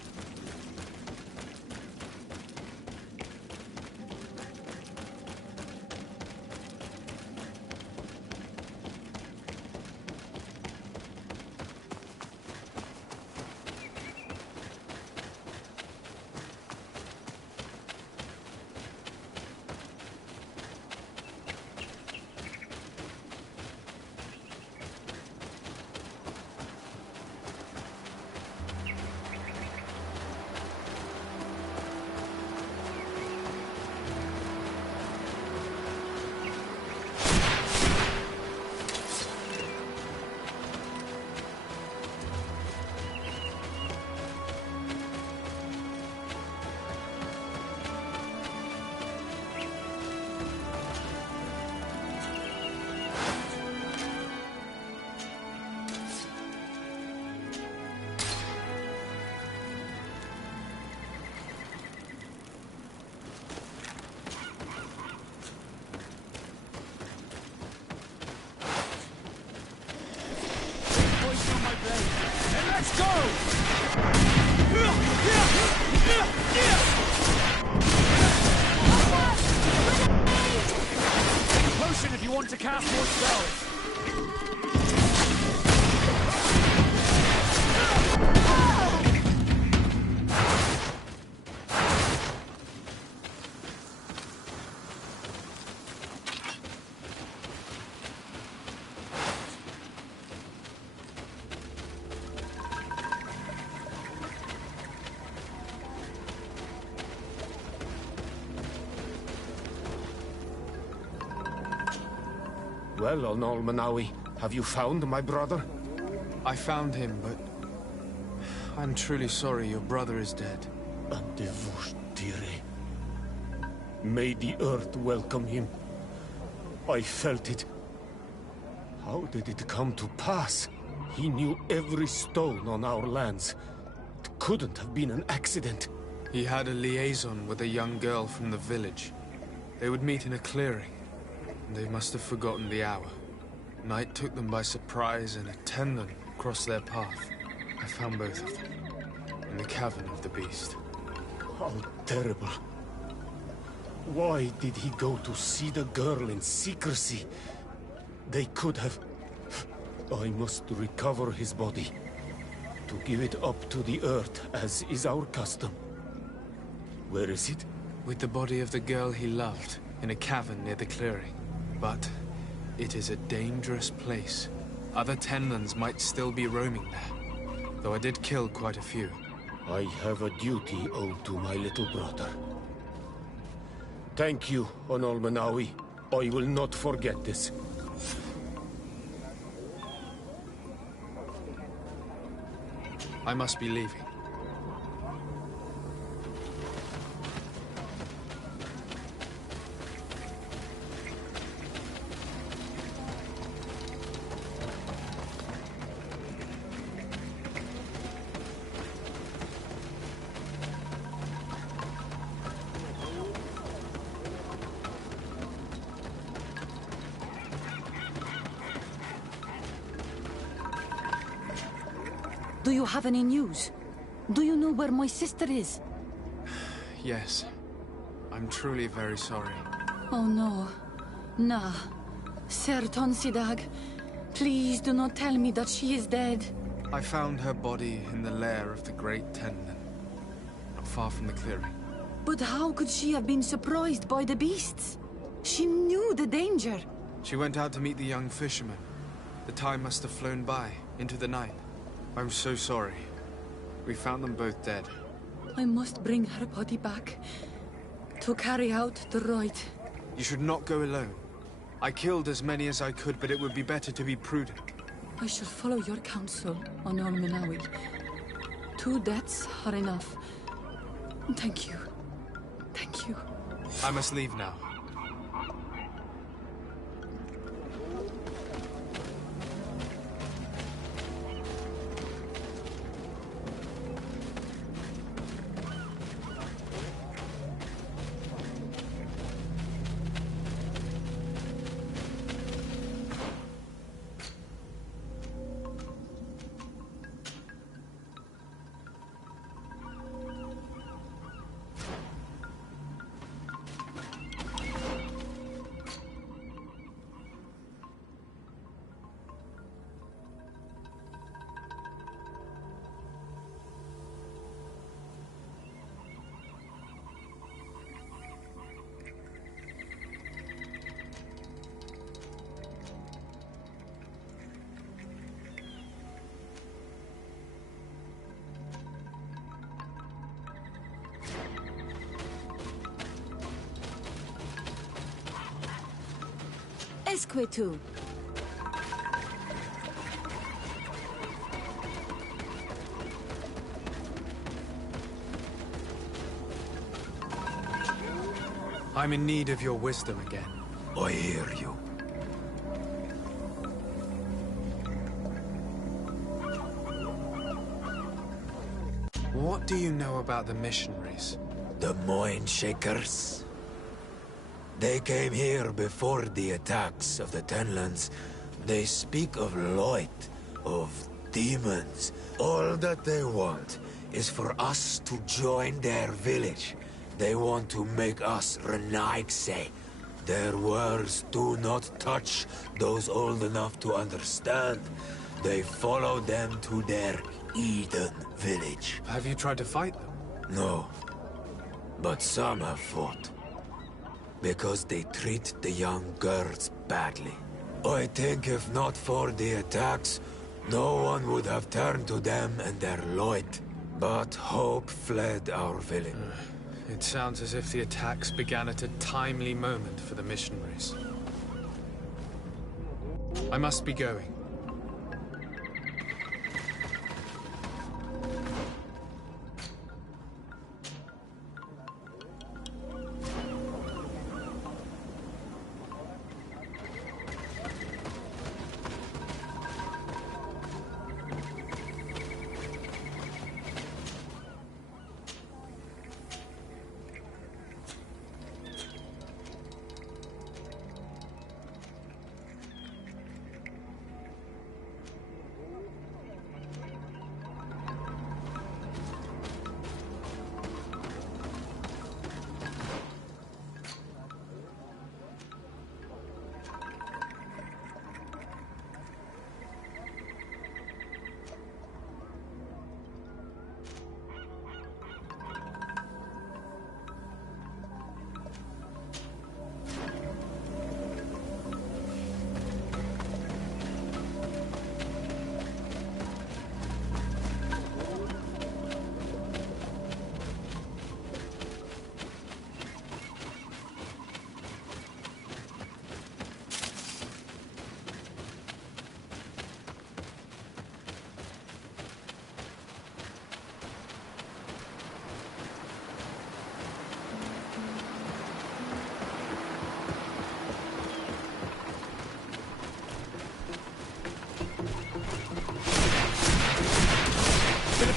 cast more spells! Well, Onol Manawi, have you found my brother? I found him, but... I'm truly sorry your brother is dead. May the earth welcome him. I felt it. How did it come to pass? He knew every stone on our lands. It couldn't have been an accident. He had a liaison with a young girl from the village. They would meet in a clearing. They must have forgotten the hour. Night took them by surprise, and a tendon crossed their path. I found both of them, in the cavern of the beast. How terrible. Why did he go to see the girl in secrecy? They could have... I must recover his body, to give it up to the earth, as is our custom. Where is it? With the body of the girl he loved, in a cavern near the clearing. But it is a dangerous place. Other Tenlans might still be roaming there, though I did kill quite a few. I have a duty owed to my little brother. Thank you, Onol Manawi. I will not forget this. I must be leaving. Do you have any news? Do you know where my sister is? Yes. I'm truly very sorry. Oh no. Nah. Ser Tonsidag, please do not tell me that she is dead. I found her body in the lair of the Great Tenlin, not far from the clearing. But how could she have been surprised by the beasts? She knew the danger. She went out to meet the young fisherman. The time must have flown by, into the night. I'm so sorry. We found them both dead. I must bring her body back to carry out the rite. You should not go alone. I killed as many as I could, but it would be better to be prudent. I shall follow your counsel, Onol Manawi. 2 deaths are enough. Thank you. Thank you. I must leave now. Esquetu. I'm in need of your wisdom again. I hear you. What do you know about the missionaries? The Mind Shakers? They came here before the attacks of the Tenlands. They speak of light, of demons. All that they want is for us to join their village. They want to make us Renaigse, Their words do not touch those old enough to understand. They follow them to their Eden village. Have you tried to fight them? No. But some have fought. Because they treat the young girls badly. I think if not for the attacks, no one would have turned to them and their Lord. But hope fled our village. It sounds as if the attacks began at a timely moment for the missionaries. I must be going.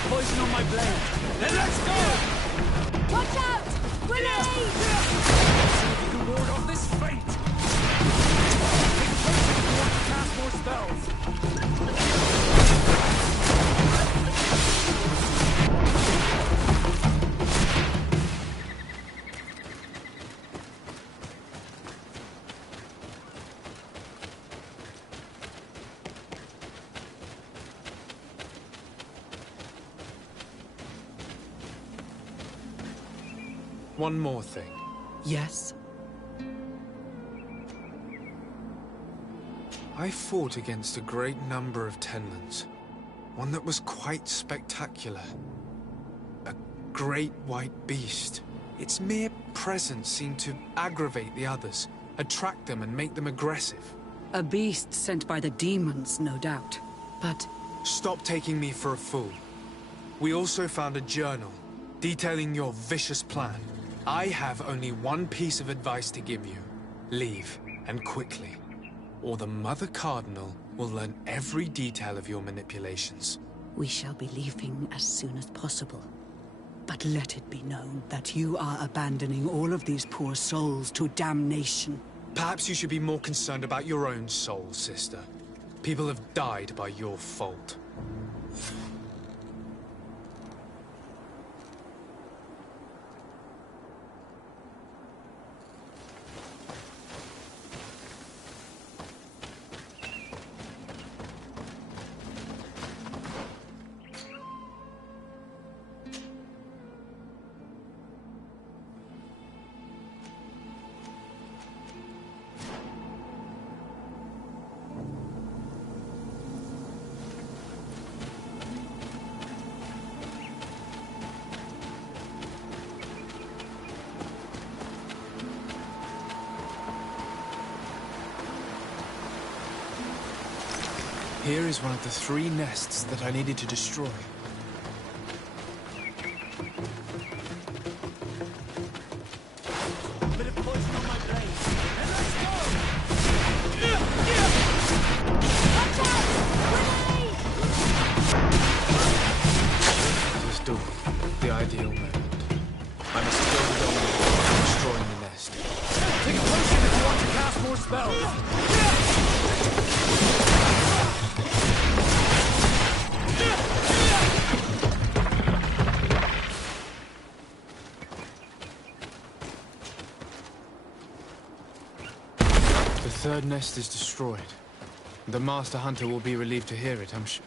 Poison on my blade. Then let's go! Watch out! Grenade! See if you can ward off this fate. Take potion if you want to cast more spells. One more thing. Yes? I fought against a great number of Tenlands. One that was quite spectacular. A great white beast. Its mere presence seemed to aggravate the others, attract them and make them aggressive. A beast sent by the demons, no doubt. But... Stop taking me for a fool. We also found a journal detailing your vicious plan. I have only one piece of advice to give you. Leave, and quickly. Or the Mother Cardinal will learn every detail of your manipulations. We shall be leaving as soon as possible. But let it be known that you are abandoning all of these poor souls to damnation. Perhaps you should be more concerned about your own soul, sister. People have died by your fault. Here is one of the 3 nests that I needed to destroy. Bit of poison on my blade. And let's go! Watch out! Grenade! It was dawn, the ideal moment. I must kill the dominant by destroying the nest. Take a potion if you want to cast more spells. third nest is destroyed. The Master Hunter will be relieved to hear it, I'm sure.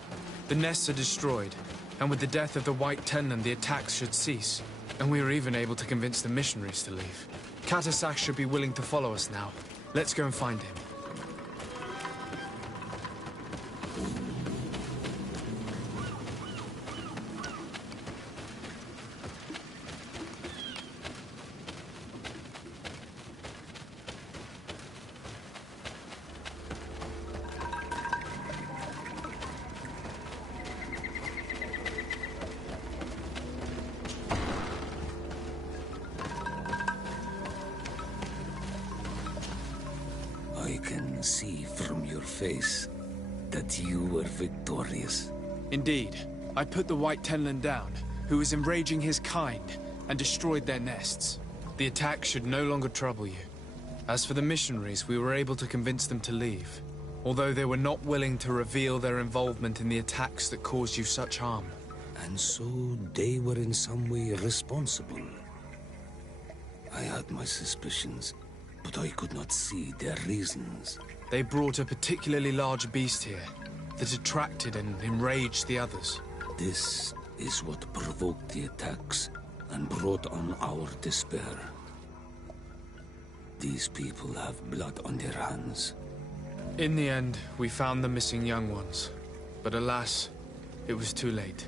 The nests are destroyed, and with the death of the White Tenland, the attacks should cease. And we were even able to convince the missionaries to leave. Katasak should be willing to follow us now. Let's go and find him. I can see from your face that you were victorious. Indeed. I put the White Tenland down, who was enraging his kind, and destroyed their nests. The attack should no longer trouble you. As for the missionaries, we were able to convince them to leave, although they were not willing to reveal their involvement in the attacks that caused you such harm. And so they were in some way responsible. I had my suspicions, but I could not see their reasons. They brought a particularly large beast here that attracted and enraged the others. This is what provoked the attacks and brought on our despair. These people have blood on their hands. In the end, we found the missing young ones. But alas, it was too late.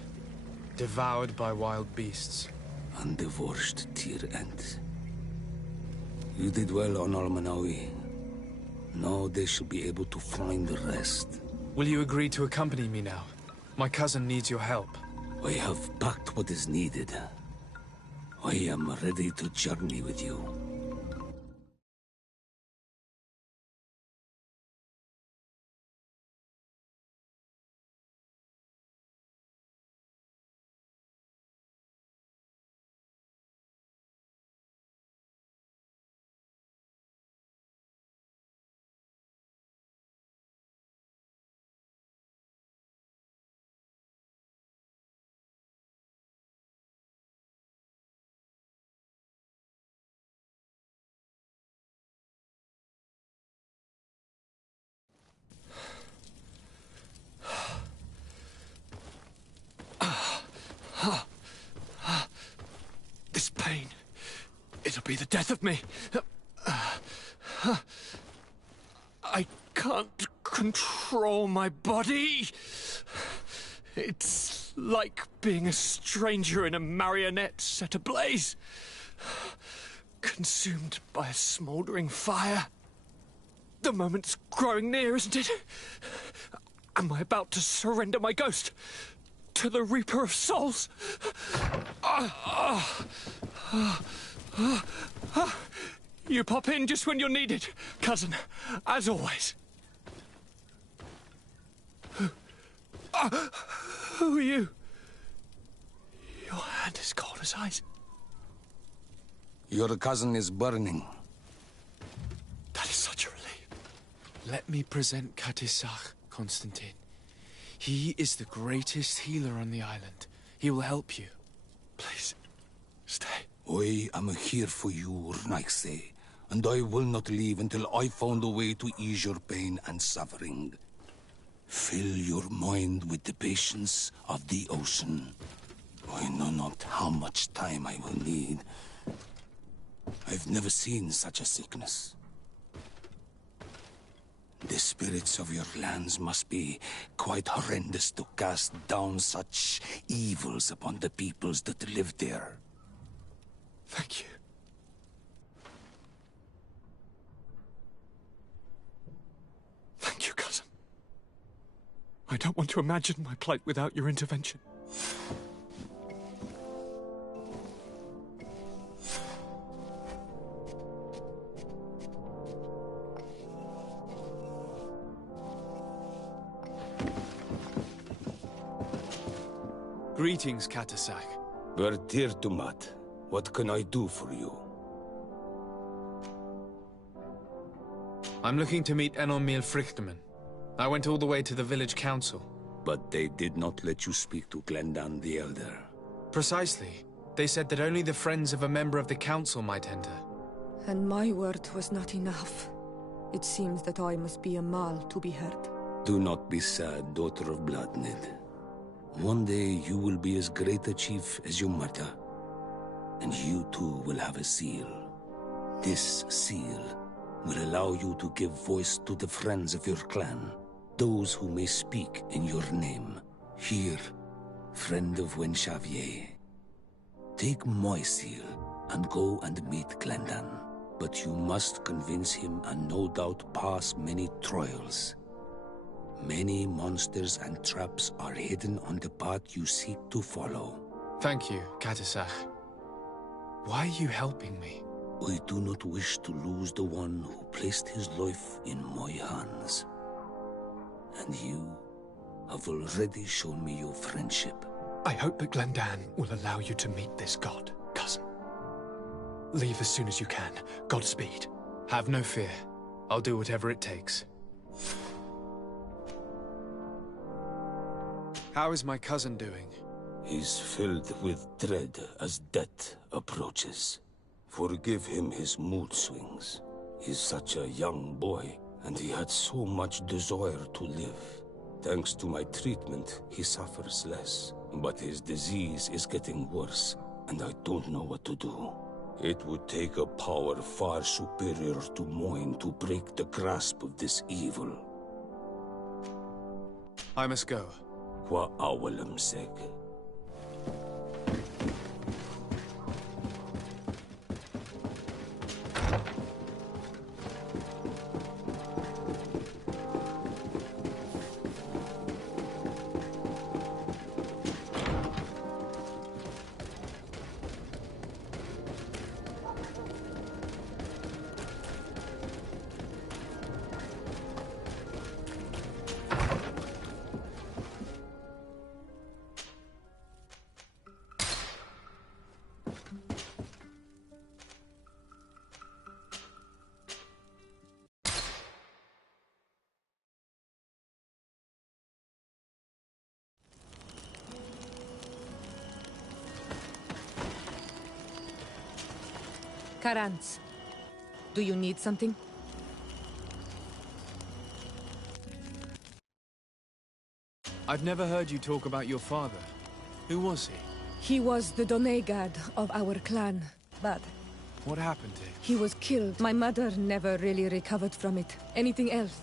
Devoured by wild beasts. And divorced Tyr Ent. You did well on Almanawi. Now they should be able to find the rest. Will you agree to accompany me now? My cousin needs your help. I have packed what is needed. I am ready to journey with you. This pain, it'll be the death of me. I can't control my body. It's like being a stranger in a marionette set ablaze. Consumed by a smouldering fire. The moment's growing near, isn't it? Am I about to surrender my ghost to the Reaper of Souls? You pop in just when you're needed, cousin, as always. Who are you? Your hand is cold as ice. Your cousin is burning. That is such a relief. Let me present Katisak, Constantine. He is the greatest healer on the island. He will help you. Please, stay. I am here for you, Rnaise, and I will not leave until I found a way to ease your pain and suffering. Fill your mind with the patience of the ocean. I know not how much time I will need. I've never seen such a sickness. The spirits of your lands must be quite horrendous to cast down such evils upon the peoples that live there. Thank you. Thank you, cousin. I don't want to imagine my plight without your intervention. Greetings, Katasak. Bertirtumat, what can I do for you? I'm looking to meet Enormil Frichterman. I went all the way to the village council. But they did not let you speak to Glendan the Elder. Precisely. They said that only the friends of a member of the council might enter. And my word was not enough. It seems that I must be a Mal to be hurt. Do not be sad, daughter of Bloodnid. One day you will be as great a chief as your mother. And you too will have a seal. This seal will allow you to give voice to the friends of your clan, those who may speak in your name. Here, friend of Wenxavier. Take my seal and go and meet Glendan. But you must convince him and no doubt pass many trials. Many monsters and traps are hidden on the path you seek to follow. Thank you, Katasach. Why are you helping me? I do not wish to lose the one who placed his life in my hands. And you have already shown me your friendship. I hope that Glendan will allow you to meet this god, cousin. Leave as soon as you can. Godspeed. Have no fear. I'll do whatever it takes. How is my cousin doing? He's filled with dread as death approaches. Forgive him his mood swings. He's such a young boy, and he had so much desire to live. Thanks to my treatment, he suffers less. But his disease is getting worse, and I don't know what to do. It would take a power far superior to mine to break the grasp of this evil. I must go. Wa awalam seg. Karantz, do you need something? I've never heard you talk about your father. Who was he? He was the Donegad of our clan, but... What happened to him? He was killed. My mother never really recovered from it. Anything else?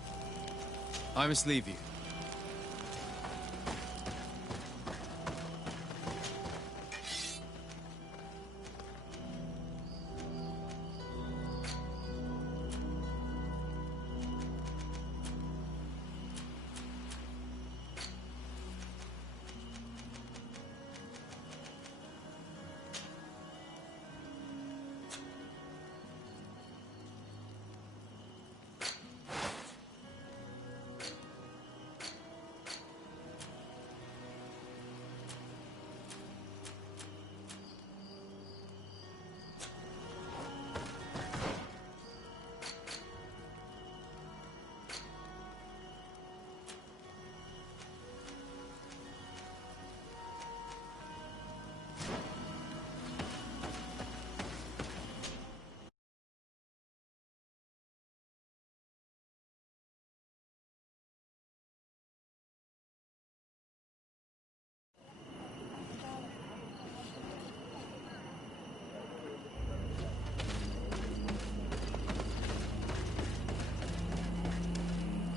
I must leave you.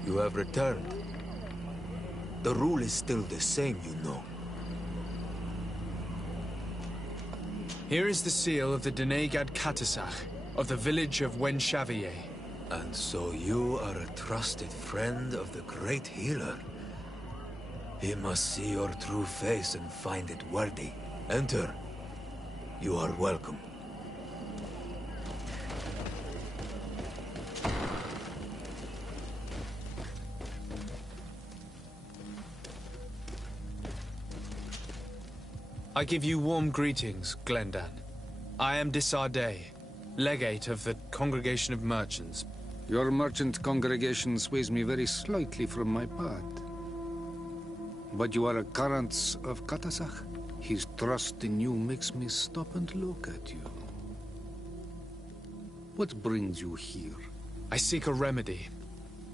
You have returned. The rule is still the same, you know. Here is the seal of the Donegad Katasach, of the village of Wenxavier. And so you are a trusted friend of the great healer. He must see your true face and find it worthy. Enter. You are welcome. I give you warm greetings, Glendan. I am Disarday, legate of the Congregation of Merchants. Your merchant congregation sways me very slightly from my path. But you are a Karantz of Katasach? His trust in you makes me stop and look at you. What brings you here? I seek a remedy.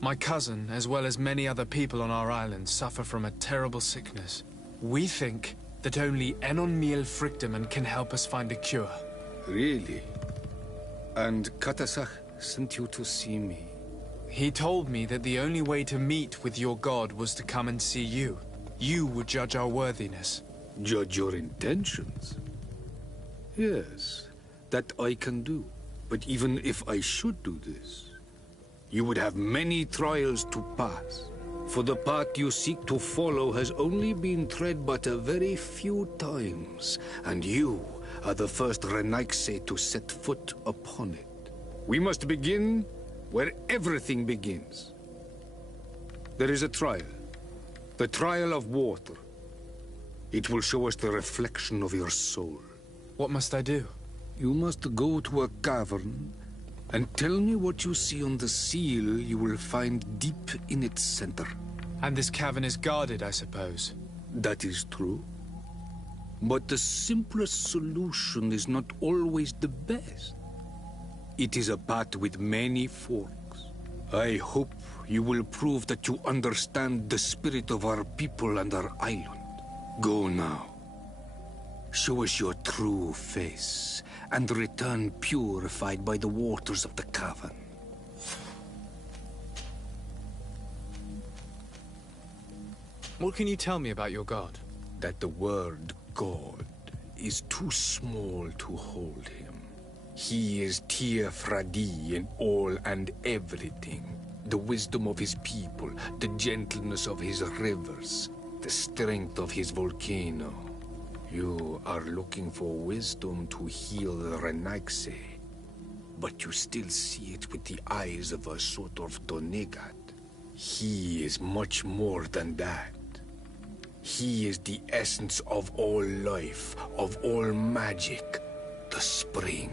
My cousin, as well as many other people on our island, suffer from a terrible sickness. We think that only Enon Miel Frichteman can help us find a cure. Really? And Katasach sent you to see me? He told me that the only way to meet with your god was to come and see you. You would judge our worthiness. Judge your intentions? Yes, that I can do. But even if I should do this, you would have many trials to pass. For the path you seek to follow has only been tread but a very few times, and you are the first Renaigse to set foot upon it. We must begin where everything begins. There is a trial. The trial of water. It will show us the reflection of your soul. What must I do? You must go to a cavern and tell me what you see on the seal you will find deep in its center. And this cavern is guarded, I suppose? That is true. But the simplest solution is not always the best. It is a path with many forks. I hope you will prove that you understand the spirit of our people and our island. Go now. Show us your true face, and return purified by the waters of the cavern. What can you tell me about your god? That the word God is too small to hold him. He is Tir Fradi in all and everything. The wisdom of his people, the gentleness of his rivers, the strength of his volcano. You are looking for wisdom to heal the Renaigse, but you still see it with the eyes of a sort of Donegat. He is much more than that. He is the essence of all life, of all magic, the spring.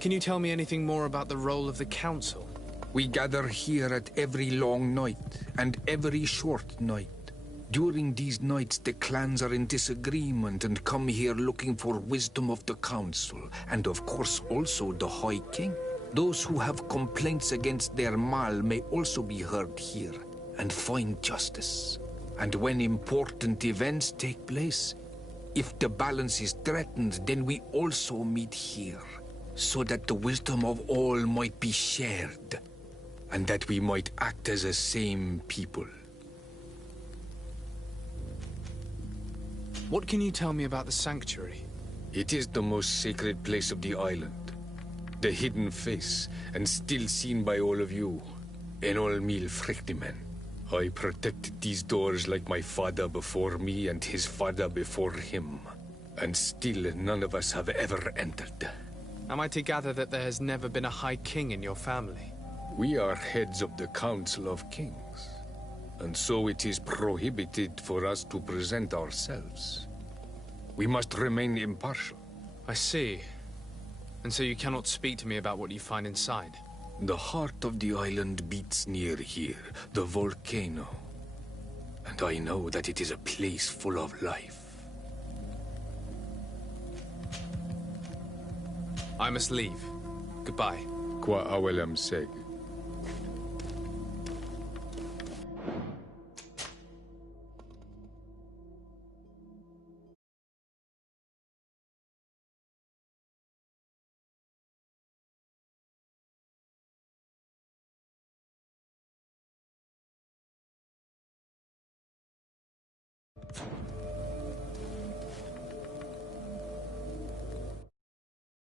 Can you tell me anything more about the role of the Council? We gather here at every long night and every short night. During these nights, the clans are in disagreement and come here looking for wisdom of the Council, and of course also the High King. Those who have complaints against their Mal may also be heard here and find justice. And when important events take place, if the balance is threatened, then we also meet here, so that the wisdom of all might be shared, and that we might act as a same people. What can you tell me about the Sanctuary? It is the most sacred place of the island. The hidden face, and still seen by all of you. Enol Mil Frichteman. I protected these doors like my father before me and his father before him. And still none of us have ever entered. Am I to gather that there has never been a High King in your family? We are heads of the Council of Kings. And so it is prohibited for us to present ourselves. We must remain impartial. I see. And so you cannot speak to me about what you find inside? The heart of the island beats near here, the volcano. And I know that it is a place full of life. I must leave. Goodbye. Qua awelam seg.